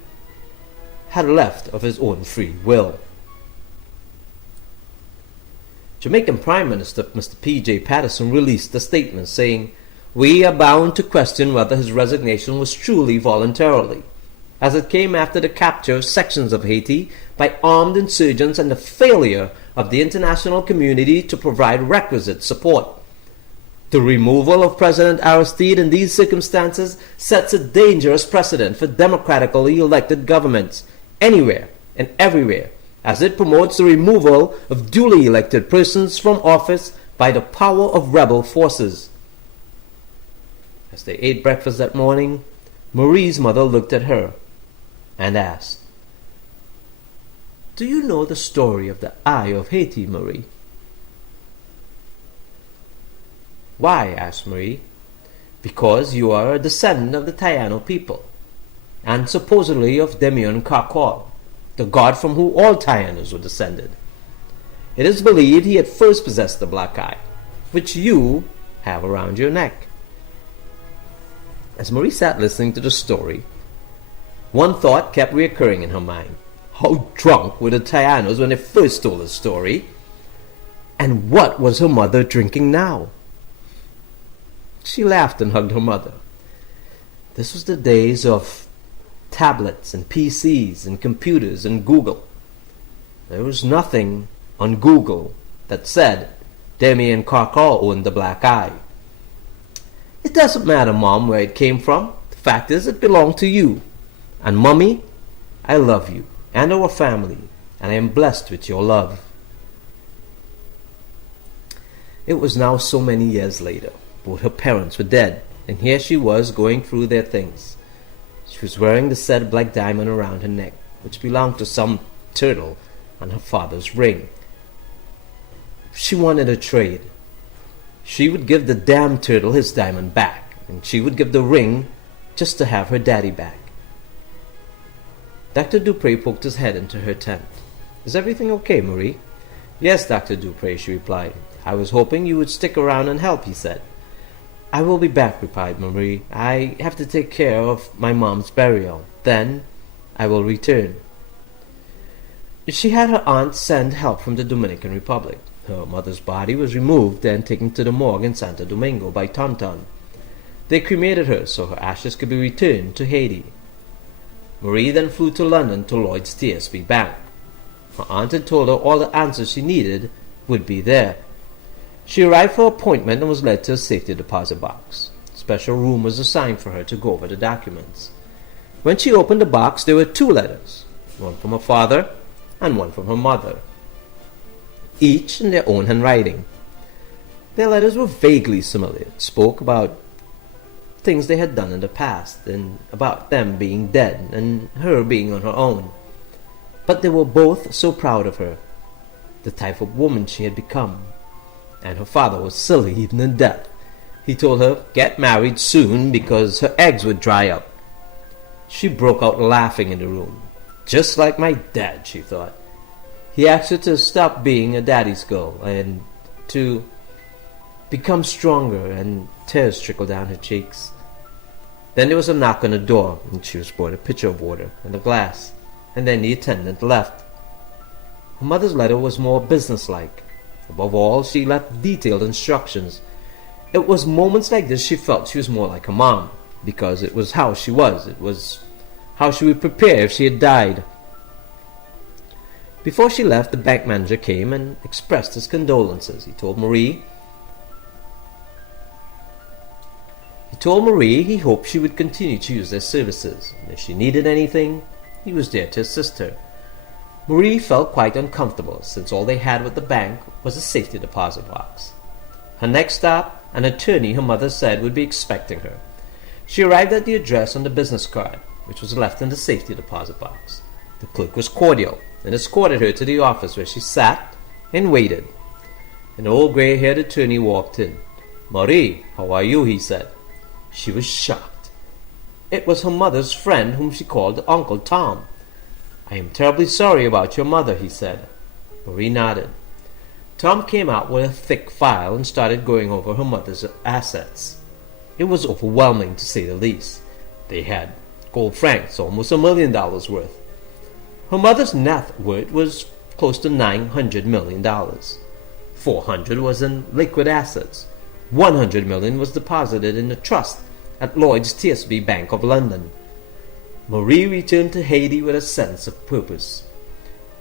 had left of his own free will. Jamaican Prime Minister Mr. P.J. Patterson released a statement saying, "We are bound to question whether his resignation was truly voluntarily, as it came after the capture of sections of Haiti by armed insurgents and the failure of the international community to provide requisite support. The removal of President Aristide in these circumstances sets a dangerous precedent for democratically elected governments anywhere and everywhere, as it promotes the removal of duly elected persons from office by the power of rebel forces." As they ate breakfast that morning, Marie's mother looked at her and asked, "Do you know the story of the Eye of Haiti, Marie?" "Why?" asked Marie. "Because you are a descendant of the Taino people, and supposedly of Demion Kakor, the god from whom all Tainos were descended. It is believed he at first possessed the black eye, which you have around your neck." As Marie sat listening to the story, one thought kept reoccurring in her mind. How drunk were the Tainos when they first told the story? And what was her mother drinking now? She laughed and hugged her mother. This was the days of tablets and PCs and computers and Google. There was nothing on Google that said Damien Carcar owned the black eye. "It doesn't matter, Mom, where it came from. The fact is, it belonged to you. And Mummy, I love you and our family, and I am blessed with your love." It was now so many years later. Both her parents were dead, and here she was going through their things. She was wearing the said black diamond around her neck, which belonged to some turtle on her father's ring. She wanted a trade. She would give the damn turtle his diamond back, and she would give the ring just to have her daddy back. Dr. Dupre poked his head into her tent. "Is everything okay, Marie?" "Yes, Dr. Dupre," she replied. "I was hoping you would stick around and help," he said. "I will be back," replied Marie. "I have to take care of my mom's burial. Then I will return." She had her aunt send help from the Dominican Republic. Her mother's body was removed and taken to the morgue in Santo Domingo by Tonton. They cremated her so her ashes could be returned to Haiti. Marie then flew to London to Lloyd's TSB Bank. Her aunt had told her all the answers she needed would be there. She arrived for her appointment and was led to a safety deposit box. A special room was assigned for her to go over the documents. When she opened the box, there were 2 letters, one from her father and one from her mother, each in their own handwriting. Their letters were vaguely similar. It spoke about things they had done in the past, and about them being dead and her being on her own. But they were both so proud of her, the type of woman she had become. And her father was silly even in death. He told her, get married soon because her eggs would dry up. She broke out laughing in the room. Just like my dad, she thought. He asked her to stop being a daddy's girl and to become stronger, and tears trickled down her cheeks. Then there was a knock on the door, and she was brought a pitcher of water and a glass, and then the attendant left. Her mother's letter was more businesslike. Above all, she left detailed instructions. It was moments like this she felt she was more like her mom, because it was how she was. It was how she would prepare if she had died. Before she left, the bank manager came and expressed his condolences. He told Marie he hoped she would continue to use their services, and if she needed anything, he was there to assist her. Marie felt quite uncomfortable, since all they had with the bank was a safety deposit box. Her next stop, an attorney her mother said would be expecting her. She arrived at the address on the business card, which was left in the safety deposit box. The clerk was cordial, and escorted her to the office, where she sat and waited. An old gray-haired attorney walked in. "Marie, how are you?" he said. She was shocked. It was her mother's friend whom she called Uncle Tom. "I am terribly sorry about your mother," he said. Marie nodded. Tom came out with a thick file and started going over her mother's assets. It was overwhelming, to say the least. They had gold francs, almost $1 million worth. Her mother's net worth was close to $900 million. $400 was in liquid assets. $100 million was deposited in a trust at Lloyd's TSB Bank of London. Marie returned to Haiti with a sense of purpose.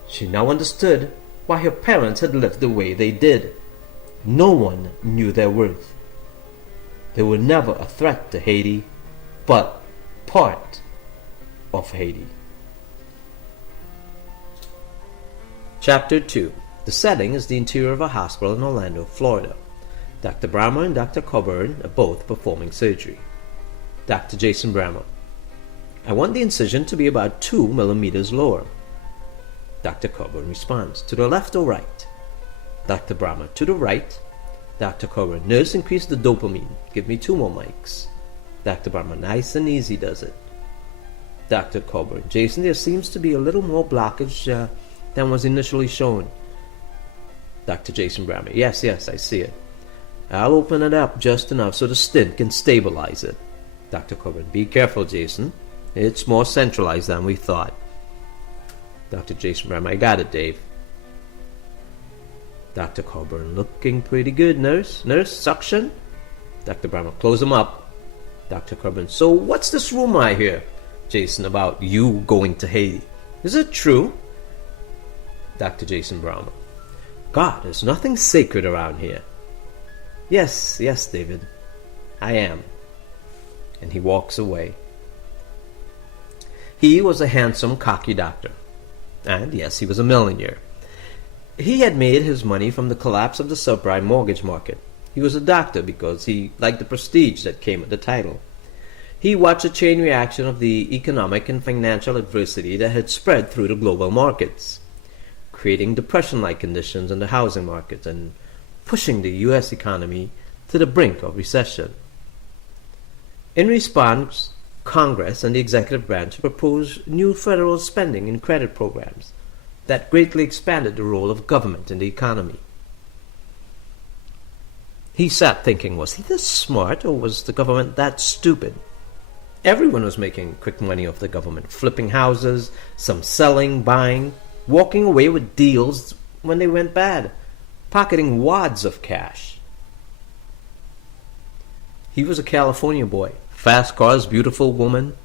She now understood why her parents had lived the way they did. No one knew their worth. They were never a threat to Haiti, but part of Haiti. Chapter 2. The setting is the interior of a hospital in Orlando, Florida. Dr. Brammer and Dr. Coburn are both performing surgery. Dr. Jason Brammer: "I want the incision to be about 2 millimeters lower." Dr. Coburn responds: "To the left or right?" Dr. Brammer: "To the right." Dr. Coburn: "Nurse, increase the dopamine. Give me 2 more mics." Dr. Brammer: "Nice and easy, does it?" Dr. Coburn: "Jason, there seems to be a little more blockage than was initially shown." Dr. Jason Brammer: Yes, I see it. I'll open it up just enough so the stent can stabilize it." Dr. Coburn: "Be careful, Jason. It's more centralized than we thought." Dr. Jason Brammer: "I got it, Dave." Dr. Coburn: "Looking pretty good, nurse. Nurse, suction." Dr. Brammer: "Close them up." Dr. Coburn: "So what's this rumor I hear, Jason, about you going to Haiti? Is it true?" Dr. Jason Brammer: "God, there's nothing sacred around here." Yes, David, I am." And he walks away. He was a handsome, cocky doctor. And yes, he was a millionaire. He had made his money from the collapse of the subprime mortgage market. He was a doctor because he liked the prestige that came with the title. He watched the chain reaction of the economic and financial adversity that had spread through the global markets, creating depression-like conditions in the housing market and pushing the U.S. economy to the brink of recession. In response, Congress and the executive branch proposed new federal spending and credit programs that greatly expanded the role of government in the economy. He sat thinking, was he this smart, or was the government that stupid? Everyone was making quick money off the government, flipping houses, some selling, buying, walking away with deals when they went bad, pocketing wads of cash. He was a California boy, fast cars, beautiful woman.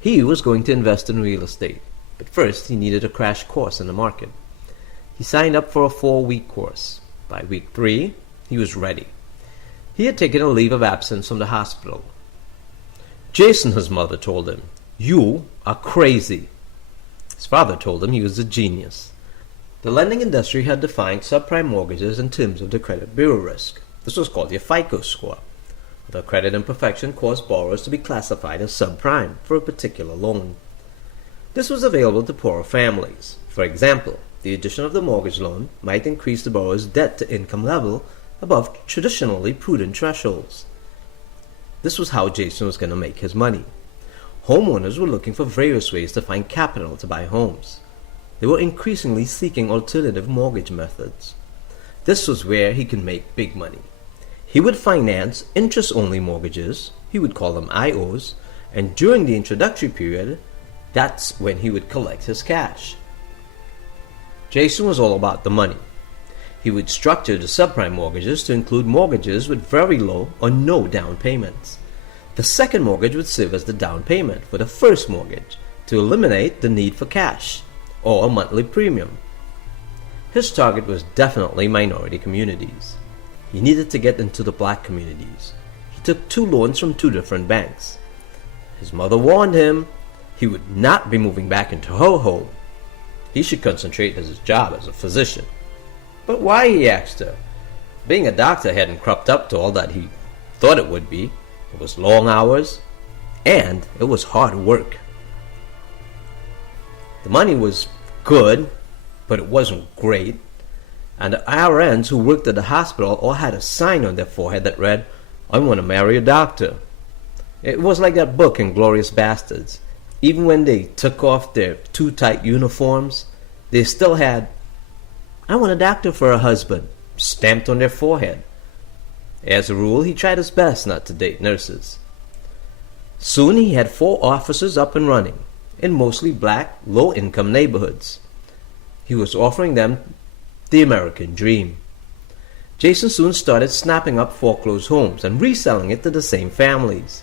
He was going to invest in real estate, but first he needed a crash course in the market. He signed up for a 4-week course. By week 3, he was ready. He had taken a leave of absence from the hospital. Jason, his mother, told him, "You are crazy." His father told him he was a genius. The lending industry had defined subprime mortgages in terms of the credit bureau risk. This was called your FICO score. The credit imperfection caused borrowers to be classified as subprime for a particular loan. This was available to poorer families. For example, the addition of the mortgage loan might increase the borrower's debt-to-income level above traditionally prudent thresholds. This was how Jason was going to make his money. Homeowners were looking for various ways to find capital to buy homes. They were increasingly seeking alternative mortgage methods. This was where he could make big money. He would finance interest-only mortgages, he would call them IOs, and during the introductory period, that's when he would collect his cash. Jason was all about the money. He would structure the subprime mortgages to include mortgages with very low or no down payments. The second mortgage would serve as the down payment for the first mortgage to eliminate the need for cash or a monthly premium. His target was definitely minority communities. He needed to get into the black communities. He took 2 loans from 2 different banks. His mother warned him he would not be moving back into her home. He should concentrate on his job as a physician. But why, he asked her. Being a doctor hadn't cropped up to all that he thought it would be. It was long hours, and it was hard work. The money was good, but it wasn't great. And the RNs who worked at the hospital all had a sign on their forehead that read, I want to marry a doctor. It was like that book in Glorious Bastards. Even when they took off their too tight uniforms, they still had, I want a doctor for a husband, stamped on their forehead. As a rule, he tried his best not to date nurses. Soon he had 4 offices up and running, in mostly black, low-income neighborhoods. He was offering them the American dream. Jason soon started snapping up foreclosed homes and reselling it to the same families.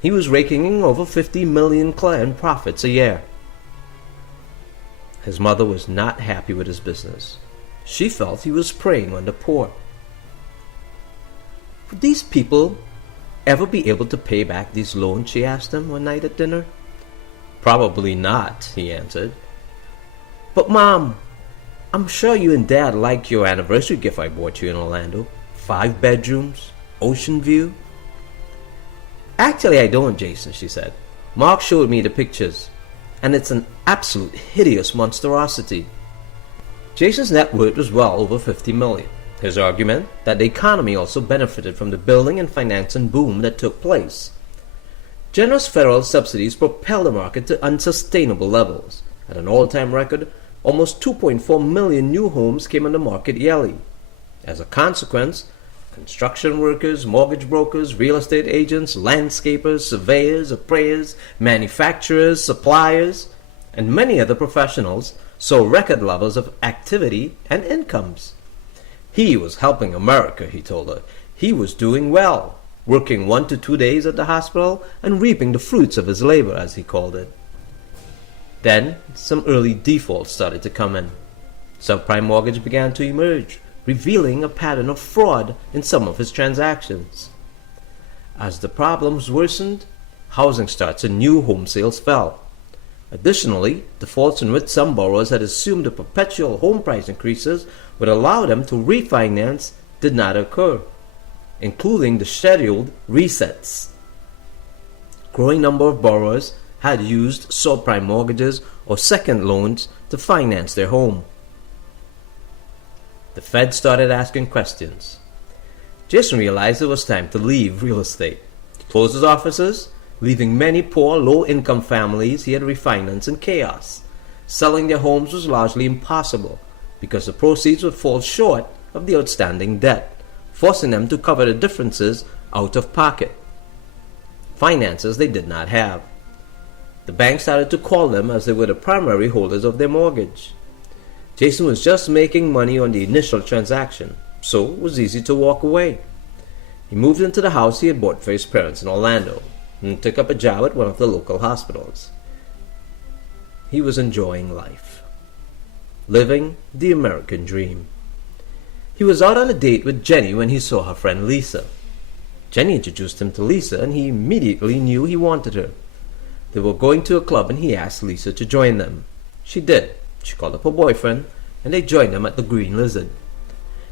He was raking in over $50 million in profits a year. His mother was not happy with his business. She felt he was preying on the poor. Would these people ever be able to pay back these loans, she asked him one night at dinner. Probably not, he answered. But Mom, I'm sure you and Dad like your anniversary gift I bought you in Orlando. 5 bedrooms, ocean view. Actually, I don't, Jason, she said. Mark showed me the pictures, and it's an absolute hideous monstrosity. Jason's net worth was well over $50 million. His argument that the economy also benefited from the building and financing boom that took place. Generous federal subsidies propelled the market to unsustainable levels. At an all-time record, almost 2.4 million new homes came on the market yearly. As a consequence, construction workers, mortgage brokers, real estate agents, landscapers, surveyors, appraisers, manufacturers, suppliers, and many other professionals saw record levels of activity and incomes. He was helping America, he told her. He was doing well, working 1 to 2 days at the hospital and reaping the fruits of his labor, as he called it. Then, some early defaults started to come in. Subprime mortgage began to emerge, revealing a pattern of fraud in some of his transactions. As the problems worsened, housing starts and new home sales fell. Additionally, defaults in which some borrowers had assumed the perpetual home price increases would allow them to refinance did not occur, including the scheduled resets. A growing number of borrowers had used subprime mortgages or second loans to finance their home. The Fed started asking questions. Jason realized it was time to leave real estate. He closed his offices, leaving many poor, low-income families he had refinanced in chaos. Selling their homes was largely impossible because the proceeds would fall short of the outstanding debt, forcing them to cover the differences out of pocket. Finances they did not have. The bank started to call them as they were the primary holders of their mortgage. Jason was just making money on the initial transaction, so it was easy to walk away. He moved into the house he had bought for his parents in Orlando and took up a job at one of the local hospitals. He was enjoying life, living the American dream. He was out on a date with Jenny when he saw her friend Lisa. Jenny introduced him to Lisa, and he immediately knew he wanted her. They were going to a club, and he asked Lisa to join them. She did. She called up her boyfriend, and they joined him at the Green Lizard.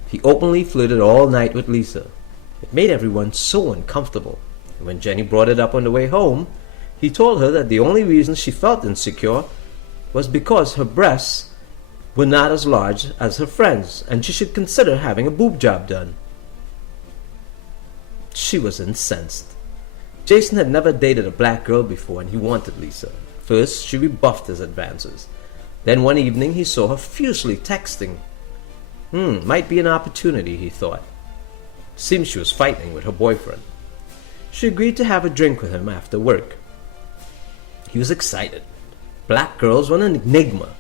He openly flirted all night with Lisa. It made everyone so uncomfortable. And when Jenny brought it up on the way home, he told her that the only reason she felt insecure was because her breasts were not as large as her friends, and she should consider having a boob job done. She was incensed. Jason had never dated a black girl before, and he wanted Lisa. First, she rebuffed his advances. Then one evening, he saw her furiously texting. Might be an opportunity, he thought. Seems she was fighting with her boyfriend. She agreed to have a drink with him after work. He was excited. Black girls were an enigma.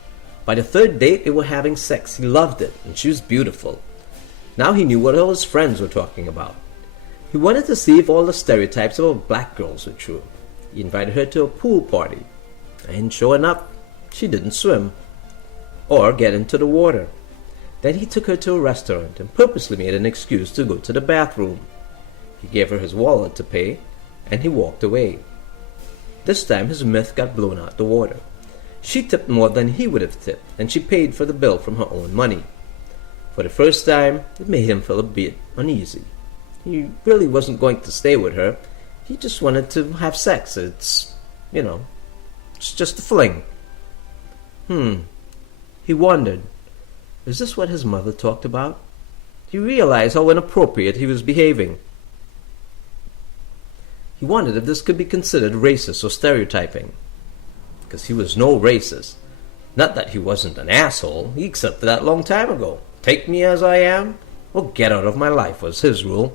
By the 3rd date, they were having sex. He loved it, and she was beautiful. Now he knew what all his friends were talking about. He wanted to see if all the stereotypes about black girls were true. He invited her to a pool party, and sure enough, she didn't swim or get into the water. Then he took her to a restaurant and purposely made an excuse to go to the bathroom. He gave her his wallet to pay, and he walked away. This time his myth got blown out the water. She tipped more than he would have tipped, and she paid for the bill from her own money. For the first time, it made him feel a bit uneasy. He really wasn't going to stay with her. He just wanted to have sex. It's just a fling. He wondered, is this what his mother talked about? He realized how inappropriate he was behaving. He wondered if this could be considered racist or stereotyping. Because he was no racist. Not that he wasn't an asshole. He accepted that long time ago. Take me as I am, or get out of my life was his rule.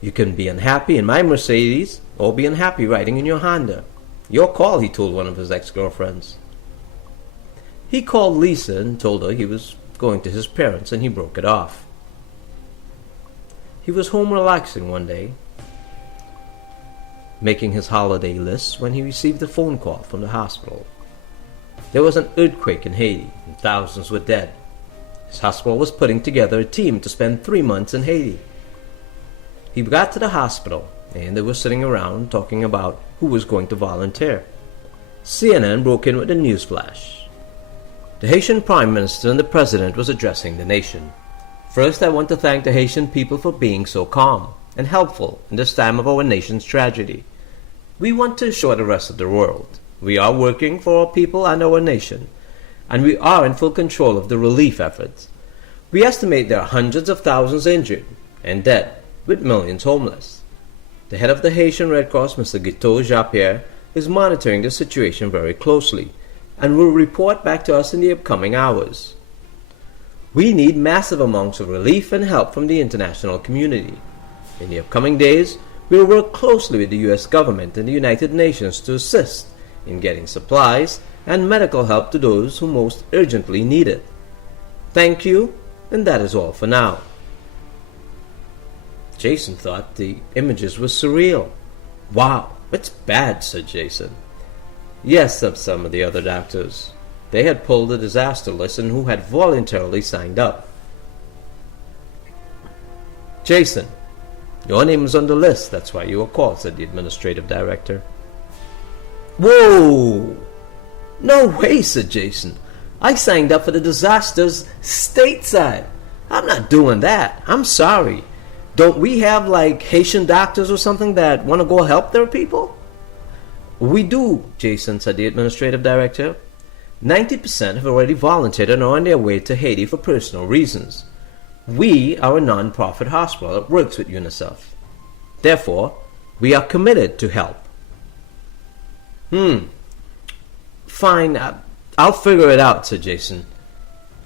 You can be unhappy in my Mercedes, or be unhappy riding in your Honda. Your call, he told one of his ex-girlfriends. He called Lisa and told her he was going to his parents, and he broke it off. He was home relaxing one day, making his holiday list, when he received a phone call from the hospital. There was an earthquake in Haiti, and thousands were dead. His hospital was putting together a team to spend 3 months in Haiti. He got to the hospital, and they were sitting around talking about who was going to volunteer. CNN broke in with a news flash. The Haitian Prime Minister and the President was addressing the nation. First, I want to thank the Haitian people for being so calm and helpful in this time of our nation's tragedy. We want to assure the rest of the world we are working for our people and our nation, and we are in full control of the relief efforts. We estimate there are hundreds of thousands injured and dead, with millions homeless. The head of the Haitian Red Cross, Mr. Guiteau Japierre, is monitoring the situation very closely and will report back to us in the upcoming hours. We need massive amounts of relief and help from the international community. In the upcoming days, we will work closely with the U.S. government and the United Nations to assist in getting supplies and medical help to those who most urgently need it. Thank you, and that is all for now. Jason thought the images were surreal. Wow, it's bad, said Jason. Yes, said some of the other doctors. They had pulled the disaster list and who had voluntarily signed up. Jason, your name is on the list, that's why you were called, said the administrative director. Whoa! No way, said Jason. I signed up for the disasters stateside. I'm not doing that. I'm sorry. Don't we have like Haitian doctors or something that want to go help their people? We do, Jason, said the administrative director. 90% have already volunteered and are on their way to Haiti for personal reasons. We are a non-profit hospital that works with UNICEF. Therefore, we are committed to help. Fine, I'll figure it out, said Jason.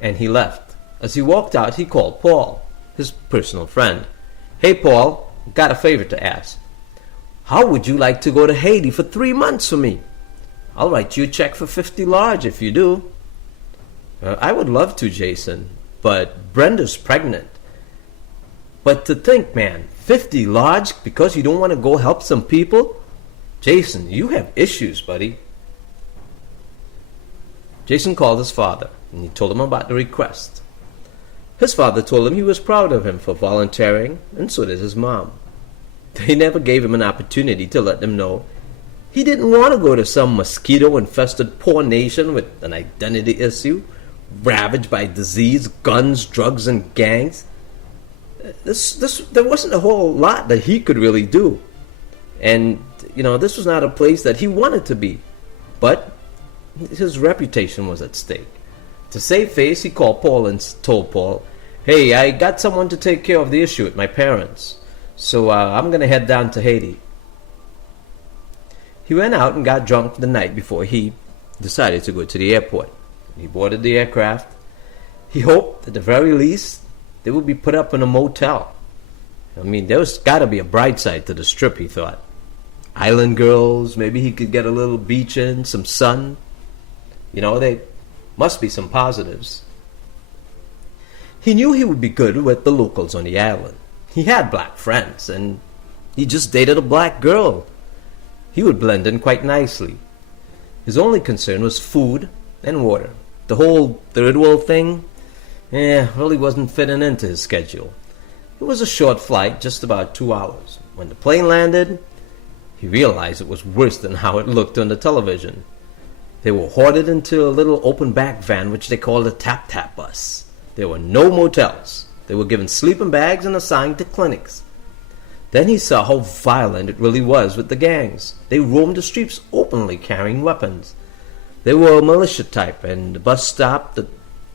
And he left. As he walked out, he called Paul, his personal friend. Hey, Paul, got a favor to ask. How would you like to go to Haiti for 3 months for me? I'll write you a check for 50 large if you do. I would love to, Jason, but Brenda's pregnant. But to think, man, 50 large because you don't want to go help some people? Jason, you have issues, buddy. Jason called his father, and he told him about the request. His father told him he was proud of him for volunteering, and so did his mom. They never gave him an opportunity to let them know he didn't want to go to some mosquito-infested poor nation with an identity issue, ravaged by disease, guns, drugs, and gangs. There wasn't a whole lot that he could really do. And, this was not a place that he wanted to be. But his reputation was at stake. To save face, he called Paul and told Paul, hey, I got someone to take care of the issue with my parents. So I'm going to head down to Haiti. He went out and got drunk the night before he decided to go to the airport. He boarded the aircraft. He hoped, at the very least, they would be put up in a motel. I mean, there's got to be a bright side to the strip, he thought. Island girls, maybe he could get a little beach in, some sun. There must be some positives. He knew he would be good with the locals on the island. He had black friends, and he just dated a black girl. He would blend in quite nicely. His only concern was food and water. The whole third world thing, really wasn't fitting into his schedule. It was a short flight, just about 2 hours. When the plane landed, he realized it was worse than how it looked on the television. They were hoarded into a little open-back van which they called a tap-tap bus. There were no motels. They were given sleeping bags and assigned to clinics. Then he saw how violent it really was with the gangs. They roamed the streets openly carrying weapons. They were a militia type, and the bus stopped.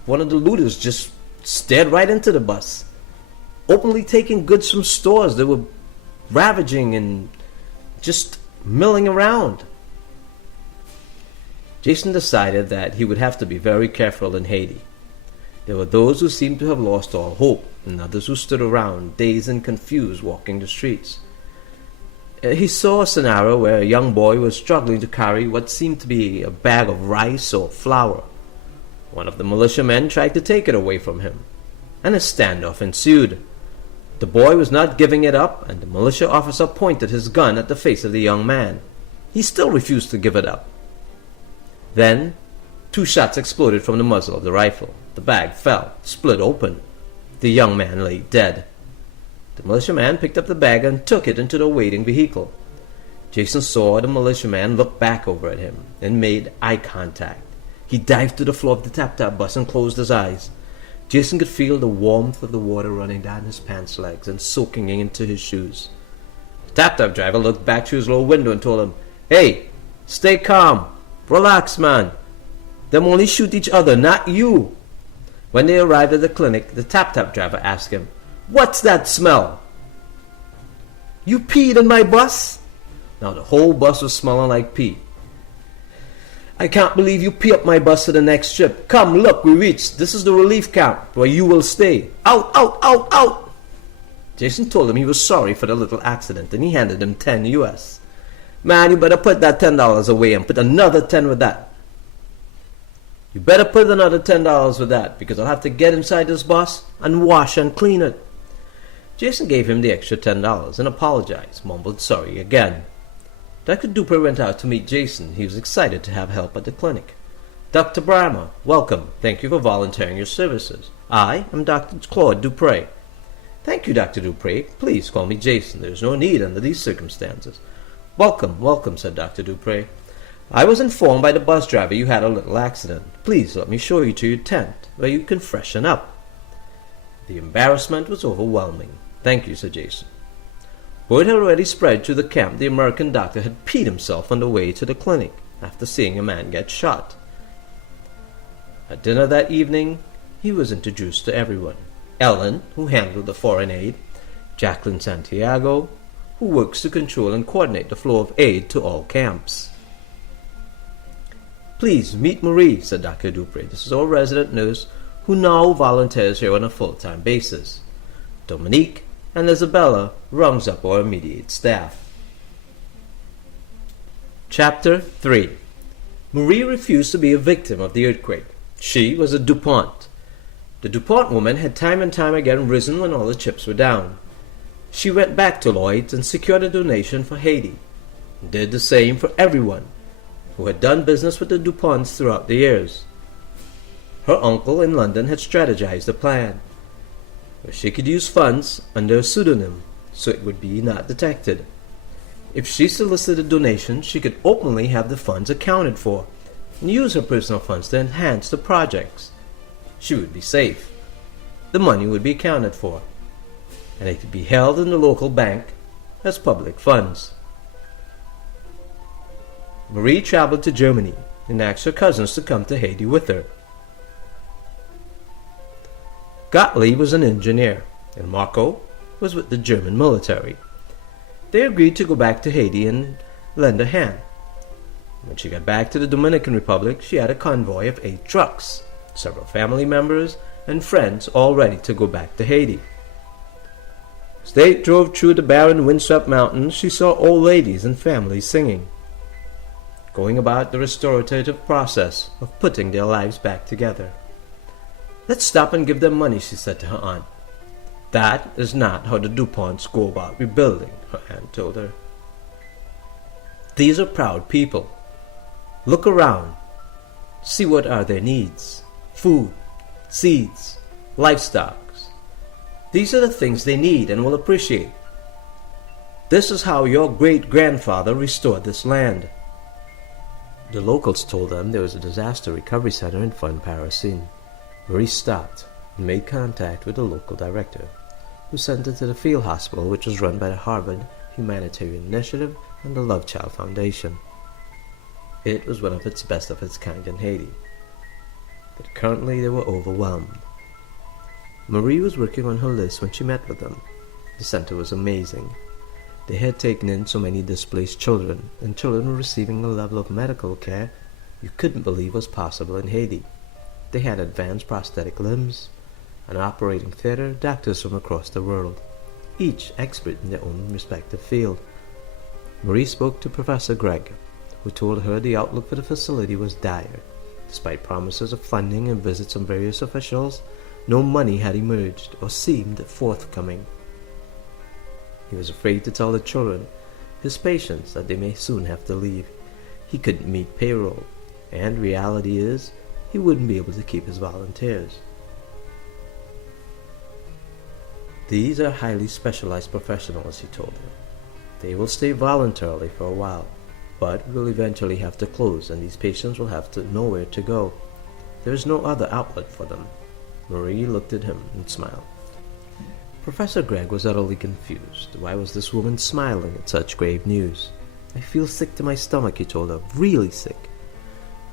One of the looters just stared right into the bus, openly taking goods from stores. They were ravaging and just milling around. Jason decided that he would have to be very careful in Haiti. There were those who seemed to have lost all hope, and others who stood around, dazed and confused, walking the streets. He saw a scenario where a young boy was struggling to carry what seemed to be a bag of rice or flour. One of the militiamen tried to take it away from him, and a standoff ensued. The boy was not giving it up, and the militia officer pointed his gun at the face of the young man. He still refused to give it up. Then, 2 shots exploded from the muzzle of the rifle. The bag fell, split open. The young man lay dead. The militiaman picked up the bag and took it into the waiting vehicle. Jason saw the militiaman look back over at him and made eye contact. He dived to the floor of the tap-tap bus and closed his eyes. Jason could feel the warmth of the water running down his pants legs and soaking into his shoes. The tap-tap driver looked back through his low window and told him, "Hey, stay calm. Relax, man. Them only shoot each other, not you." When they arrived at the clinic, the tap-tap driver asked him, "What's that smell?" "You peed in my bus?" Now the whole bus was smelling like pee. "I can't believe you pee up my bus for the next trip. Come, look, we reached. This is the relief camp where you will stay. Out, out, out, out!" Jason told him he was sorry for the little accident, and he handed him 10 US. "Man, you better put that $10 away and put another 10 with that. You better put another $10 with that, because I'll have to get inside this bus and wash and clean it." Jason gave him the extra $10 and apologized, mumbled sorry again. Dr. Dupree went out to meet Jason. He was excited to have help at the clinic. "Dr. Brammer, welcome. Thank you for volunteering your services. I am Dr. Claude Dupree." "Thank you, Dr. Dupree. Please call me Jason. There is no need under these circumstances." "Welcome, welcome," said Dr. Dupree. "I was informed by the bus driver you had a little accident. Please let me show you to your tent, where you can freshen up." The embarrassment was overwhelming. "Thank you," said Jason. Word had already spread through the camp the American doctor had peed himself on the way to the clinic after seeing a man get shot. At dinner that evening, he was introduced to everyone. Ellen, who handled the foreign aid, Jacqueline Santiago, who works to control and coordinate the flow of aid to all camps. "Please meet Marie," said Dr. Dupree. "This is our resident nurse who now volunteers here on a full-time basis. Dominique and Isabella rounds up our immediate staff." Chapter 3. Marie refused to be a victim of the earthquake. She was a DuPont. The DuPont woman had time and time again risen when all the chips were down. She went back to Lloyd's and secured a donation for Haiti, and did the same for everyone who had done business with the DuPonts throughout the years. Her uncle in London had strategized a plan where she could use funds under a pseudonym so it would be not detected. If she solicited donations, she could openly have the funds accounted for and use her personal funds to enhance the projects. She would be safe. The money would be accounted for, and it could be held in the local bank as public funds. Marie traveled to Germany and asked her cousins to come to Haiti with her. Gottlieb was an engineer, and Marco was with the German military. They agreed to go back to Haiti and lend a hand. When she got back to the Dominican Republic, she had a convoy of 8 trucks, several family members and friends all ready to go back to Haiti. As they drove through the barren, windswept mountains, she saw old ladies and families singing, going about the restorative process of putting their lives back together. "Let's stop and give them money," she said to her aunt. "That is not how the DuPonts go about rebuilding," her aunt told her. "These are proud people. Look around. See what are their needs. Food, seeds, livestock. These are the things they need and will appreciate. This is how your great-grandfather restored this land." The locals told them there was a disaster recovery center in Fun Parasin. Marie stopped and made contact with the local director, who sent her to the field hospital, which was run by the Harvard Humanitarian Initiative and the Love Child Foundation. It was one of its best of its kind in Haiti, but currently they were overwhelmed. Marie was working on her list when she met with them. The center was amazing. They had taken in so many displaced children, and children were receiving a level of medical care you couldn't believe was possible in Haiti. They had advanced prosthetic limbs, an operating theater, doctors from across the world, each expert in their own respective field. Marie spoke to Professor Gregg, who told her the outlook for the facility was dire. Despite promises of funding and visits from various officials, no money had emerged or seemed forthcoming. He was afraid to tell the children, his patients, that they may soon have to leave. He couldn't meet payroll, and reality is, he wouldn't be able to keep his volunteers. These are highly specialized professionals, he told her. They will stay voluntarily for a while, but will eventually have to close, and these patients will have to know where to go. There is no other outlet for them. Marie looked at him and smiled. Professor Gregg was utterly confused. Why was this woman smiling at such grave news? "I feel sick to my stomach," he told her. "Really sick."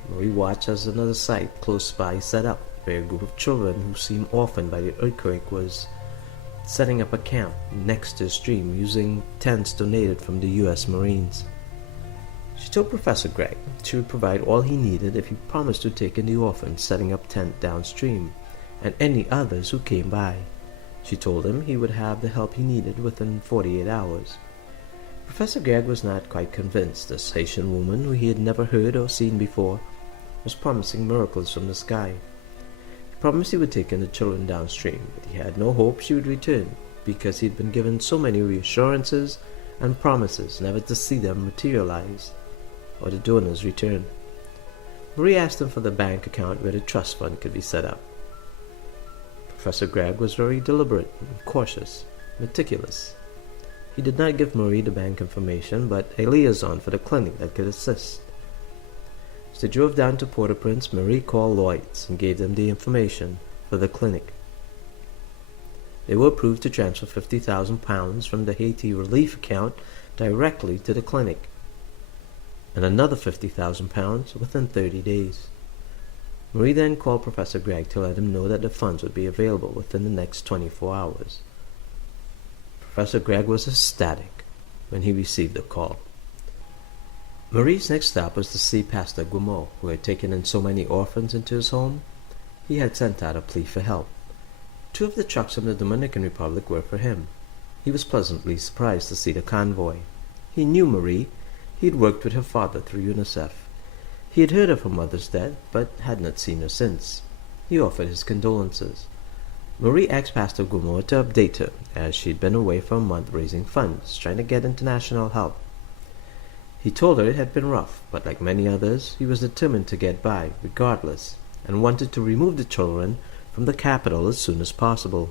Marie watched as another site close by set up, where a group of children who seemed orphaned by the earthquake was setting up a camp next to a stream using tents donated from the U.S. Marines. She told Professor Gregg she would provide all he needed if he promised to take in the orphans setting up tent downstream, and any others who came by. She told him he would have the help he needed within 48 hours. Professor Gregg was not quite convinced. This Haitian woman, who he had never heard or seen before, was promising miracles from the sky. He promised he would take in the children downstream, but he had no hope she would return, because he had been given so many reassurances and promises never to see them materialize or the donors return. Marie asked him for the bank account where the trust fund could be set up. Professor Gregg was very deliberate and cautious, meticulous. He did not give Marie the bank information, but a liaison for the clinic that could assist. As they drove down to Port-au-Prince, Marie called Lloyd's and gave them the information for the clinic. They were approved to transfer £50,000 from the Haiti relief account directly to the clinic, and another £50,000 within 30 days. Marie then called Professor Gregg to let him know that the funds would be available within the next 24 hours. Professor Gregg was ecstatic when he received the call. Marie's next stop was to see Pastor Guimau, who had taken in so many orphans into his home. He had sent out a plea for help. 2 of the trucks from the Dominican Republic were for him. He was pleasantly surprised to see the convoy. He knew Marie. He had worked with her father through UNICEF. He had heard of her mother's death, but had not seen her since. He offered his condolences. Marie asked Pastor Guimau to update her, as she had been away for a month raising funds, trying to get international help. He told her it had been rough, but like many others, he was determined to get by, regardless, and wanted to remove the children from the capital as soon as possible.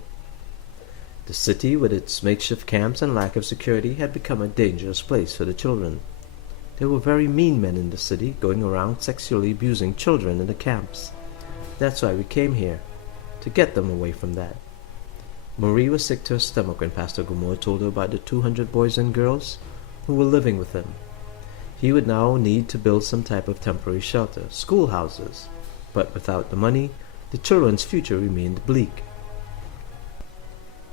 The city, with its makeshift camps and lack of security, had become a dangerous place for the children. There were very mean men in the city, going around sexually abusing children in the camps. That's why we came here, to get them away from that. Marie was sick to her stomach when Pastor Guimau told her about the 200 boys and girls who were living with him. He would now need to build some type of temporary shelter, schoolhouses, but without the money, the children's future remained bleak.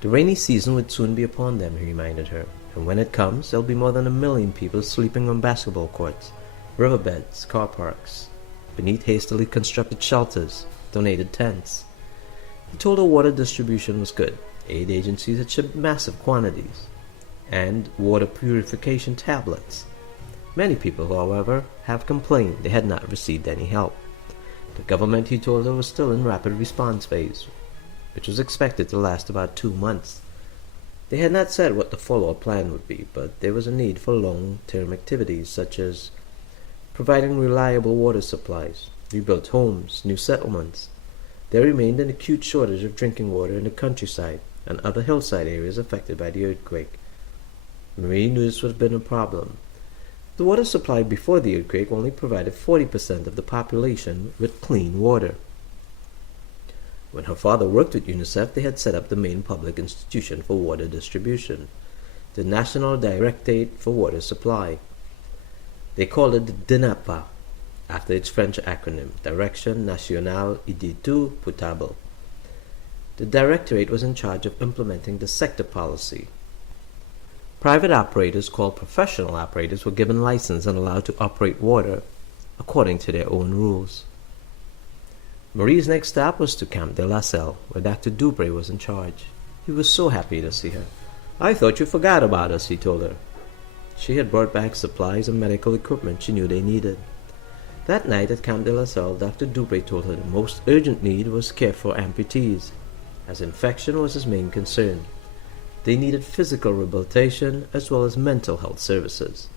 The rainy season would soon be upon them, he reminded her, and when it comes, there'll be more than 1 million people sleeping on basketball courts, riverbeds, car parks, beneath hastily constructed shelters, donated tents. He told her water distribution was good. Aid agencies had shipped massive quantities, and water purification tablets. Many people, however, have complained they had not received any help. The government, he told her, was still in rapid response phase, which was expected to last about 2 months. They had not said what the follow-up plan would be, but there was a need for long-term activities such as providing reliable water supplies, rebuilt homes, new settlements. There remained an acute shortage of drinking water in the countryside and other hillside areas affected by the earthquake. Marie knew this would have been a problem. The water supply before the earthquake only provided 40% of the population with clean water. When her father worked with UNICEF, they had set up the main public institution for water distribution, the National Directorate for Water Supply. They called it the DINAPA, after its French acronym, Direction Nationale d'Eau Potable. The Directorate was in charge of implementing the sector policy. Private operators, called professional operators, were given license and allowed to operate water according to their own rules. Marie's next stop was to Camp de la Salle, where Dr. Dupre was in charge. He was so happy to see her. "I thought you forgot about us," he told her. She had brought back supplies and medical equipment she knew they needed. That night at Camp de la Salle, Dr. Dupre told her the most urgent need was care for amputees, as infection was his main concern. They needed physical rehabilitation as well as mental health services.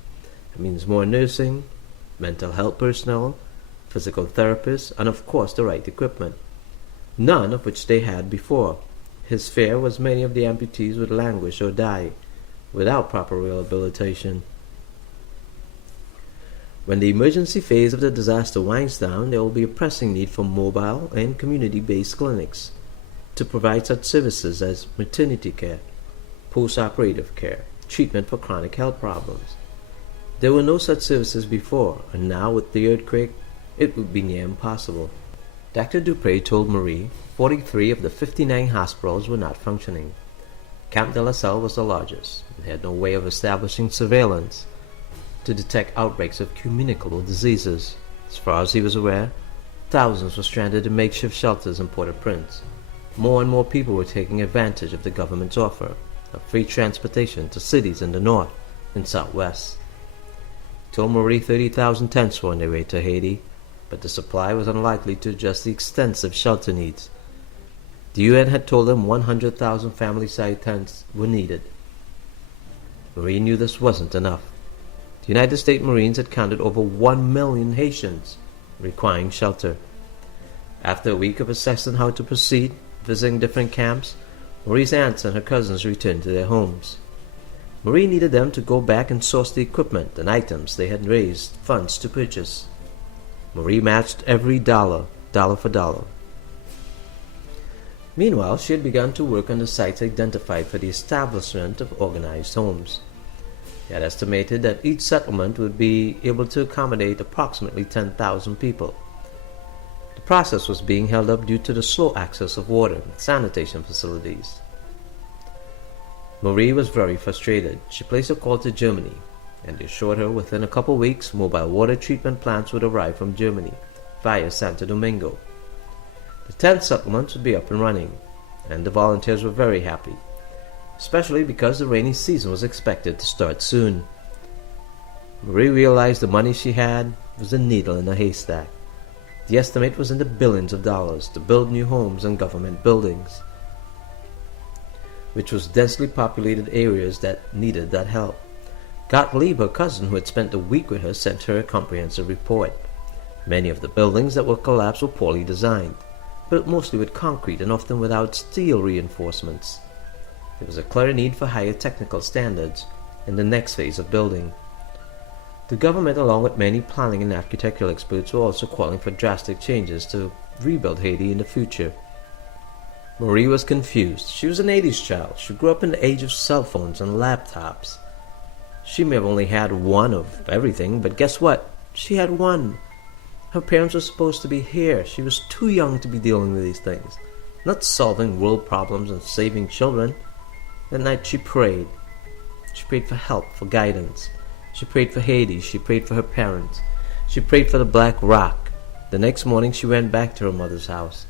It means more nursing, mental health personnel, physical therapists, and of course the right equipment, none of which they had before. His fear was many of the amputees would languish or die without proper rehabilitation. When the emergency phase of the disaster winds down, there will be a pressing need for mobile and community-based clinics to provide such services as maternity care, post-operative care, treatment for chronic health problems. There were no such services before, and now with the earthquake, it would be near impossible. Dr. Dupre told Marie 43 of the 59 hospitals were not functioning. Camp de la Salle was the largest, and had no way of establishing surveillance to detect outbreaks of communicable diseases. As far as he was aware, thousands were stranded in makeshift shelters in Port-au-Prince. More and more people were taking advantage of the government's offer of free transportation to cities in the north and southwest. He told Marie 30,000 tents were on their way to Haiti, but the supply was unlikely to adjust the extensive shelter needs. The UN had told them 100,000 family-sized tents were needed. Marie knew this wasn't enough. The United States Marines had counted over 1 million Haitians requiring shelter. After a week of assessing how to proceed, visiting different camps, Marie's aunts and her cousins returned to their homes. Marie needed them to go back and source the equipment and items they had raised funds to purchase. Marie matched every dollar for dollar. Meanwhile, she had begun to work on the sites identified for the establishment of organized homes. He had estimated that each settlement would be able to accommodate approximately 10,000 people. The process was being held up due to the slow access of water and sanitation facilities. Marie was very frustrated. She placed a call to Germany, and they assured her within a couple weeks mobile water treatment plants would arrive from Germany via Santo Domingo. The 10 settlements would be up and running, and the volunteers were very happy, especially because the rainy season was expected to start soon. Marie realized the money she had was a needle in a haystack. The estimate was in the billions of dollars to build new homes and government buildings, which was densely populated areas that needed that help. Gottlieb, her cousin who had spent a week with her, sent her a comprehensive report. Many of the buildings that were collapsed were poorly designed, built mostly with concrete and often without steel reinforcements. There was a clear need for higher technical standards in the next phase of building. The government, along with many planning and architectural experts, were also calling for drastic changes to rebuild Haiti in the future. Marie was confused. She was an 80s child. She grew up in the age of cell phones and laptops. She may have only had one of everything, but guess what? She had one. Her parents were supposed to be here. She was too young to be dealing with these things, not solving world problems and saving children. That night she prayed. She prayed for help, for guidance. She prayed for Haiti. She prayed for her parents. She prayed for the Black Rock. The next morning she went back to her mother's house.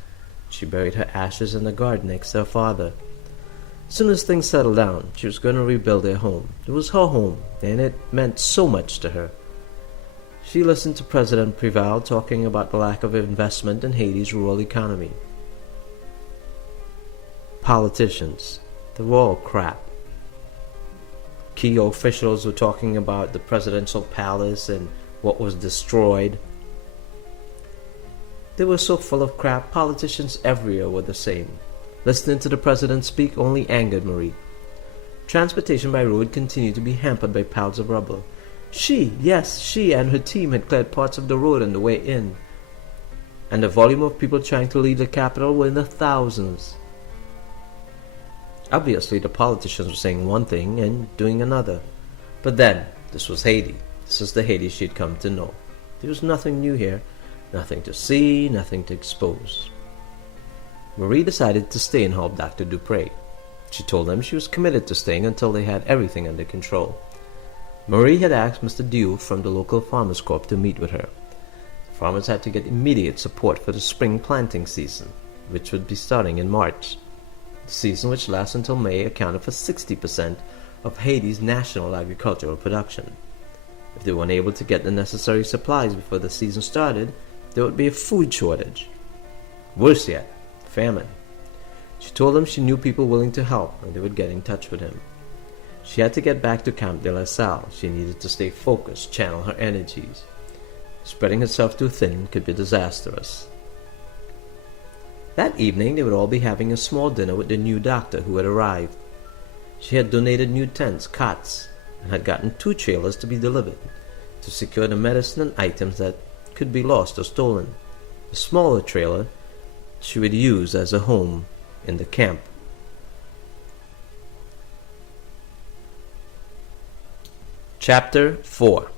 She buried her ashes in the garden next to her father. As soon as things settled down, she was going to rebuild their home. It was her home, and it meant so much to her. She listened to President Préval talking about the lack of investment in Haiti's rural economy. Politicians, they were all crap. Key officials were talking about the presidential palace and what was destroyed. They were so full of crap. Politicians everywhere were the same. Listening to the president speak only angered Marie. Transportation by road continued to be hampered by piles of rubble. She and her team had cleared parts of the road on the way in, and the volume of people trying to leave the capital were in the thousands. Obviously, the politicians were saying one thing and doing another. But then, this was Haiti. This is the Haiti she had come to know. There was nothing new here, nothing to see, nothing to expose. Marie decided to stay and help Dr. Dupre. She told them she was committed to staying until they had everything under control. Marie had asked Mr. Diouf from the local farmers' corp to meet with her. The farmers had to get immediate support for the spring planting season, which would be starting in March. The season, which lasts until May, accounted for 60% of Haiti's national agricultural production. If they were unable to get the necessary supplies before the season started, there would be a food shortage. Worse yet, famine. She told them she knew people willing to help and they would get in touch with him. She had to get back to Camp de la Salle. She needed to stay focused, channel her energies. Spreading herself too thin could be disastrous. That evening they would all be having a small dinner with the new doctor who had arrived. She had donated new tents, cots, and had gotten 2 trailers to be delivered to secure the medicine and items that could be lost or stolen. The smaller trailer she would use as a home in the camp. Chapter 4.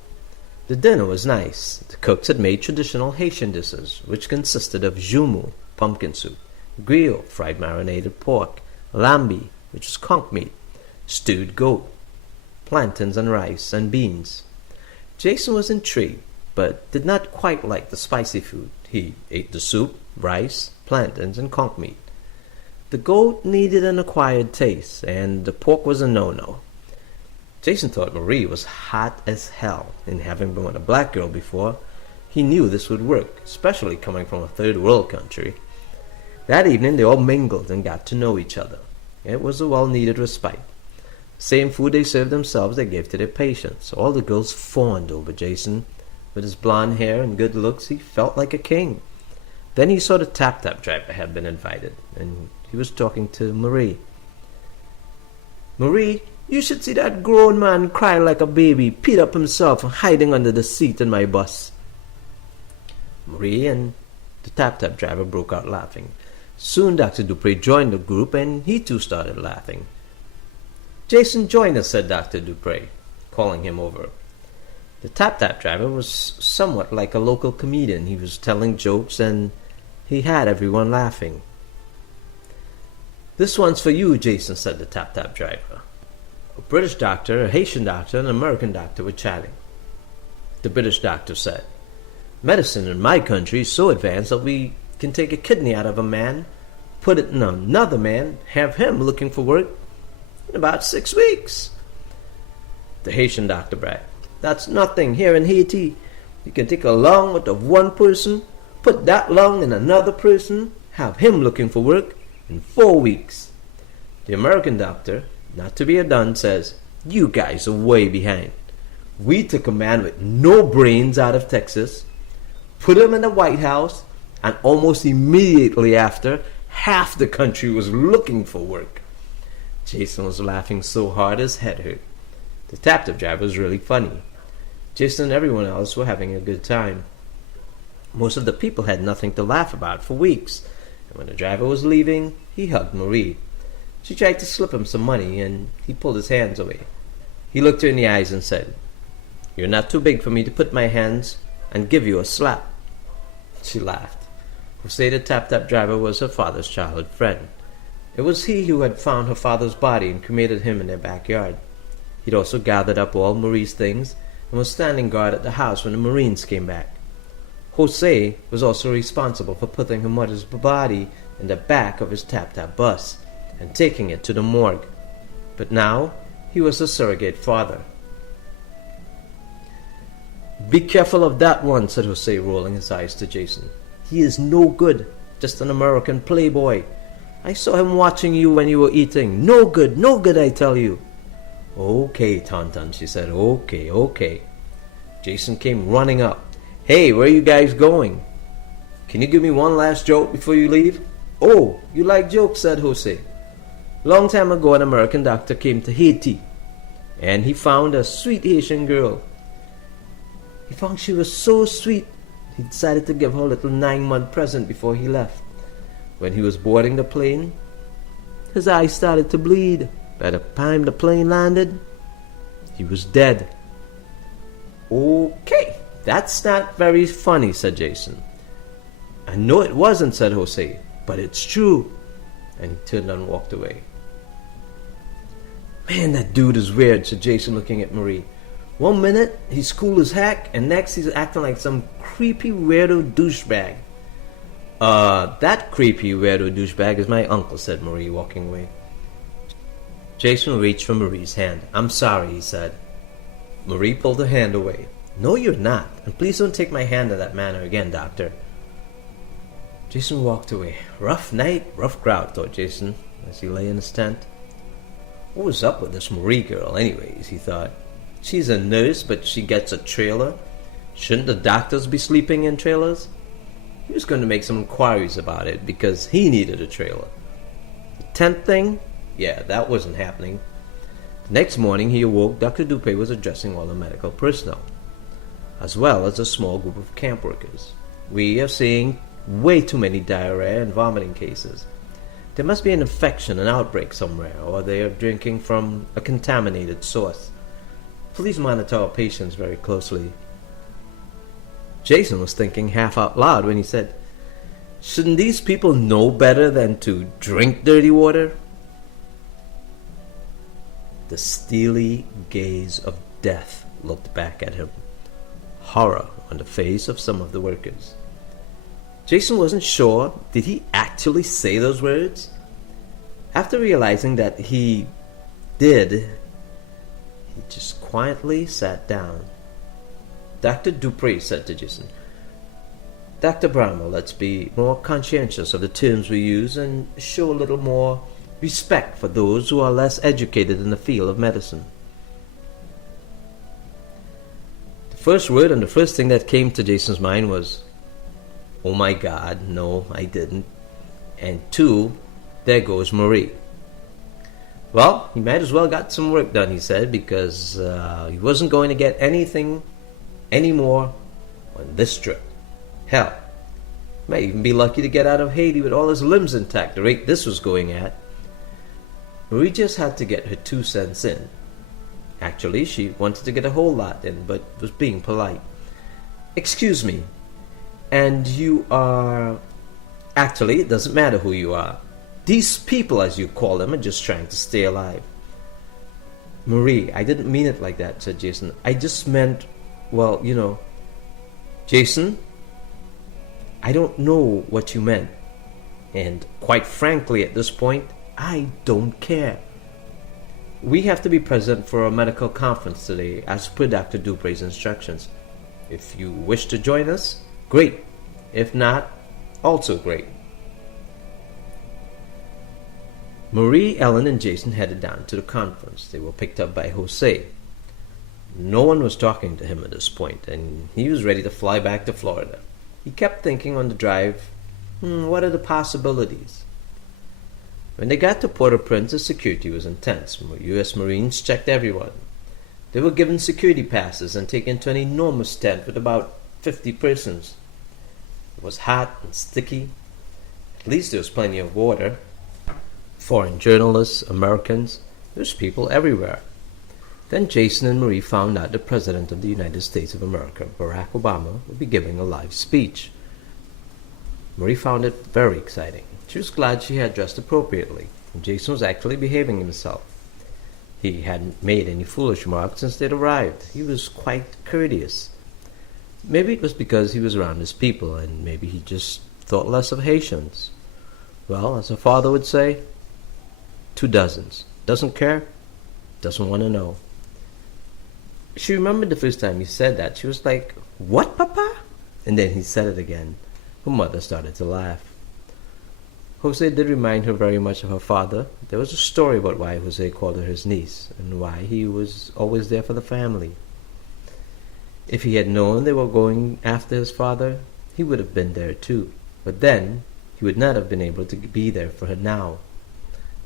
The dinner was nice. The cooks had made traditional Haitian dishes, which consisted of jumu, pumpkin soup, griot, fried marinated pork, lambi, which was conch meat, stewed goat, plantains and rice, and beans. Jason was intrigued, but did not quite like the spicy food. He ate the soup, rice, plantains, and conch meat. The goat needed an acquired taste, and the pork was a no-no. Jason thought Marie was hot as hell, and having been with a black girl before, he knew this would work, especially coming from a third world country. That evening they all mingled and got to know each other. It was a well-needed respite. The same food they served themselves they gave to their patients. All the girls fawned over Jason. With his blonde hair and good looks, he felt like a king. Then he saw the tap-tap driver had been invited, and he was talking to Marie. "Marie, you should see that grown man cry like a baby, peed up himself and hiding under the seat in my bus." Marie and the tap-tap driver broke out laughing. Soon Dr. Dupre joined the group, and he too started laughing. "Jason, join us," said Dr. Dupre, calling him over. The tap-tap driver was somewhat like a local comedian. He was telling jokes, and he had everyone laughing. "This one's for you, Jason," said the tap-tap driver. A British doctor, a Haitian doctor, and an American doctor were chatting. The British doctor said, "Medicine in my country is so advanced that we can take a kidney out of a man, put it in another man, have him looking for work in about 6 weeks." The Haitian doctor bragged, "That's nothing. Here in Haiti, you can take a lung out of one person, put that lung in another person, have him looking for work in 4 weeks. The American doctor, not to be outdone, says, "You guys are way behind. We took a man with no brains out of Texas, put him in the White House, and almost immediately after, half the country was looking for work." Jason was laughing so hard his head hurt. The tap-tap driver was really funny. Jason and everyone else were having a good time. Most of the people had nothing to laugh about for weeks, and when the driver was leaving, he hugged Marie. She tried to slip him some money, and he pulled his hands away. He looked her in the eyes and said, "You're not too big for me to put my hands and give you a slap." She laughed. Jose, the tap-tap driver, was her father's childhood friend. It was he who had found her father's body and cremated him in their backyard. He'd also gathered up all Marie's things and was standing guard at the house when the Marines came back. Jose was also responsible for putting her mother's body in the back of his tap-tap bus and taking it to the morgue. But now he was a surrogate father. "Be careful of that one," said Jose, rolling his eyes to Jason. "He is no good, just an American playboy. I saw him watching you when you were eating. No good, I tell you." "Okay, Tonton," she said. Okay. Jason came running up. "Hey, where are you guys going? Can you give me one last joke before you leave?" "Oh, you like jokes," said Jose. "Long time ago, an American doctor came to Haiti, and he found a sweet Haitian girl. He found she was so sweet, he decided to give her a little 9-month present before he left. When he was boarding the plane, his eyes started to bleed. By the time the plane landed, he was dead." "Okay, that's not very funny," said Jason. "I know it wasn't," said Jose, "but it's true." And he turned and walked away. Man, that dude is weird, said Jason, looking at Marie. One minute, he's cool as heck, and next he's acting like some creepy weirdo douchebag. That creepy weirdo douchebag is my uncle, said Marie, walking away. Jason reached for Marie's hand. I'm sorry, he said. Marie pulled her hand away. No, you're not, and please don't take my hand in that manner again, Doctor. Jason walked away. Rough night, rough crowd, thought Jason, as he lay in his tent. What was up with this Marie girl, anyways, he thought. She's a nurse, but she gets a trailer. Shouldn't the doctors be sleeping in trailers? He was going to make some inquiries about it, because he needed a trailer. The tent thing? Yeah, that wasn't happening. The next morning he awoke. Dr. Dupre was addressing all the medical personnel, as well as a small group of camp workers. We are seeing way too many diarrhea and vomiting cases. There must be an infection, an outbreak somewhere, or they are drinking from a contaminated source. Please monitor our patients very closely. Jason was thinking half out loud when he said, shouldn't these people know better than to drink dirty water? The steely gaze of death looked back at him. Horror on the face of some of the workers. Jason wasn't sure. Did he actually say those words? After realizing that he did, he just quietly sat down. Dr. Dupre said to Jason, Dr. Bramwell, let's be more conscientious of the terms we use and show a little more respect for those who are less educated in the field of medicine. The first word and the first thing that came to Jason's mind was, oh my God, no, I didn't. And two, there goes Marie. Well, he might as well got some work done, he said, because he wasn't going to get anything anymore on this trip. Hell, might even be lucky to get out of Haiti with all his limbs intact, the rate this was going at. Marie just had to get her 2 cents in. Actually, she wanted to get a whole lot in, but was being polite. Excuse me, and you are... Actually, it doesn't matter who you are. These people, as you call them, are just trying to stay alive. Marie, I didn't mean it like that, said Jason. I just meant, well, you know. Jason, I don't know what you meant. And quite frankly, at this point, I don't care. We have to be present for a medical conference today, as per Dr. Dupre's instructions. If you wish to join us, great. If not, also great. Marie, Ellen, and Jason headed down to the conference. They were picked up by Jose. No one was talking to him at this point, and he was ready to fly back to Florida. He kept thinking on the drive, what are the possibilities? When they got to Port-au-Prince, the security was intense. U.S. Marines checked everyone. They were given security passes and taken to an enormous tent with about 50 persons. It was hot and sticky. At least there was plenty of water. Foreign journalists, Americans, there's people everywhere. Then Jason and Marie found out the President of the United States of America, Barack Obama, would be giving a live speech. Marie found it very exciting. She was glad she had dressed appropriately, and Jason was actually behaving himself. He hadn't made any foolish remarks since they'd arrived. He was quite courteous. Maybe it was because he was around his people, and maybe he just thought less of Haitians. Well, as her father would say, 2 dozens. Doesn't care, doesn't want to know. She remembered the first time he said that. She was like, "What, Papa?" And then he said it again. Her mother started to laugh. Jose did remind her very much of her father. There was a story about why Jose called her his niece, and why he was always there for the family. If he had known they were going after his father, he would have been there too. But then, he would not have been able to be there for her now.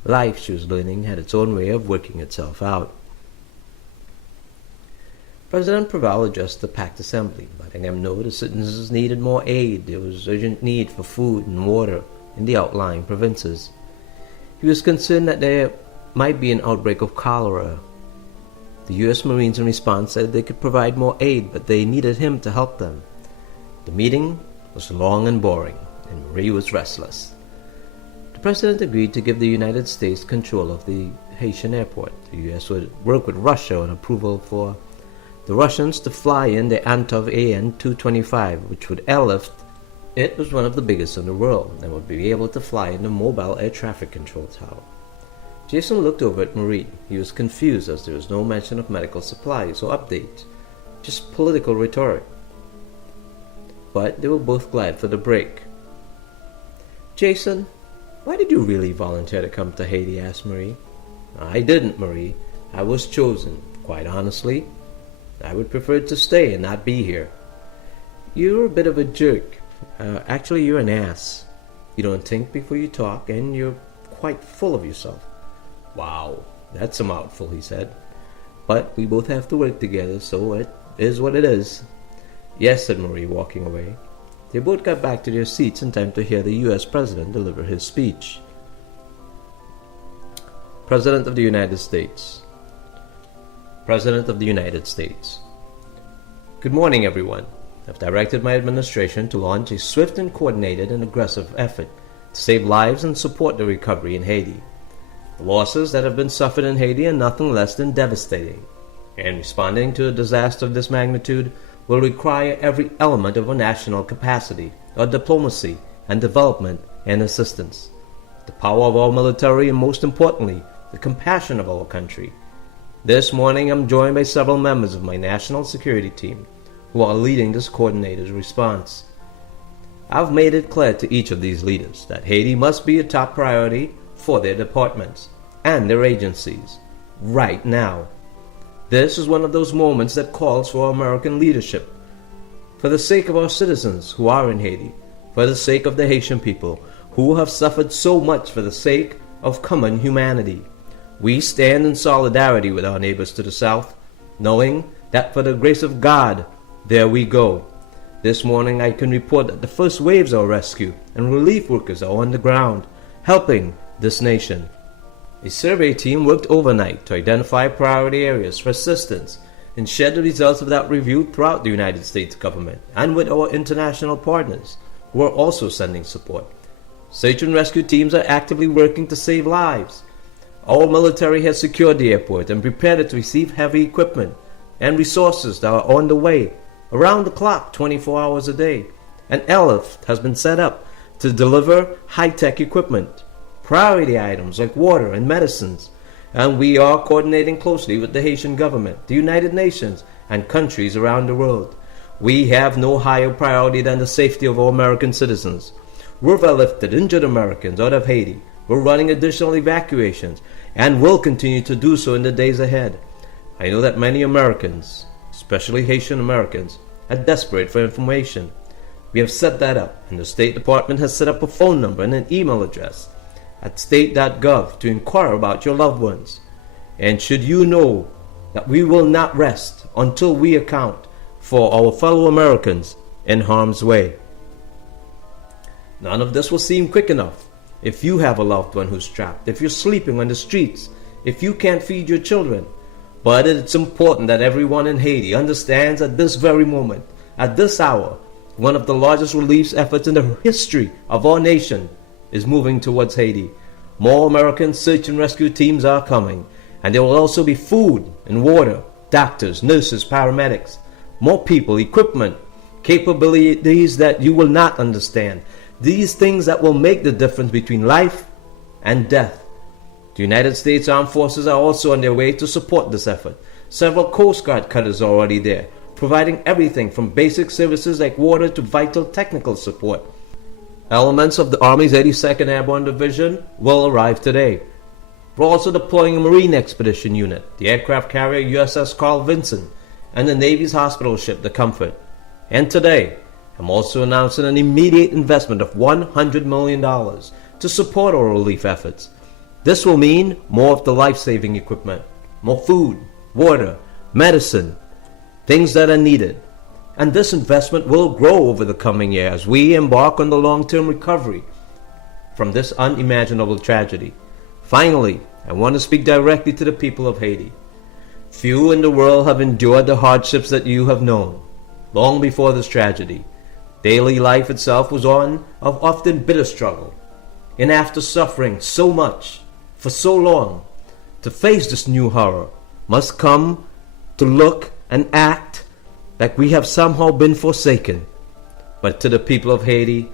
Life, she was learning, had its own way of working itself out. President Preval addressed the packed assembly, letting them know the citizens needed more aid. There was urgent need for food and water in the outlying provinces. He was concerned that there might be an outbreak of cholera. The U.S. Marines in response said they could provide more aid, but they needed him to help them. The meeting was long and boring, and Marie was restless. The President agreed to give the United States control of the Haitian airport. The U.S. would work with Russia on approval for the Russians to fly in the Antov AN-225, which would airlift. It was one of the biggest in the world and would be able to fly in the mobile air traffic control tower. Jason looked over at Marie. He was confused as there was no mention of medical supplies or updates, just political rhetoric. But they were both glad for the break. "Jason, why did you really volunteer to come to Haiti?" asked Marie. "I didn't, Marie. I was chosen. Quite honestly, I would prefer to stay and not be here." "You're a bit of a jerk. Actually, you're an ass. You don't think before you talk, and you're quite full of yourself." "Wow, that's a mouthful," he said. "But we both have to work together, so it is what it is." "Yes," said Marie, walking away. They both got back to their seats in time to hear the U.S. President deliver his speech. President of the United States. President of the United States. Good morning, everyone. I've directed my administration to launch a swift and coordinated and aggressive effort to save lives and support the recovery in Haiti. The losses that have been suffered in Haiti are nothing less than devastating, and responding to a disaster of this magnitude will require every element of our national capacity, our diplomacy and development and assistance, the power of our military, and most importantly, the compassion of our country. This morning I'm joined by several members of my national security team who are leading this coordinated response. I've made it clear to each of these leaders that Haiti must be a top priority for their departments and their agencies right now. This is one of those moments that calls for American leadership. For the sake of our citizens who are in Haiti, for the sake of the Haitian people who have suffered so much, for the sake of common humanity, we stand in solidarity with our neighbors to the south, knowing that for the grace of God, there we go. This morning I can report that the first waves of rescue and relief workers are on the ground, helping this nation. A survey team worked overnight to identify priority areas for assistance and share the results of that review throughout the United States government and with our international partners who are also sending support. Search and rescue teams are actively working to save lives. Our military has secured the airport and prepared it to receive heavy equipment and resources that are on the way, around the clock, 24 hours a day. An airlift has been set up to deliver high-tech equipment, priority items like water and medicines, and we are coordinating closely with the Haitian government, the United Nations, and countries around the world. We have no higher priority than the safety of all American citizens. We've airlifted injured Americans out of Haiti. We're running additional evacuations and will continue to do so in the days ahead. I know that many Americans, especially Haitian Americans, are desperate for information. We have set that up, and the State Department has set up a phone number and an email address at state.gov to inquire about your loved ones. And should you know that we will not rest until we account for our fellow Americans in harm's way. None of this will seem quick enough. If you have a loved one who's trapped, if you're sleeping on the streets, if you can't feed your children. But it's important that everyone in Haiti understands at this very moment, at this hour, one of the largest relief efforts in the history of our nation is moving towards Haiti. More American search and rescue teams are coming, and there will also be food and water, doctors, nurses, paramedics, more people, equipment, capabilities that you will not understand. These things that will make the difference between life and death. The United States Armed Forces are also on their way to support this effort. Several Coast Guard cutters are already there, providing everything from basic services like water to vital technical support. Elements of the Army's 82nd Airborne Division will arrive today. We're also deploying a Marine Expedition Unit, the aircraft carrier USS Carl Vinson, and the Navy's hospital ship, the Comfort. And today, I'm also announcing an immediate investment of $100 million to support our relief efforts. This will mean more of the life-saving equipment, more food, water, medicine, things that are needed. And this investment will grow over the coming year as we embark on the long-term recovery from this unimaginable tragedy. Finally, I want to speak directly to the people of Haiti. Few in the world have endured the hardships that you have known. Long before this tragedy, daily life itself was one of often bitter struggle. And after suffering so much, for so long, to face this new horror must come to look and act like we have somehow been forsaken. But to the people of Haiti,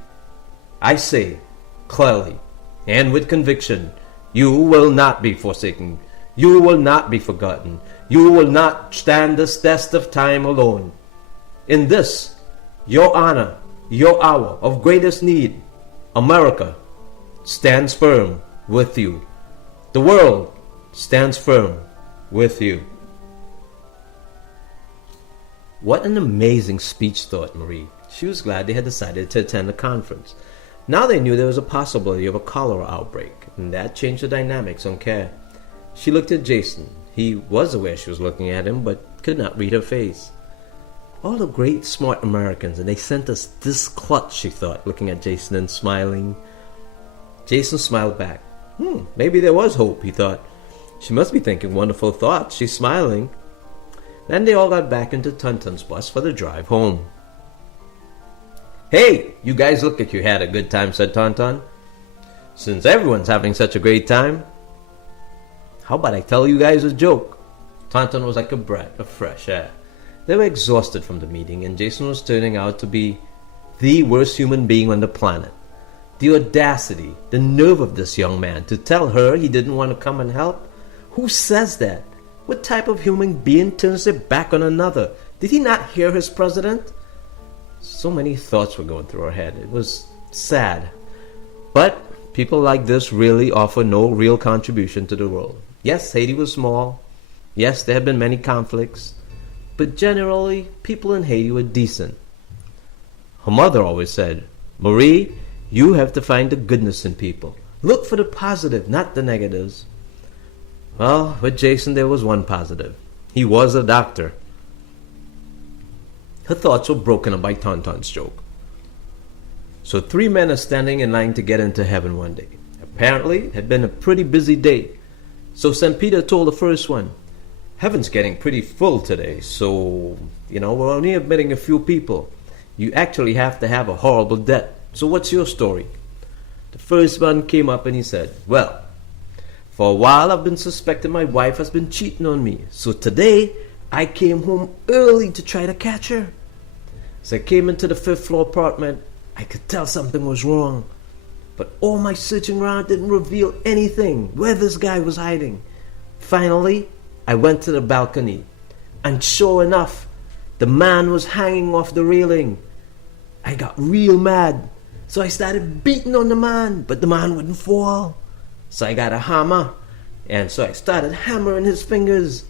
I say clearly and with conviction, you will not be forsaken. You will not be forgotten. You will not stand this test of time alone. In this, your honor, your hour of greatest need, America stands firm with you. The world stands firm with you. What an amazing speech, thought Marie. She was glad they had decided to attend the conference. Now they knew there was a possibility of a cholera outbreak, and that changed the dynamics on care. She looked at Jason. He was aware she was looking at him, but could not read her face. All the great, smart Americans, and they sent us this clutch, she thought, looking at Jason and smiling. Jason smiled back. Maybe there was hope, he thought. She must be thinking wonderful thoughts. She's smiling. Then they all got back into Tonton's bus for the drive home. "Hey, you guys look like you had a good time," said Tonton. "Since everyone's having such a great time, how about I tell you guys a joke?" Tonton was like a breath of fresh air. They were exhausted from the meeting, and Jason was turning out to be the worst human being on the planet. The audacity, the nerve of this young man to tell her he didn't want to come and help. Who says that? What type of human being turns their back on another? Did he not hear his president? So many thoughts were going through her head. It was sad. But people like this really offer no real contribution to the world. Yes, Haiti was small. Yes, there have been many conflicts. But generally, people in Haiti were decent. Her mother always said, "Marie, you have to find the goodness in people. Look for the positive, not the negatives." Well, with Jason there was one positive. He was a doctor. Her thoughts were broken up by Tonton's joke. So 3 men are standing in line to get into heaven one day. Apparently, it had been a pretty busy day. So St. Peter told the first one, "Heaven's getting pretty full today, so, we're only admitting a few people. You actually have to have a horrible debt. So what's your story?" The first one came up and he said, "Well, for a while I've been suspecting my wife has been cheating on me. So today I came home early to try to catch her. As I came into the 5th floor apartment, I could tell something was wrong. But all my searching around didn't reveal anything where this guy was hiding. Finally, I went to the balcony, and sure enough, the man was hanging off the railing. I got real mad, so I started beating on the man, but the man wouldn't fall. So I got a hammer, and so I started hammering his fingers.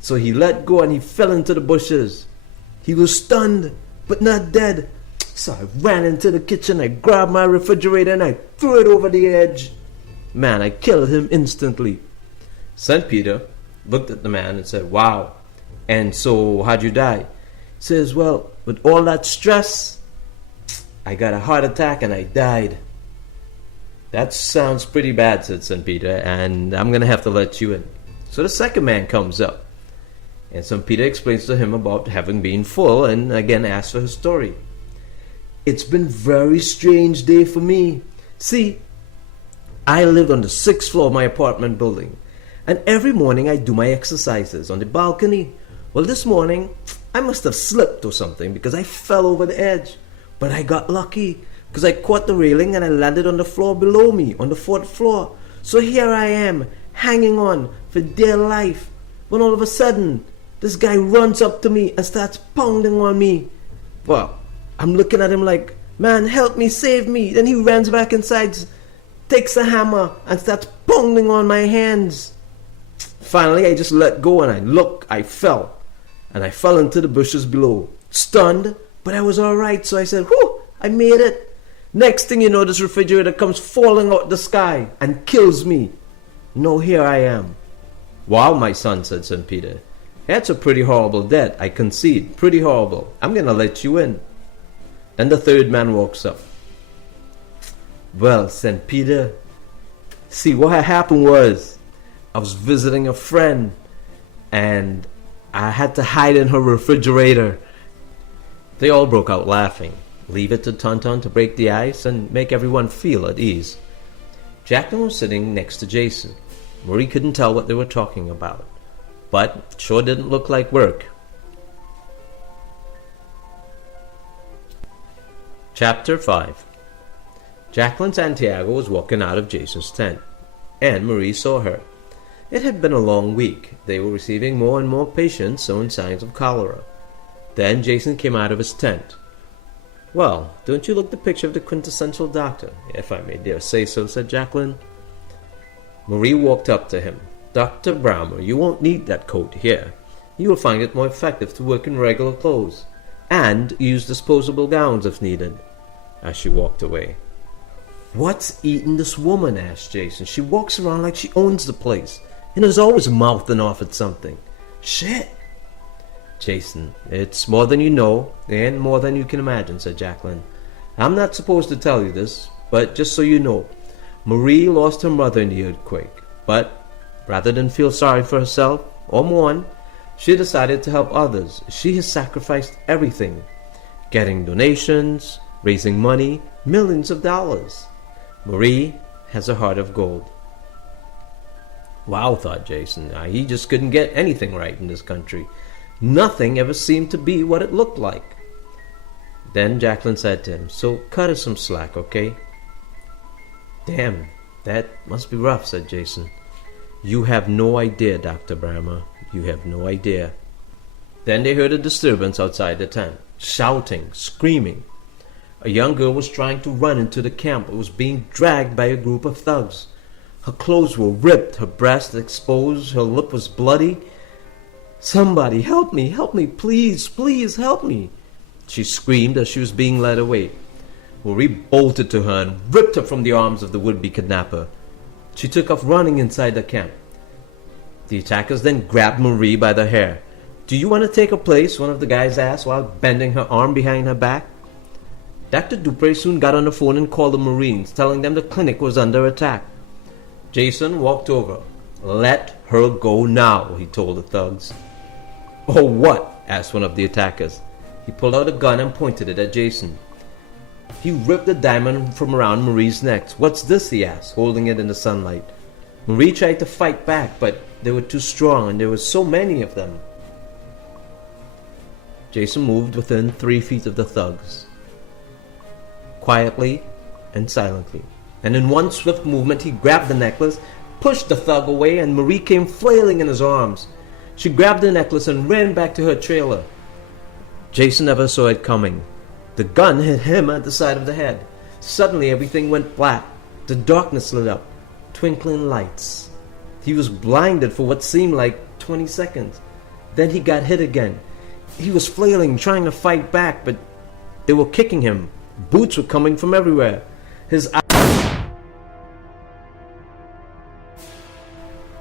So he let go and he fell into the bushes. He was stunned, but not dead. So I ran into the kitchen, I grabbed my refrigerator, and I threw it over the edge. Man, I killed him instantly." St. Peter looked at the man and said, "Wow, and so how'd you die?" He says, "Well, with all that stress, I got a heart attack and I died." "That sounds pretty bad," said St. Peter, "and I'm going to have to let you in." So the second man comes up, and St. Peter explains to him about having been full and again asks for his story. "It's been a very strange day for me. See, I live on the 6th floor of my apartment building, and every morning I do my exercises on the balcony. Well, this morning, I must have slipped or something because I fell over the edge. But I got lucky because I caught the railing and I landed on the floor below me, on the 4th floor. So here I am, hanging on for dear life, when all of a sudden, this guy runs up to me and starts pounding on me. Well, I'm looking at him like, 'Man, help me, save me.' Then he runs back inside, takes a hammer, and starts pounding on my hands. Finally, I just let go and I fell. And I fell into the bushes below, stunned, but I was alright. So I said, 'Whew, I made it.' Next thing you know, this refrigerator comes falling out the sky and kills me. Now here I am." "Wow, my son," said St. Peter. "That's a pretty horrible death, I concede. Pretty horrible. I'm going to let you in." Then the third man walks up. "Well, St. Peter, see, what had happened was I was visiting a friend and I had to hide in her refrigerator." They all broke out laughing. Leave it to Tonton to break the ice and make everyone feel at ease. Jacqueline was sitting next to Jason. Marie couldn't tell what they were talking about, but it sure didn't look like work. Chapter 5. Jacqueline Santiago was walking out of Jason's tent, and Marie saw her. It had been a long week. They were receiving more and more patients showing signs of cholera. Then Jason came out of his tent. "Well, don't you look the picture of the quintessential doctor, if I may dare say so," said Jacqueline. Marie walked up to him. "Dr. Browmer, you won't need that coat here. You will find it more effective to work in regular clothes, and use disposable gowns if needed," as she walked away. "What's eating this woman?" asked Jason. "She walks around like she owns the place, and is always mouthing off at something. Shit!" "Jason, it's more than you know, and more than you can imagine," said Jacqueline. "I'm not supposed to tell you this, but just so you know, Marie lost her mother in the earthquake, but rather than feel sorry for herself or mourn, she decided to help others. She has sacrificed everything, getting donations, raising money, millions of dollars. Marie has a heart of gold." Wow, thought Jason. He just couldn't get anything right in this country. Nothing ever seemed to be what it looked like. Then Jacqueline said to him, "So cut her some slack, okay?" "Damn, that must be rough," said Jason. "You have no idea, Dr. Brahma. You have no idea." Then they heard a disturbance outside the tent. Shouting, screaming. A young girl was trying to run into the camp but was being dragged by a group of thugs. Her clothes were ripped, her breast exposed, her lip was bloody. "Somebody help me, please, please help me," she screamed as she was being led away. Marie bolted to her and ripped her from the arms of the would-be kidnapper. She took off running inside the camp. The attackers then grabbed Marie by the hair. "Do you want to take her place?" one of the guys asked while bending her arm behind her back. Dr. Dupre soon got on the phone and called the Marines, telling them the clinic was under attack. Jason walked over. "Let her go now," he told the thugs. "Oh, what?" asked one of the attackers. He pulled out a gun and pointed it at Jason. He ripped the diamond from around Marie's neck. "What's this?" he asked, holding it in the sunlight. Marie tried to fight back, but they were too strong and there were so many of them. Jason moved within 3 feet of the thugs, quietly and silently, and in one swift movement he grabbed the necklace, pushed the thug away, and Marie came flailing in his arms. She grabbed the necklace and ran back to her trailer. Jason never saw it coming. The gun hit him at the side of the head. Suddenly everything went black. The darkness lit up, twinkling lights. He was blinded for what seemed like 20 seconds. Then he got hit again. He was flailing, trying to fight back, but they were kicking him. Boots were coming from everywhere. His eyes...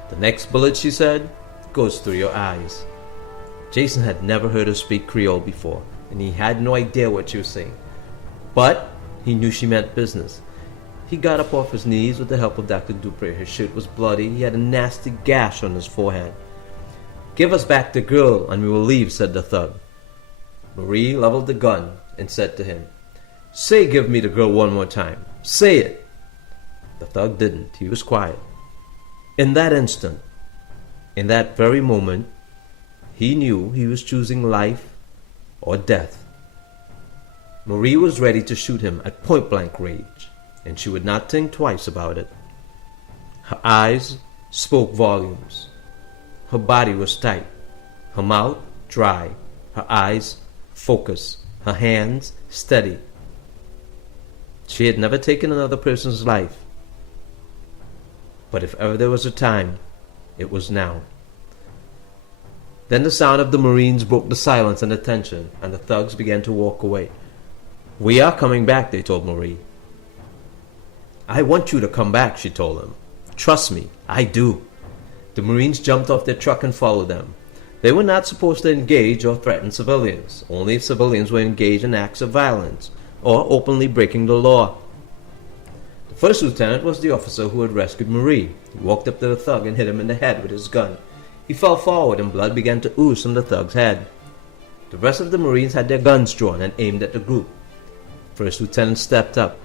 "The next bullet," she said, "goes through your eyes." Jason had never heard her speak Creole before, and he had no idea what she was saying. But he knew she meant business. He got up off his knees with the help of Dr. Dupre. His shirt was bloody. He had a nasty gash on his forehead. "Give us back the girl and we will leave," said the thug. Marie leveled the gun and said to him, "Say, give me the girl one more time. Say it." The thug didn't. He was quiet. In that instant, in that very moment, he knew he was choosing life or death. Marie was ready to shoot him at point-blank range, and she would not think twice about it. Her eyes spoke volumes. Her body was tight, her mouth dry, her eyes focused, her hands steady. She had never taken another person's life. But if ever there was a time, it was now. Then the sound of the Marines broke the silence and the tension, and the thugs began to walk away. "We are coming back," they told Marie. "I want you to come back," she told them. "Trust me, I do." The Marines jumped off their truck and followed them. They were not supposed to engage or threaten civilians, only if civilians were engaged in acts of violence or openly breaking the law. The first lieutenant was the officer who had rescued Marie. He walked up to the thug and hit him in the head with his gun. He fell forward and blood began to ooze from the thug's head. The rest of the Marines had their guns drawn and aimed at the group. First lieutenant stepped up,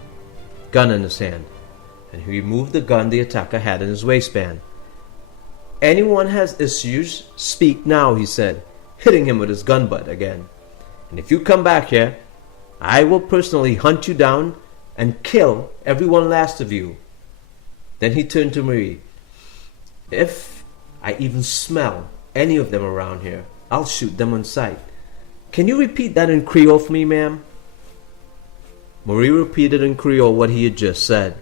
gun in his hand, and he removed the gun the attacker had in his waistband. anyone has issues, speak now, he said, hitting him with his gun butt again. And if you come back here, I will personally hunt you down and kill every one last of you. Then he turned to Marie. If I even smell any of them around here, I'll shoot them on sight. Can you repeat that in Creole for me, ma'am? Marie repeated in Creole what he had just said.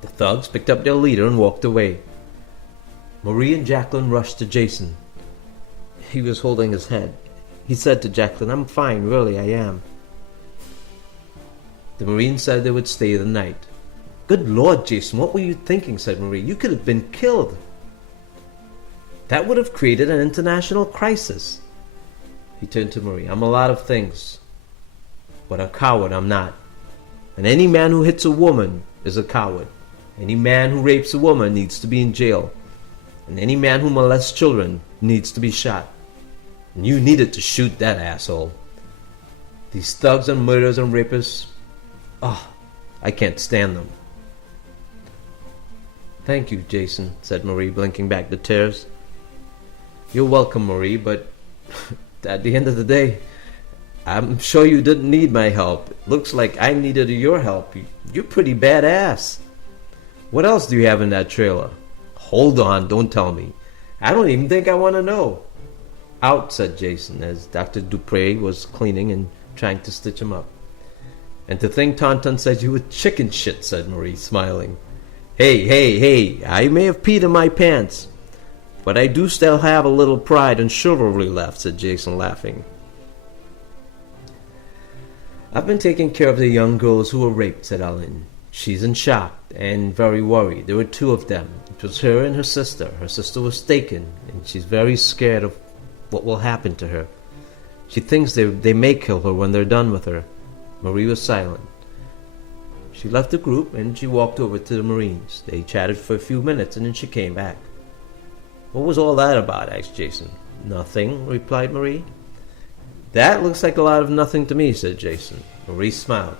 The thugs picked up their leader and walked away. Marie and Jacqueline rushed to Jason. He was holding his head. He said to Jacqueline, I'm fine, really, I am. The Marines said they would stay the night. Good Lord, Jason, what were you thinking, said Marie. You could have been killed. That would have created an international crisis. He turned to Marie. I'm a lot of things, but a coward I'm not. And any man who hits a woman is a coward. Any man who rapes a woman needs to be in jail. And any man who molests children needs to be shot. And you needed to shoot that asshole. These thugs and murderers and rapists, I can't stand them. Thank you, Jason, said Marie, blinking back the tears. You're welcome, Marie, but at the end of the day, I'm sure you didn't need my help. It looks like I needed your help. You're pretty badass. What else do you have in that trailer? Hold on, don't tell me. I don't even think I want to know. Out, said Jason, as Dr. Dupre was cleaning and trying to stitch him up. And to think Tauntaun said you were chicken shit, said Marie, smiling. Hey, I may have peed in my pants, but I do still have a little pride and chivalry left, said Jason, laughing. I've been taking care of the young girls who were raped, said Ellen. She's in shock and very worried. There were two of them. It was her and her sister. Her sister was taken, and she's very scared of what will happen to her. She thinks they may kill her when they're done with her. Marie was silent. She left the group and she walked over to the Marines. They chatted for a few minutes and then she came back. What was all that about? Asked Jason. Nothing, replied Marie. That looks like a lot of nothing to me, said Jason. Marie smiled.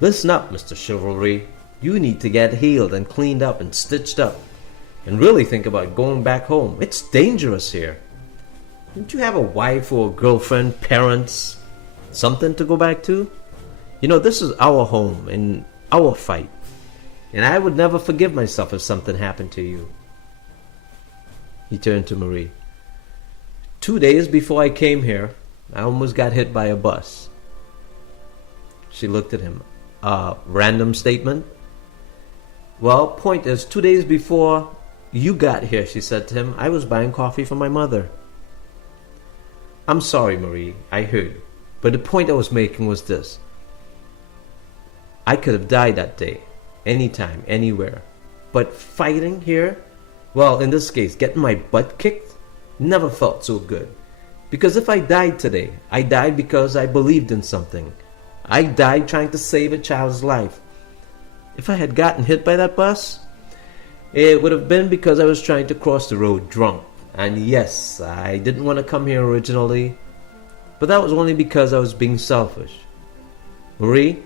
Listen up, Mr. Chivalry. You need to get healed and cleaned up and stitched up. And really think about going back home. It's dangerous here. Don't you have a wife or a girlfriend, parents, something to go back to? You know, this is our home and our fight. And I would never forgive myself if something happened to you. He turned to Marie. 2 days before I came here, I almost got hit by a bus. She looked at him. Random statement? Well, point is, 2 days before you got here, she said to him, I was buying coffee for my mother. I'm sorry, Marie, I heard. But the point I was making was this. I could have died that day, anytime, anywhere. But fighting here, well, in this case, getting my butt kicked, never felt so good. Because if I died today, I died because I believed in something. I died trying to save a child's life. If I had gotten hit by that bus, it would have been because I was trying to cross the road drunk. And yes, I didn't want to come here originally, but that was only because I was being selfish. Marie,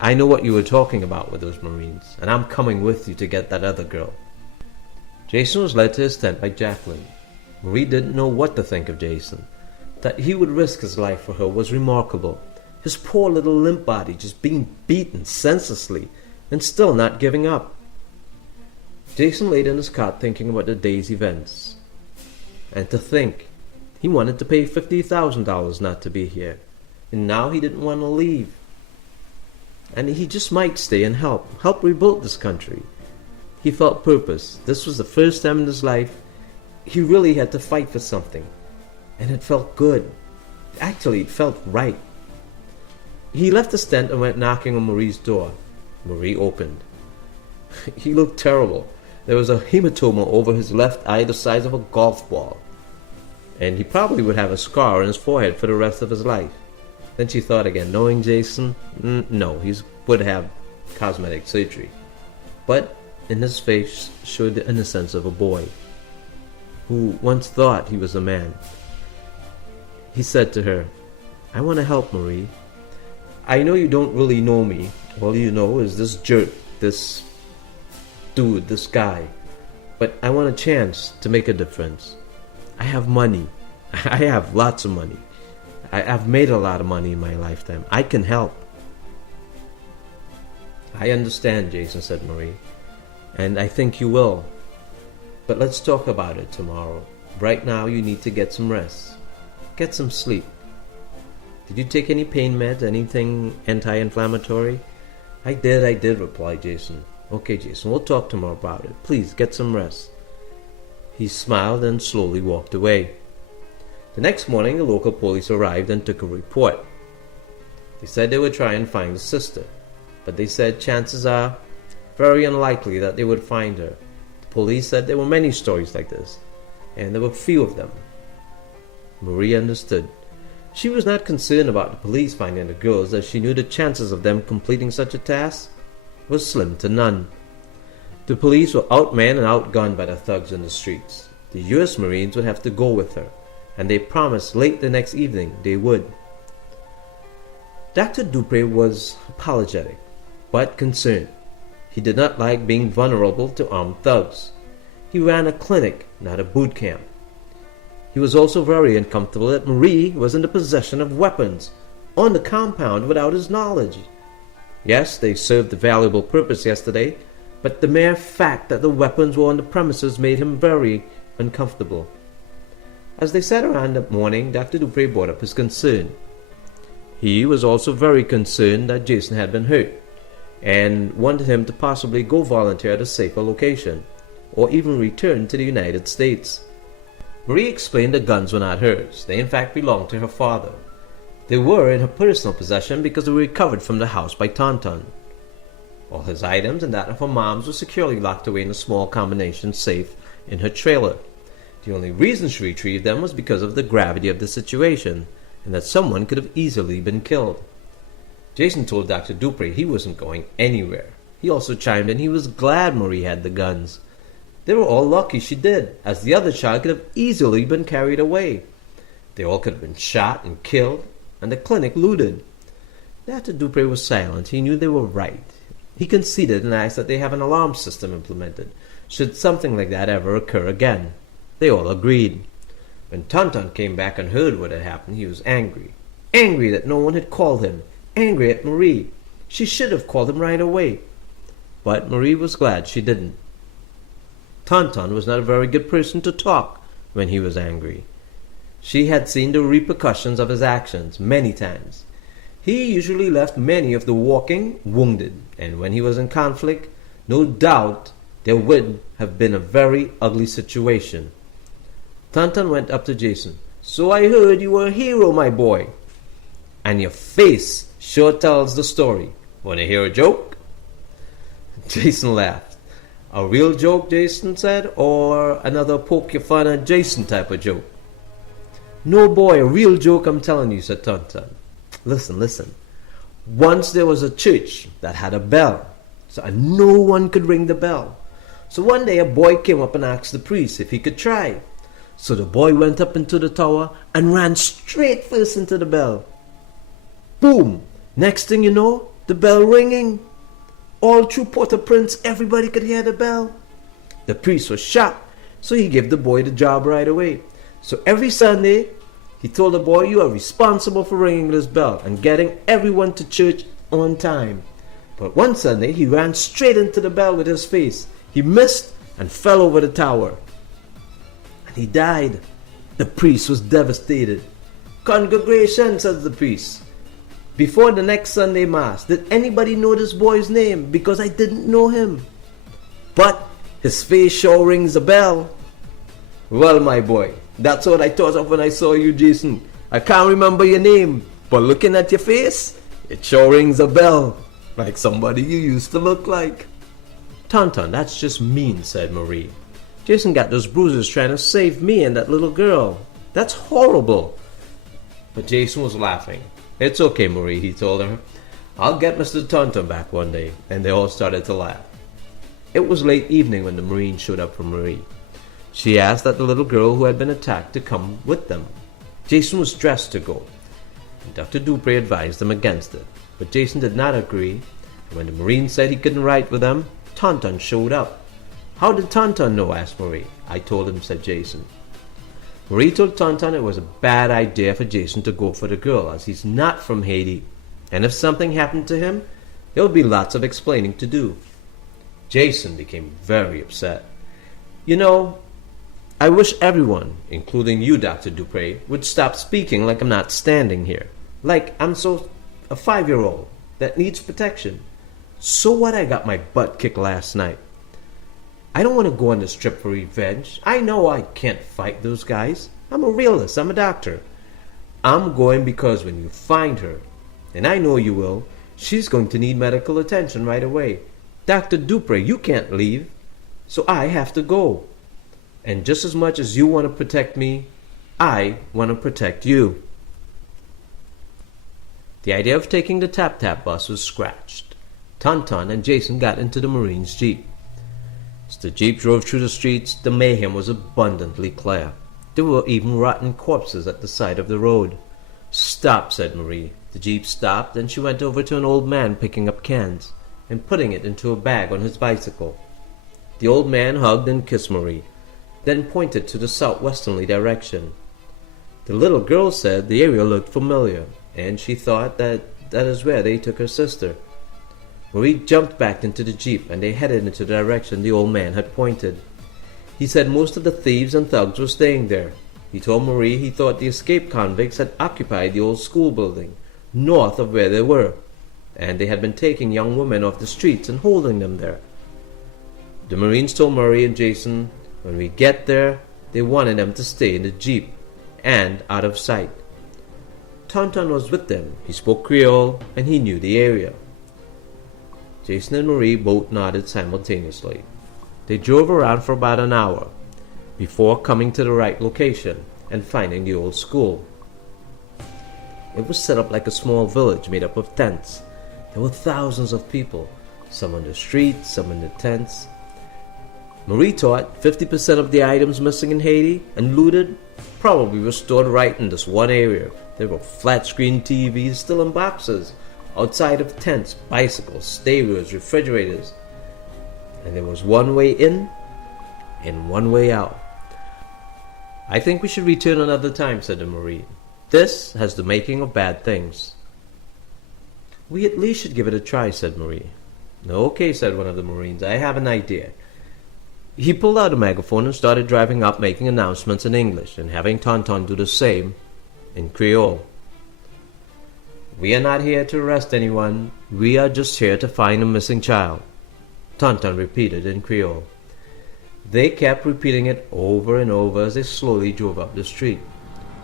I know what you were talking about with those Marines, and I'm coming with you to get that other girl. Jason was led to his tent by Jacqueline. Marie didn't know what to think of Jason. That he would risk his life for her was remarkable. His poor little limp body just being beaten senselessly and still not giving up. Jason laid in his cot thinking about the day's events. And to think, he wanted to pay $50,000 not to be here, and now he didn't want to leave. And he just might stay and help rebuild this country. He felt purpose. This was the first time in his life he really had to fight for something, and it felt good. Actually, it felt right. He left his tent and went knocking on Marie's door. Marie opened. He looked terrible. There was a hematoma over his left eye the size of a golf ball, and he probably would have a scar on his forehead for the rest of his life. Then she thought again, knowing Jason, no, he would have cosmetic surgery. But in his face showed the innocence of a boy who once thought he was a man. He said to her, I want to help, Marie. I know you don't really know me. All you know is this jerk, this dude, this guy. but I want a chance to make a difference. I have money. I have lots of money. I've made a lot of money in my lifetime. I can help. I understand, Jason, said Marie, and I think you will. But let's talk about it tomorrow. Right now, you need to get some rest. Get some sleep. Did you take any pain meds, anything anti-inflammatory? I did, replied Jason. Okay, Jason, we'll talk tomorrow about it. Please, get some rest. He smiled and slowly walked away. The next morning, the local police arrived and took a report. They said they would try and find the sister, but they said chances are very unlikely that they would find her. The police said there were many stories like this, and there were few of them. Marie understood. She was not concerned about the police finding the girls, as she knew the chances of them completing such a task was slim to none. The police were outmanned and outgunned by the thugs in the streets. The U.S. Marines would have to go with her, and they promised late the next evening they would. Dr. Dupree was apologetic, but concerned. He did not like being vulnerable to armed thugs. He ran a clinic, not a boot camp. He was also very uncomfortable that Marie was in the possession of weapons on the compound without his knowledge. Yes, they served a valuable purpose yesterday, but the mere fact that the weapons were on the premises made him very uncomfortable. As they sat around that morning, Dr. Dupree brought up his concern. He was also very concerned that Jason had been hurt, and wanted him to possibly go volunteer at a safer location, or even return to the United States. Marie explained the guns were not hers. They in fact belonged to her father. They were in her personal possession because they were recovered from the house by Tonton. All his items and that of her mom's were securely locked away in a small combination safe in her trailer. The only reason she retrieved them was because of the gravity of the situation, and that someone could have easily been killed. Jason told Dr. Dupree he wasn't going anywhere. He also chimed in he was glad Marie had the guns. They were all lucky she did, as the other child could have easily been carried away. They all could have been shot and killed, and the clinic looted. Dr. Dupree was silent. He knew they were right. He conceded and asked that they have an alarm system implemented, should something like that ever occur again. They all agreed. When Tonton came back and heard what had happened, he was angry. Angry that no one had called him. Angry at Marie. She should have called him right away. But Marie was glad she didn't. Tonton was not a very good person to talk when he was angry. She had seen the repercussions of his actions many times. He usually left many of the walking wounded, and when he was in conflict, no doubt there would have been a very ugly situation. Tonton went up to Jason. "So I heard you were a hero, my boy. And your face sure tells the story. Want to hear a joke?" Jason laughed. "A real joke," Jason said, "or another poke your fun at Jason type of joke?" "No, boy, a real joke, I'm telling you," said Tonton. Listen. Once there was a church that had a bell, and no one could ring the bell. So one day a boy came up and asked the priest if he could try. So the boy went up into the tower and ran straight first into the bell. Boom! Next thing you know, the bell ringing. All through Port-au-Prince, everybody could hear the bell. The priest was shocked, so he gave the boy the job right away. So every Sunday, he told the boy, "You are responsible for ringing this bell and getting everyone to church on time." But one Sunday, he ran straight into the bell with his face. He missed and fell over the tower. And he died. The priest was devastated. "Congregation," says the priest, "before the next Sunday Mass, did anybody know this boy's name? Because I didn't know him. But his face sure rings a bell." "Well, my boy, that's what I thought of when I saw you, Jason. I can't remember your name, but looking at your face, it sure rings a bell, like somebody you used to look like." "Tonton, that's just mean," said Marie. "Jason got those bruises trying to save me and that little girl. That's horrible." But Jason was laughing. "It's okay, Marie," he told her. "I'll get Mr. Tonton back one day." And they all started to laugh. It was late evening when the Marine showed up for Marie. She asked that the little girl who had been attacked to come with them. Jason was dressed to go, and Dr. Dupree advised them against it. But Jason did not agree, and when the Marine said he couldn't ride with them, Tonton showed up. How did Tonton know? Asked Marie. I told him, said Jason. Marie told Tonton it was a bad idea for Jason to go for the girl, as he's not from Haiti, and if something happened to him, there would be lots of explaining to do. Jason became very upset. You know, I wish everyone, including you, Dr. Dupre, would stop speaking like I'm not standing here. Like I'm a 5-year-old that needs protection. So what? I got my butt kicked last night. I don't want to go on this trip for revenge. I know I can't fight those guys. I'm a realist. I'm a doctor. I'm going because when you find her, and I know you will, she's going to need medical attention right away. Dr. Dupre, you can't leave, so I have to go. And just as much as you want to protect me, I want to protect you. The idea of taking the tap-tap bus was scratched. Tonton and Jason got into the Marine's Jeep. As the Jeep drove through the streets, the mayhem was abundantly clear. There were even rotten corpses at the side of the road. Stop, said Marie. The Jeep stopped, and she went over to an old man picking up cans and putting it into a bag on his bicycle. The old man hugged and kissed Marie, then pointed to the southwesterly direction. The little girl said the area looked familiar, and she thought that is where they took her sister. Marie jumped back into the Jeep, and they headed into the direction the old man had pointed. He said most of the thieves and thugs were staying there. He told Marie he thought the escaped convicts had occupied the old school building, north of where they were, and they had been taking young women off the streets and holding them there. The Marines told Marie and Jason when we get there, they wanted them to stay in the Jeep and out of sight. Tonton was with them. He spoke Creole, and he knew the area. Jason and Marie both nodded simultaneously. They drove around for about an hour before coming to the right location and finding the old school. It was set up like a small village made up of tents. There were thousands of people, some on the streets, some in the tents. Marie thought 50% of the items missing in Haiti and looted probably were stored right in this one area. There were flat-screen TVs still in boxes, outside of tents, bicycles, stereos, refrigerators. And there was one way in and one way out. I think we should return another time, said the Marine. This has the making of bad things. We at least should give it a try, said Marie. Okay, said one of the Marines, I have an idea. He pulled out a megaphone and started driving up, making announcements in English and having Tonton do the same in Creole. We are not here to arrest anyone. We are just here to find a missing child, Tonton repeated in Creole. They kept repeating it over and over as they slowly drove up the street.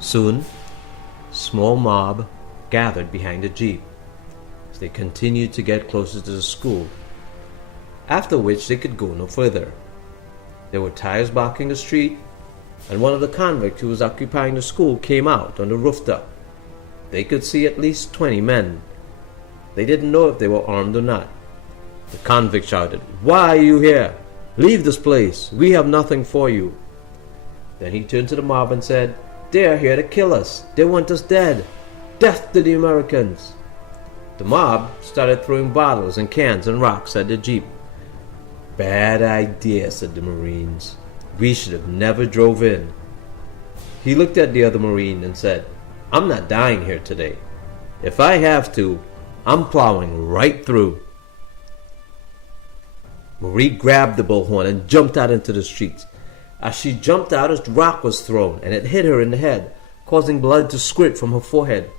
Soon, a small mob gathered behind the Jeep as they continued to get closer to the school, after which they could go no further. There were tires blocking the street, and one of the convicts who was occupying the school came out on the rooftop. They could see at least 20 men. They didn't know if they were armed or not. The convict shouted, "Why are you here? Leave this place. We have nothing for you." Then he turned to the mob and said, "They are here to kill us. They want us dead. Death to the Americans." The mob started throwing bottles and cans and rocks at the Jeep. "Bad idea," said the Marines. "We should have never drove in." He looked at the other Marine and said, "I'm not dying here today. If I have to, I'm plowing right through." Marie grabbed the bullhorn and jumped out into the streets. As she jumped out, a rock was thrown, and it hit her in the head, causing blood to squirt from her forehead.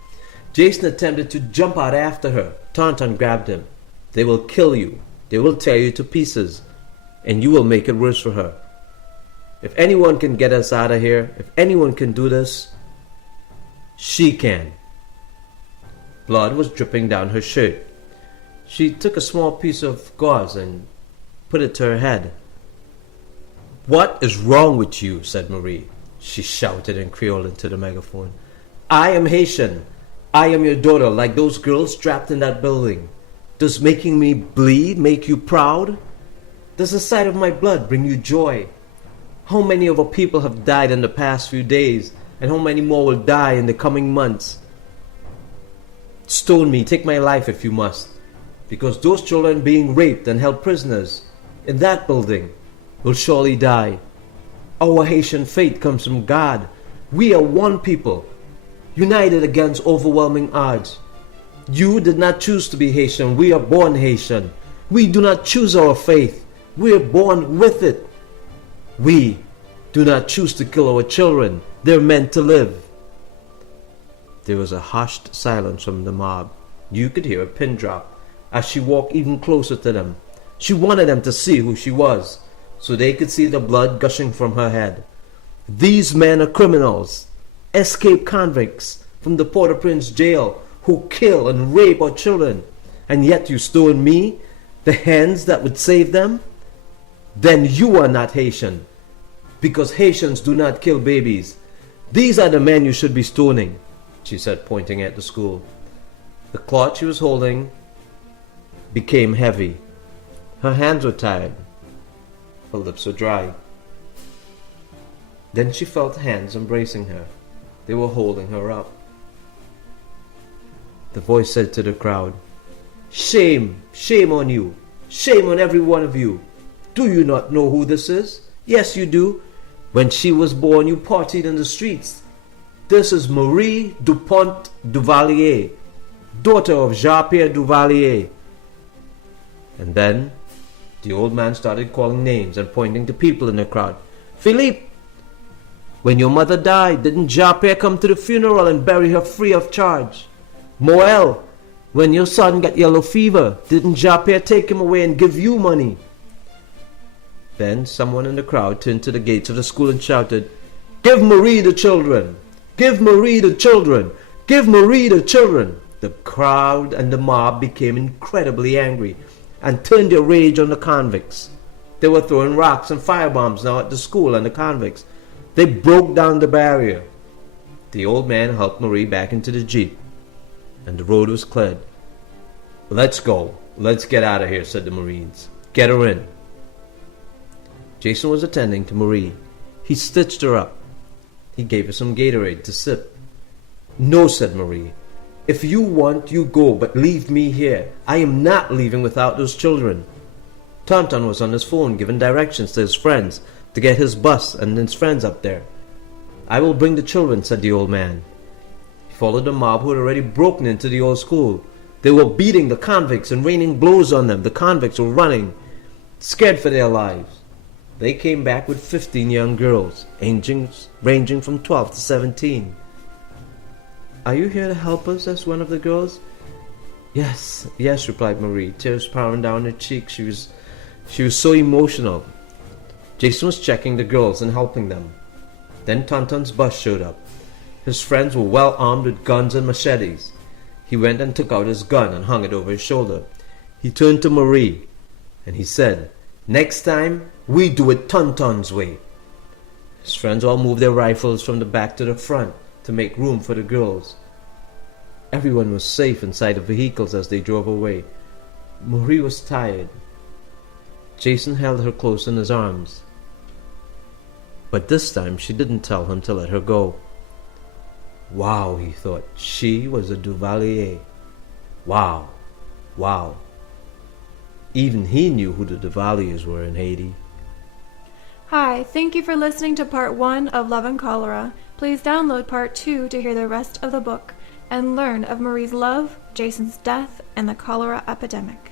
Jason attempted to jump out after her. Tonton grabbed him. "They will kill you. They will tear you to pieces, and you will make it worse for her. If anyone can get us out of here, if anyone can do this, she can." Blood was dripping down her shirt. She took a small piece of gauze and put it to her head. "What is wrong with you?" said Marie. She shouted in Creole into the megaphone. "I am Haitian. I am your daughter, like those girls trapped in that building. Does making me bleed make you proud? Does the sight of my blood bring you joy? How many of our people have died in the past few days, and how many more will die in the coming months? Stone me, take my life if you must, because those children being raped and held prisoners in that building, will surely die. Our Haitian faith comes from God. We are one people, united against overwhelming odds. You did not choose to be Haitian. We are born Haitian. We do not choose our faith. We are born with it. We do not choose to kill our children. They're meant to live. There was a hushed silence from the mob. You could hear a pin drop as she walked even closer to them. She wanted them to see who she was, so they could see the blood gushing from her head. These men are criminals, escaped convicts from the Port-au-Prince jail who kill and rape our children, and yet you stone me, the hands that would save them? Then you are not Haitian, because Haitians do not kill babies. These are the men you should be stoning, she said, pointing at the school. The cloth she was holding became heavy. Her hands were tired. Her lips were dry. Then she felt hands embracing her. They were holding her up. The voice said to the crowd, "Shame, shame on you. Shame on every one of you. Do you not know who this is? Yes, you do. When she was born, you partied in the streets. This is Marie Dupont Duvalier, daughter of Jean-Pierre Duvalier." And then the old man started calling names and pointing to people in the crowd. "Philippe, when your mother died, didn't Jean-Pierre come to the funeral and bury her free of charge? Moël, when your son got yellow fever, didn't Jean-Pierre take him away and give you money?" Then someone in the crowd turned to the gates of the school and shouted, "Give Marie the children! Give Marie the children! Give Marie the children!" The crowd and the mob became incredibly angry and turned their rage on the convicts. They were throwing rocks and firebombs now at the school and the convicts. They broke down the barrier. The old man helped Marie back into the jeep, and the road was cleared. "Let's go. Let's get out of here," said the Marines. "Get her in." Jason was attending to Marie. He stitched her up. He gave her some Gatorade to sip. "No," said Marie. "If you want, you go, but leave me here. I am not leaving without those children." Tonton was on his phone giving directions to his friends to get his bus and his friends up there. "I will bring the children," said the old man. He followed the mob who had already broken into the old school. They were beating the convicts and raining blows on them. The convicts were running, scared for their lives. They came back with 15 young girls, ranging from 12 to 17. "Are you here to help us?" asked one of the girls. Yes, replied Marie, tears pouring down her cheeks. She was so emotional. Jason was checking the girls and helping them. Then Tonton's bus showed up. His friends were well armed with guns and machetes. He went and took out his gun and hung it over his shoulder. He turned to Marie and he said, "Next time, we do it Tonton's way." His friends all moved their rifles from the back to the front to make room for the girls. Everyone was safe inside the vehicles as they drove away. Marie was tired. Jason held her close in his arms. But this time she didn't tell him to let her go. Wow, he thought, she was a Duvalier. Wow. Even he knew who the Duvaliers were in Haiti. Hi, thank you for listening to Part 1 of Love and Cholera. Please download Part 2 to hear the rest of the book and learn of Marie's love, Jason's death, and the cholera epidemic.